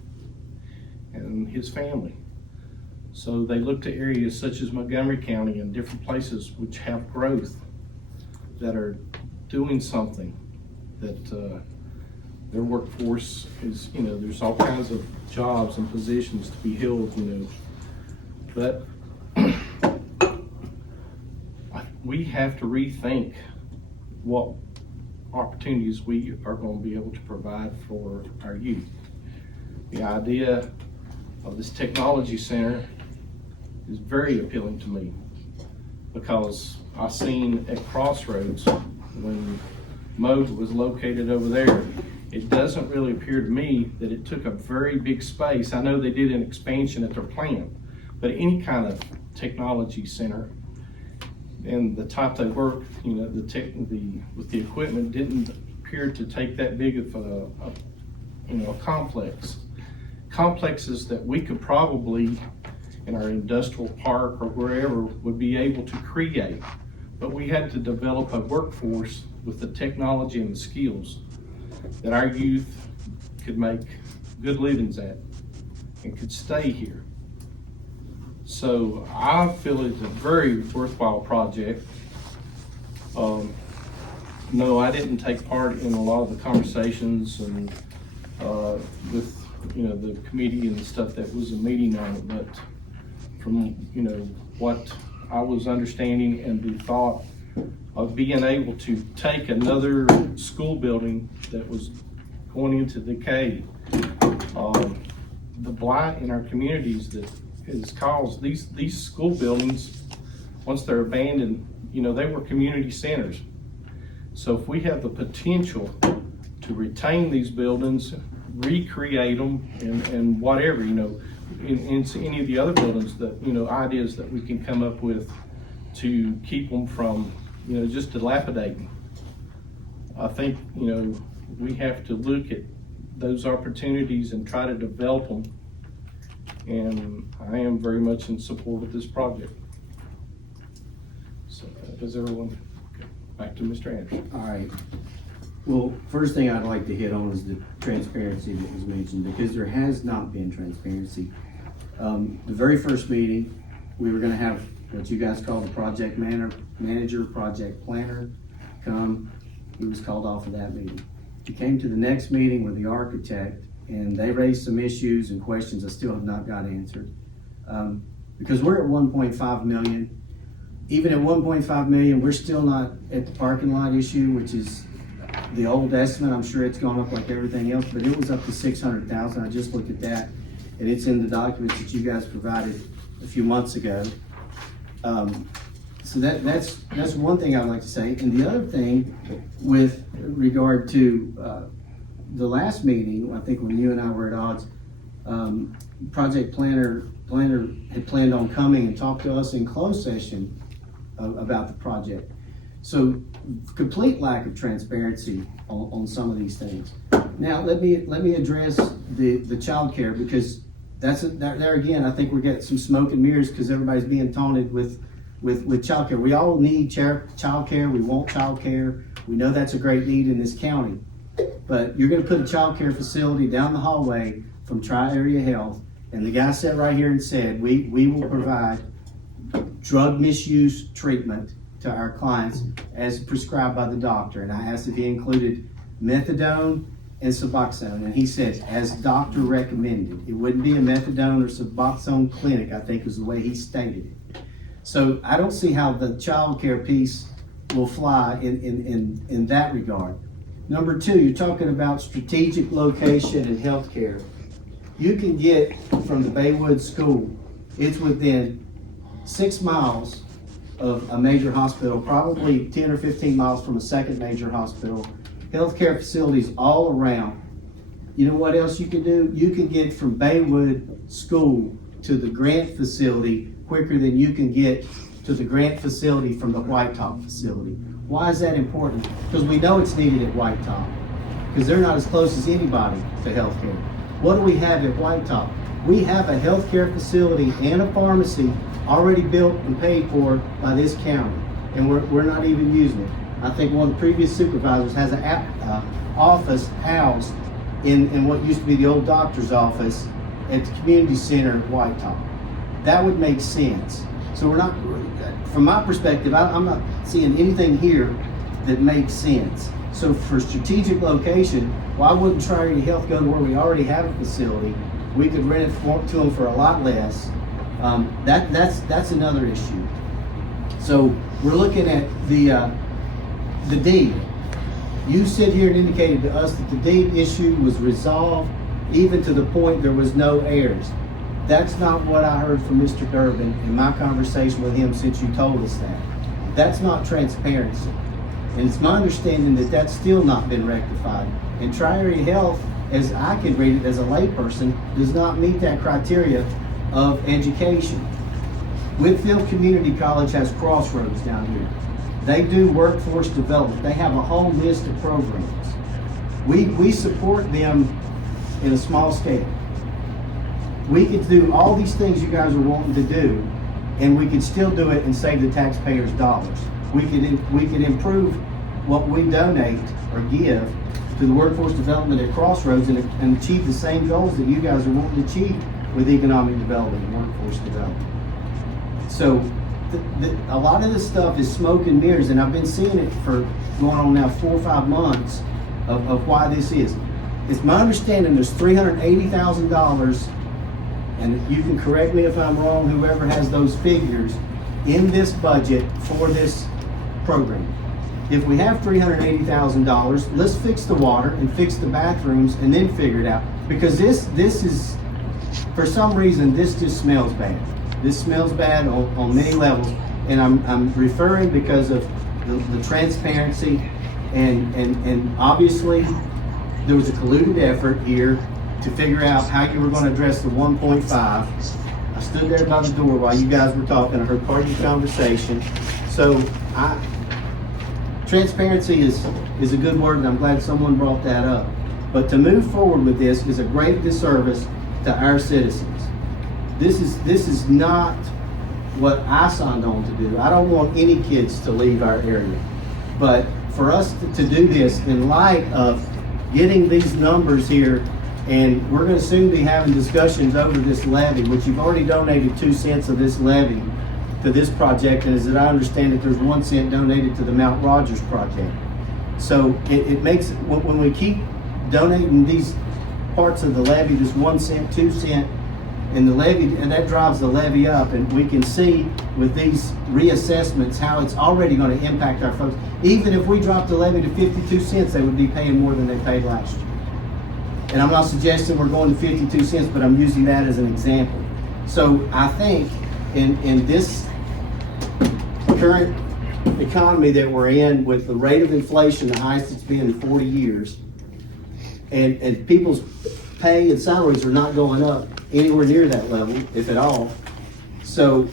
and his family. So they looked to areas such as Montgomery County and different places which have growth, that are doing something, that their workforce is, there's all kinds of jobs and positions to be held, but we have to rethink what opportunities we are going to be able to provide for our youth. The idea of this technology center is very appealing to me because I seen at Crossroads when Mode was located over there, it doesn't really appear to me that it took a very big space. I know they did an expansion at their plant, but any kind of technology center and the type they work, you know, with the equipment didn't appear to take that big of a complex. Complexes that we could probably in our industrial park or wherever would be able to create, but we had to develop a workforce with the technology and the skills that our youth could make good livings at and could stay here. So I feel it's a very worthwhile project. No, I didn't take part in a lot of the conversations and with the committee and the stuff that was a meeting on it, but from what I was understanding and the thought of being able to take another school building that was going into decay, the blight in our communities that is caused, these school buildings, once they're abandoned, they were community centers. So if we have the potential to retain these buildings, recreate them and whatever, in any of the other buildings that, ideas that we can come up with to keep them from, just dilapidating. I think, we have to look at those opportunities and try to develop them. And I am very much in support of this project. So does everyone, okay. Back to Mr. Anderson. All right. Well, first thing I'd like to hit on is the transparency that was mentioned, because there has not been transparency. The very first meeting, we were gonna have what you guys call the project manager, project planner come. He was called off of that meeting. He came to the next meeting with the architect, and they raised some issues and questions I still have not got answered. Because we're at 1.5 million. Even at 1.5 million, we're still not at the parking lot issue, which is the old estimate. I'm sure it's gone up like everything else, but it was up to 600,000. I just looked at that, and it's in the documents that you guys provided a few months ago. So that's one thing I'd like to say. And the other thing, with regard to the last meeting, I think when you and I were at odds, project planner had planned on coming and talk to us in closed session about the project. So complete lack of transparency on some of these things. Now let me address the child care, because there again, I think we're getting some smoke and mirrors because everybody's being taunted with child care. We all need child care. We want child care. We know that's a great need in this county. But you're going to put a child care facility down the hallway from Tri-Area Health, and the guy sat right here and said, we will provide drug misuse treatment to our clients as prescribed by the doctor. And I asked if he included methadone and Suboxone, and he said, as doctor recommended. It wouldn't be a methadone or Suboxone clinic, I think was the way he stated it. So I don't see how the child care piece will fly in that regard. Number two, you're talking about strategic location and healthcare. You can get from the Baywood School, it's within 6 miles of a major hospital, probably 10 or 15 miles from a second major hospital, healthcare facilities all around. You know what else you can do? You can get from Baywood School to the Grant facility quicker than you can get to the Grant facility from the White Top facility. Why is that important? Because we know it's needed at White Top, because they're not as close as anybody to healthcare. What do we have at White Top? We have a healthcare facility and a pharmacy already built and paid for by this county, and we're not even using it. I think one of the previous supervisors has an office housed in what used to be the old doctor's office at the community center at White Top. That would make sense. So we're not, from my perspective, I'm not seeing anything here that makes sense. So for strategic location, why wouldn't Tri-Area Health go to where we already have a facility? We could rent it to them for a lot less. That's another issue. So we're looking at the deed. You sit here and indicated to us that the deed issue was resolved even to the point there was no errors. That's not what I heard from Mr. Durbin in my conversation with him since you told us that. That's not transparency. And it's my understanding that that's still not been rectified. And Tri-Area Health, as I can read it as a layperson, does not meet that criteria of education. Whitfield Community College has Crossroads down here. They do workforce development. They have a whole list of programs. We support them in a small scale. We could do all these things you guys are wanting to do, and we could still do it and save the taxpayers dollars. We could improve what we donate or give to the workforce development at Crossroads and achieve the same goals that you guys are wanting to achieve with economic development and workforce development. So a lot of this stuff is smoke and mirrors, and I've been seeing it for going on now 4 or 5 months of why this is. It's my understanding there's $380,000, and you can correct me if I'm wrong, whoever has those figures, in this budget for this program. If we have $380,000, let's fix the water and fix the bathrooms and then figure it out. Because this is, for some reason, this just smells bad. This smells bad on many levels. And I'm referring because of the transparency and obviously there was a colluded effort here to figure out how you were going to address the 1.5. I stood there by the door while you guys were talking. I heard part of your conversation. So transparency is a good word, and I'm glad someone brought that up. But to move forward with this is a great disservice to our citizens. This is not what I signed on to do. I don't want any kids to leave our area. But for us to do this in light of getting these numbers here, and we're going to soon be having discussions over this levy, which you've already donated 2 cents of this levy to this project, and as I understand it, there's 1 cent donated to the Mount Rogers project. So it makes, when we keep donating these parts of the levy, just 1 cent, 2 cent, and the levy, and that drives the levy up, and we can see with these reassessments how it's already going to impact our folks. Even if we drop the levy to 52 cents, they would be paying more than they paid last year. And I'm not suggesting we're going to 52 cents, but I'm using that as an example. So I think in this current economy that we're in, with the rate of inflation the highest it's been in 40 years, and people's pay and salaries are not going up anywhere near that level, if at all. So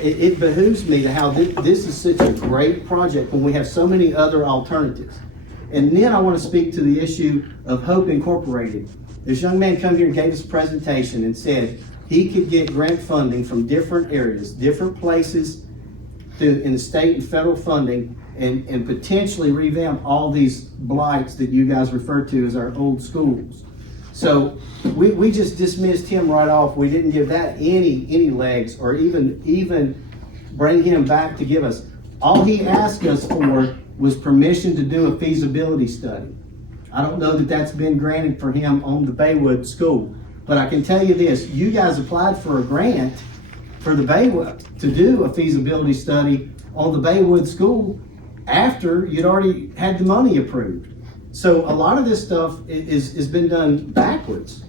it behooves me to how this is such a great project when we have so many other alternatives. And then I want to speak to the issue of Hope Incorporated. This young man come here and gave us a presentation and said he could get grant funding from different areas, different places in the state and federal funding, and potentially revamp all these blights that you guys refer to as our old schools. So we just dismissed him right off. We didn't give that any legs, or even bring him back to give us. All he asked us for was permission to do a feasibility study. I don't know that that's been granted for him on the Baywood School, but I can tell you this: you guys applied for a grant for the Baywood to do a feasibility study on the Baywood School after you'd already had the money approved. So a lot of this stuff has been done backwards.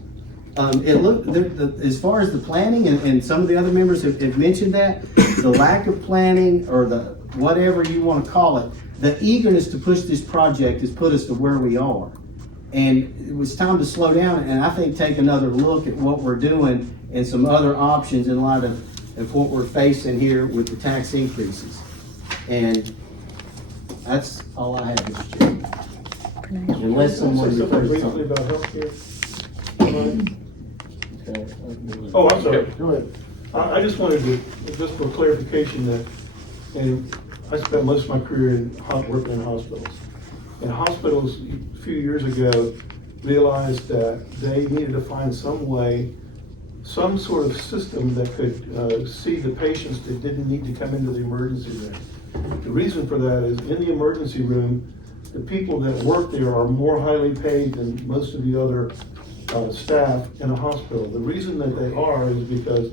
As far as the planning, and some of the other members have mentioned that, the lack of planning, or the whatever you want to call it, the eagerness to push this project has put us to where we are. And it was time to slow down and I think take another look at what we're doing and some other options in light of what we're facing here with the tax increases. And that's all I have, Mr. Chairman. Unless someone refers to briefly about healthcare. Okay. Oh, I'm sorry. Go ahead. I just wanted to, just for clarification, that, and I spent most of my career working in hospitals. And hospitals a few years ago realized that they needed to find some way, some sort of system that could see the patients that didn't need to come into the emergency room. The reason for that is in the emergency room, the people that work there are more highly paid than most of the other staff in a hospital. The reason that they are is because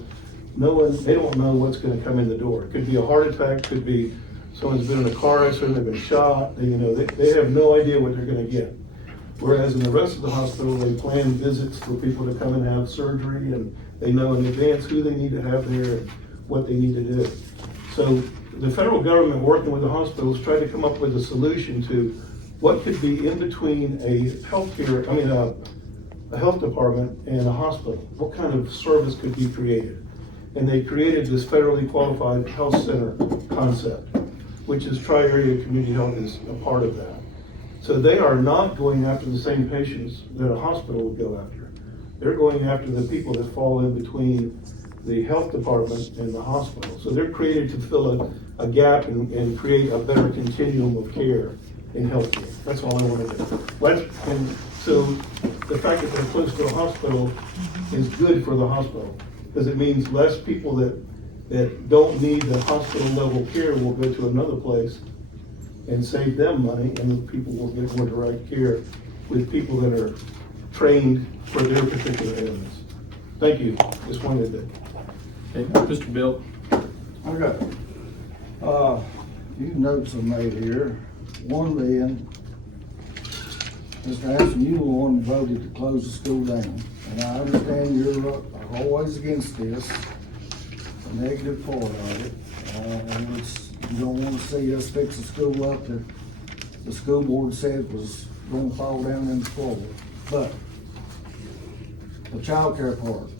they don't know what's going to come in the door. It could be a heart attack, could be someone's been in a car accident, they've been shot, they have no idea what they're going to get. Whereas in the rest of the hospital, they plan visits for people to come and have surgery, and they know in advance who they need to have there and what they need to do. So the federal government, working with the hospitals, tried to come up with a solution to what could be in between a health department and a hospital. What kind of service could be created? And they created this federally qualified health center concept, which is Tri-Area Community Health is a part of that. So they are not going after the same patients that a hospital would go after. They're going after the people that fall in between the health department and the hospital. So they're created to fill a gap and create a better continuum of care in healthcare. That's all I want to do. And so the fact that they're close to a hospital is good for the hospital, because it means less people that don't need the hospital level care will go to another place and save them money, and the people will get more direct care with people that are trained for their particular ailments. Thank you. Just wanted to. Okay, Mr. Bill. Okay. Few notes are made here. One being, Mr. Ashton, you were the one who voted to close the school down. And I understand you're always against this, the negative part of it. And you don't want to see us fix the school up that the school board said was going to fall down in the floor. But the child care part,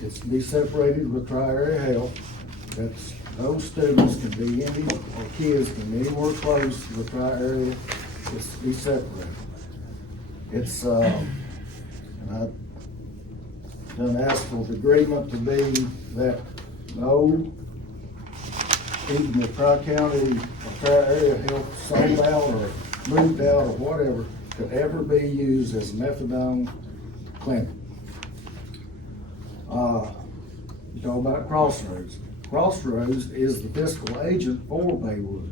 it's to be separated with Tri-Area Health. That's, those students can be or kids can be anywhere close to the Tri-Area. It's to be separated. It's, and I done asked for the agreement to be that no, even if Tri-County or Tri-Area Health sold out or moved out or whatever, could ever be used as a methadone clinic. You talk about Crossroads. Crossroads is the fiscal agent for Baywood.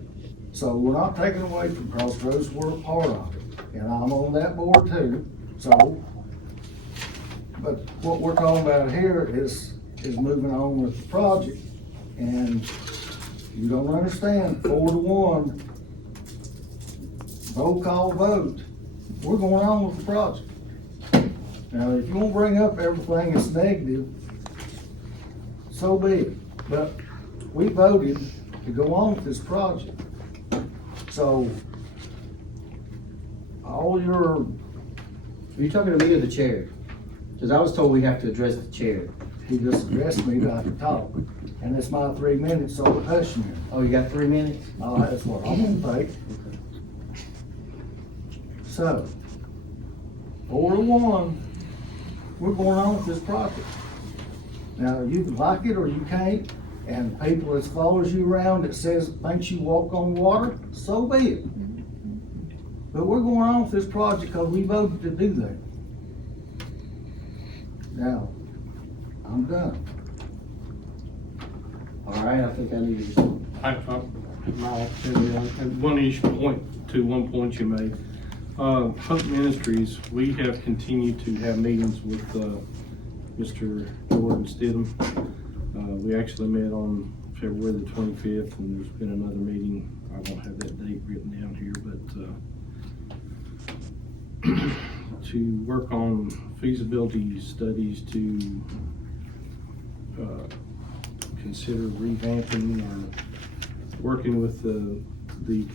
So we're not taking away from Crossroads, we're a part of it. And I'm on that board too, so. But what we're talking about here is moving on with the project. And you don't understand, 4-1, roll call vote, we're going on with the project. Now, if you want to bring up everything that's negative, so be it. But we voted to go on with this project. So, all your... Are you talking to me or the chair? Because I was told we have to address the chair. He just addressed me not to talk. And it's my 3 minutes, so hush me. Oh, you got 3 minutes? Oh, that's what I'm gonna take. So, 4-1, we're going on with this project. Now, you can like it or you can't, and people that follows you around that thinks you walk on water, so be it. But we're going on with this project because we voted to do that. Now, I'm done. All right, I think I need to. I have one point you made. Hope Ministries, we have continued to have meetings with Mr. Jordan Stidham. We actually met on February the 25th, and there's been another meeting. I don't have that date written down here, but to work on feasibility studies to consider revamping or working with the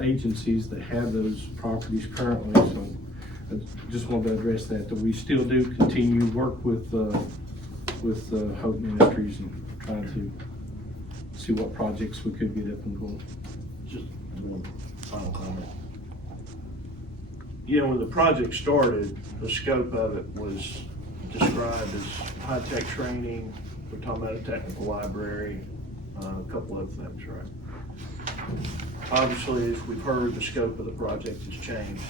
agencies that have those properties currently. So I just wanted to address that we still do continue work with Hope Ministries and trying to see what projects we could get up and going. Just one final comment. You know, when the project started, the scope of it was described as high-tech training. We're talking about a technical library, a couple of things, right? Obviously, as we've heard, the scope of the project has changed.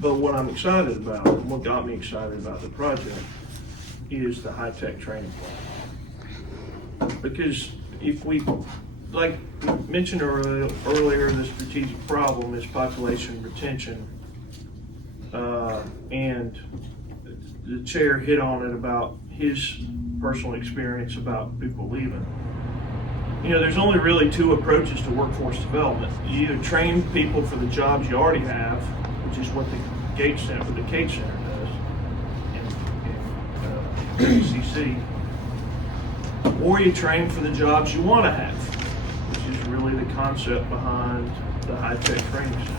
But what I'm excited about, and what got me excited about the project, is the high-tech training plan. Because if we, like mentioned earlier, the strategic problem is population retention. And the chair hit on it about his personal experience about people leaving. You know, there's only really two approaches to workforce development. You either train people for the jobs you already have, which which is what the Gates Center does in ACC, or you train for the jobs you want to have, which is really the concept behind the high-tech training center.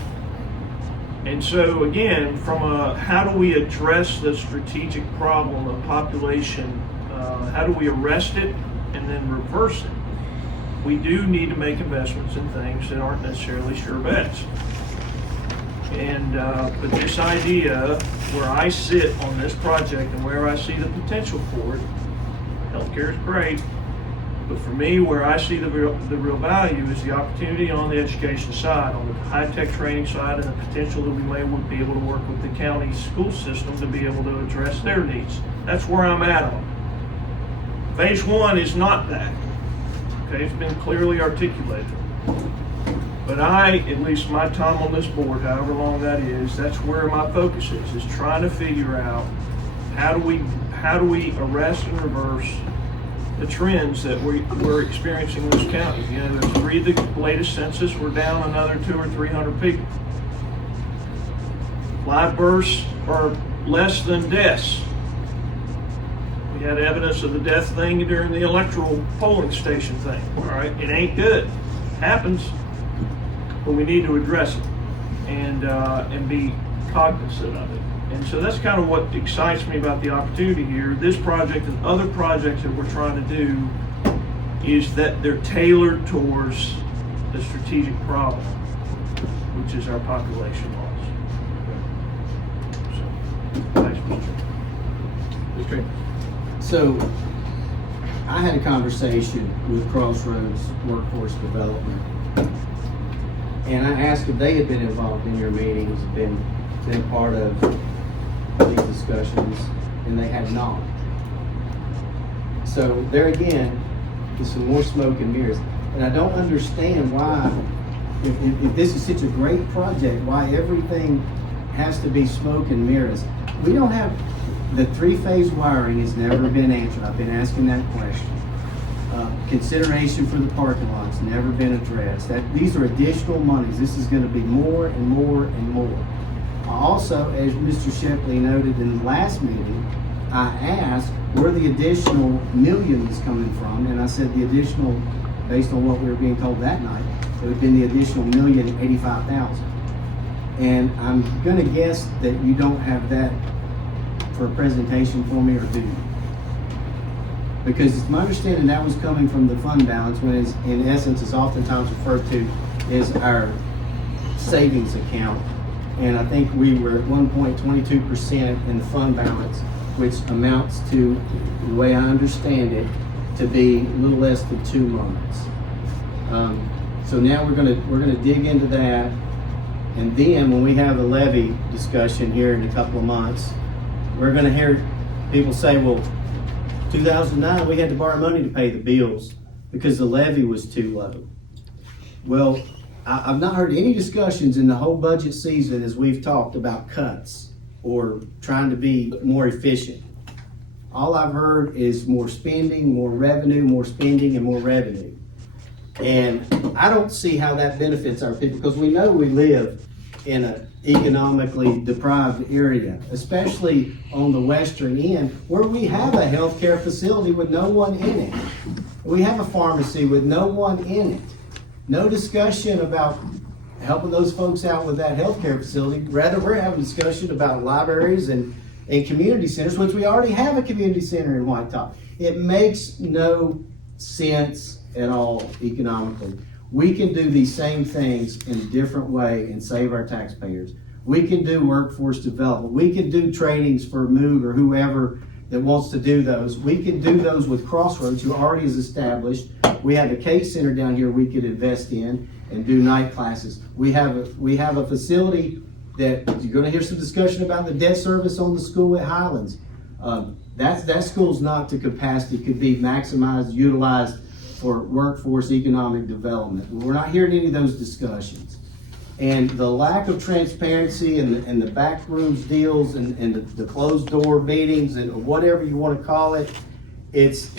And so again, from how do we address the strategic problem of population, how do we arrest it and then reverse it? We do need to make investments in things that aren't necessarily sure bets. And but this idea, where I sit on this project and where I see the potential for it, healthcare is great, but for me, where I see the real value is the opportunity on the education side, on the high-tech training side, and the potential that we may be able to work with the county school system to be able to address their needs. That's where I'm at on it. Phase one is not that. Okay, it's been clearly articulated. But at least my time on this board, however long that is, that's where my focus is trying to figure out how do we arrest and reverse the trends that we're experiencing in this county. You know, if you read the latest census, we're down another 200 or 300 people. Live births are less than deaths. We had evidence of the death thing during the electoral polling station thing. All right, it ain't good. Happens, but we need to address it and be cognizant of it. And so that's kind of what excites me about the opportunity here. This project and other projects that we're trying to do is that they're tailored towards the strategic problem, which is our population loss. So, thanks, Mr. Great. So, I had a conversation with Crossroads Workforce Development, and I asked if they had been involved in your meetings, been part of these discussions, and they had not. So there again is some more smoke and mirrors, and I don't understand why, if this is such a great project, why everything has to be smoke and mirrors. We don't have, the three-phase wiring has never been answered. I've been asking that question. Consideration for the parking lots never been addressed. These are additional monies. This is going to be more and more and more. Also, as Mr. Shepley noted in the last meeting, I asked where the additional millions coming from, and I said the additional, based on what we were being told that night, it would have been the additional $1,085,000. And I'm going to guess that you don't have that for a presentation for me, or do you? Because it's my understanding that was coming from the fund balance, when it's, in essence, is oftentimes referred to as our savings account. And I think we were at 1.22% in the fund balance, which amounts to, the way I understand it, to be a little less than 2 months. So now we're gonna dig into that, and then when we have a levy discussion here in a couple of months, we're gonna hear people say, well, 2009 we had to borrow money to pay the bills because the levy was too low. Well, I've not heard any discussions in the whole budget season as we've talked about cuts or trying to be more efficient. All I've heard is more spending, more revenue, more spending, and more revenue. And I don't see how that benefits our people, because we know we live in an economically deprived area, especially on the western end, where we have a healthcare facility with no one in it. We have a pharmacy with no one in it. No discussion about helping those folks out with that healthcare facility. Rather, we're having a discussion about libraries and community centers, which we already have a community center in White Top. It makes no sense at all economically. We can do these same things in a different way and save our taxpayers. We can do workforce development. We can do trainings for Moog or whoever that wants to do those. We can do those with Crossroads, who already is established. We have a Case Center down here we could invest in and do night classes. We have a facility that you're going to hear some discussion about, the debt service on the school at Highlands. That school's not to capacity, could be maximized, utilized for workforce economic development. We're not hearing any of those discussions. And the lack of transparency and the backrooms deals and the closed door meetings and whatever you want to call it, it's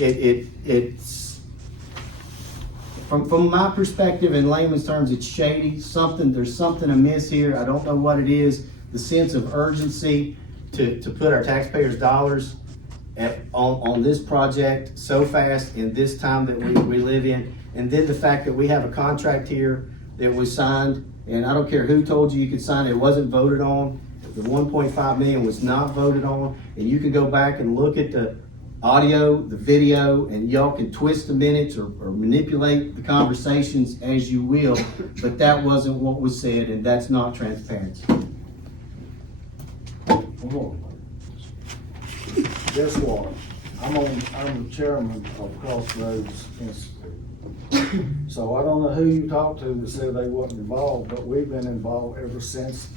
from my perspective, in layman's terms, it's shady. There's something amiss here. I don't know what it is, the sense of urgency to put our taxpayers' dollars on this project so fast in this time that we live in. And then the fact that we have a contract here that was signed, and I don't care who told you could sign it, it wasn't voted on. The 1.5 million was not voted on, and you can go back and look at the audio, the video, and y'all can twist the minutes or manipulate the conversations as you will, but that wasn't what was said, and that's not transparency. Guess what? I'm the chairman of Crossroads Institute. So I don't know who you talked to that said they wasn't involved, but we've been involved ever since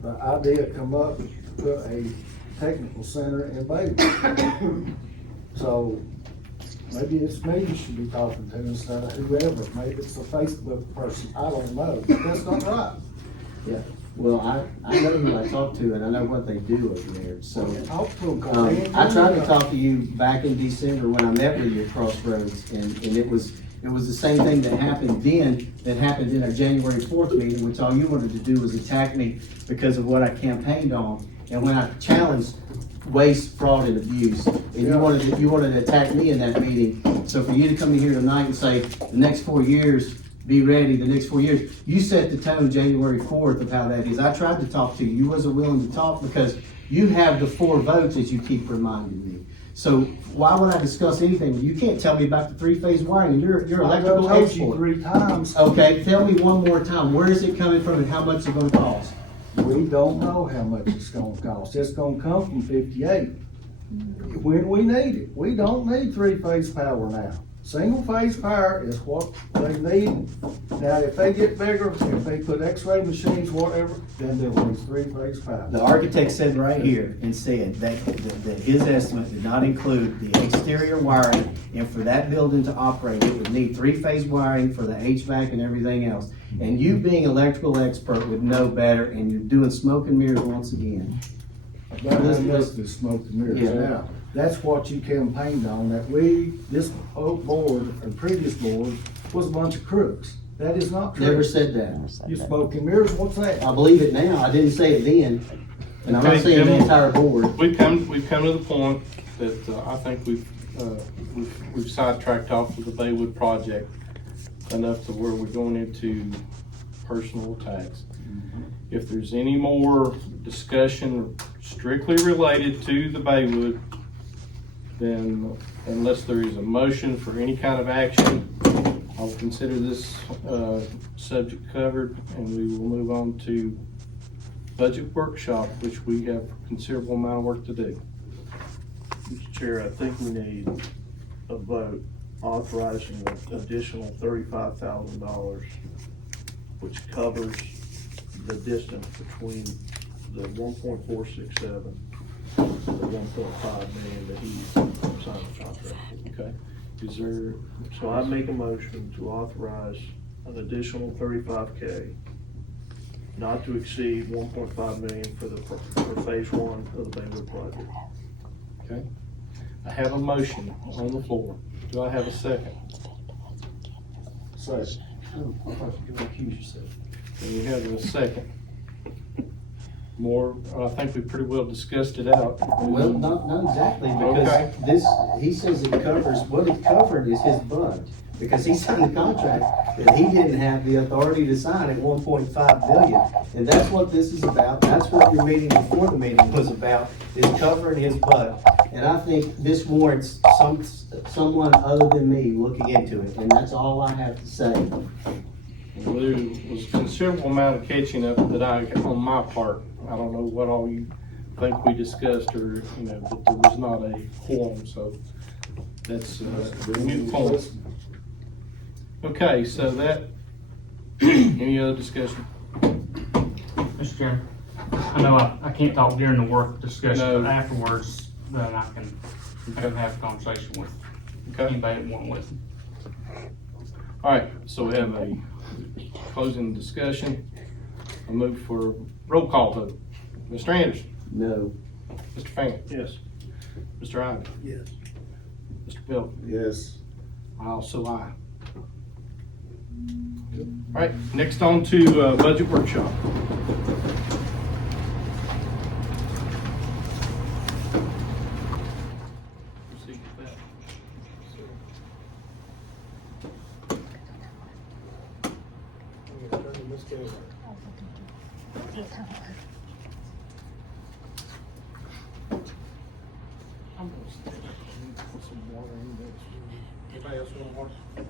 the idea come up to put a technical center in Bailey. So maybe it's me you should be talking to instead of whoever. Maybe it's a Facebook person. I don't know, but that's not right. Yeah. Well, I know who I talked to, and I know what they do over there, so. Talk to them. I tried to talk to you back in December when I met with you at Crossroads, and it was the same thing that happened then that happened in our January 4th meeting, which all you wanted to do was attack me because of what I campaigned on. And when I challenged waste, fraud, and abuse, and you wanted to attack me in that meeting. So for you to come in here tonight and say, the next 4 years, be ready, the next 4 years, you set the tone January 4th of how that is. I tried to talk to you. You wasn't willing to talk because you have the 4 votes, as you keep reminding me. So why would I discuss anything? You can't tell me about the 3-phase wiring. You're electrical I told expert. you 3 times. Okay, tell me one more time. Where is it coming from and how much is it gonna cost? We don't know how much it's gonna cost. It's gonna come from 58. When we need it. We don't need 3-phase power now. Single-phase power is what they need. Now, if they get bigger, if they put x-ray machines, whatever, then they'll need 3-phase power. The architect said right here and said that his estimate did not include the exterior wiring, and for that building to operate, it would need 3-phase wiring for the HVAC and everything else. And you being electrical expert would know better, and you're doing smoke and mirrors once again. That has to smoke and mirrors. Yeah. Now, that's what you campaigned on, that this whole board and previous board was a bunch of crooks. That is not true. Never said that. You smoke and mirrors, what's that? I believe it now. I didn't say it then, and I'm not saying the entire board. We've come to the point that I think we've sidetracked off of the Baywood project enough to where we're going into personal attacks. If there's any more discussion strictly related to the Baywood, then unless there is a motion for any kind of action, I'll consider this subject covered, and we will move on to budget workshop, which we have a considerable amount of work to do. Mr. Chair, I think we need a vote authorizing an additional $35,000, which covers the distance between the 1.467 and the 1.5 million that he signed the contract with. Okay. Is there? So I make a motion to authorize an additional $35K, not to exceed 1.5 million for phase 1 of the Baywood project. Okay. I have a motion on the floor. Do I have a second? Second. I thought you were gonna accuse yourself. And we have a second. More, I think we pretty well discussed it out. Well, not exactly, because he says it covers, what it covered is his budget. Because he signed the contract that he didn't have the authority to sign at 1.5 billion. And that's what this is about. That's what your meeting before the meeting was about, is covering his butt. And I think this warrants someone other than me looking into it, and that's all I have to say. Well, there was a considerable amount of catching up that on my part. I don't know what all you think we discussed, or, but there was not a quorum, so that's a new point. Okay, so that, any other discussion? Mr. Chairman, I know I can't talk during the work discussion, No. but afterwards, then I can have a conversation with anybody that wants to listen. All right, so we have a closing discussion. I move for roll call vote. Mr. Anderson? No. Mr. Fan? Yes. Mr. Ivey? Yes. Mr. Bill? Yes. I also aye. All right, next on to budget workshop. Proceed with that. I'm gonna stand up and put some water in this. Anybody else want water?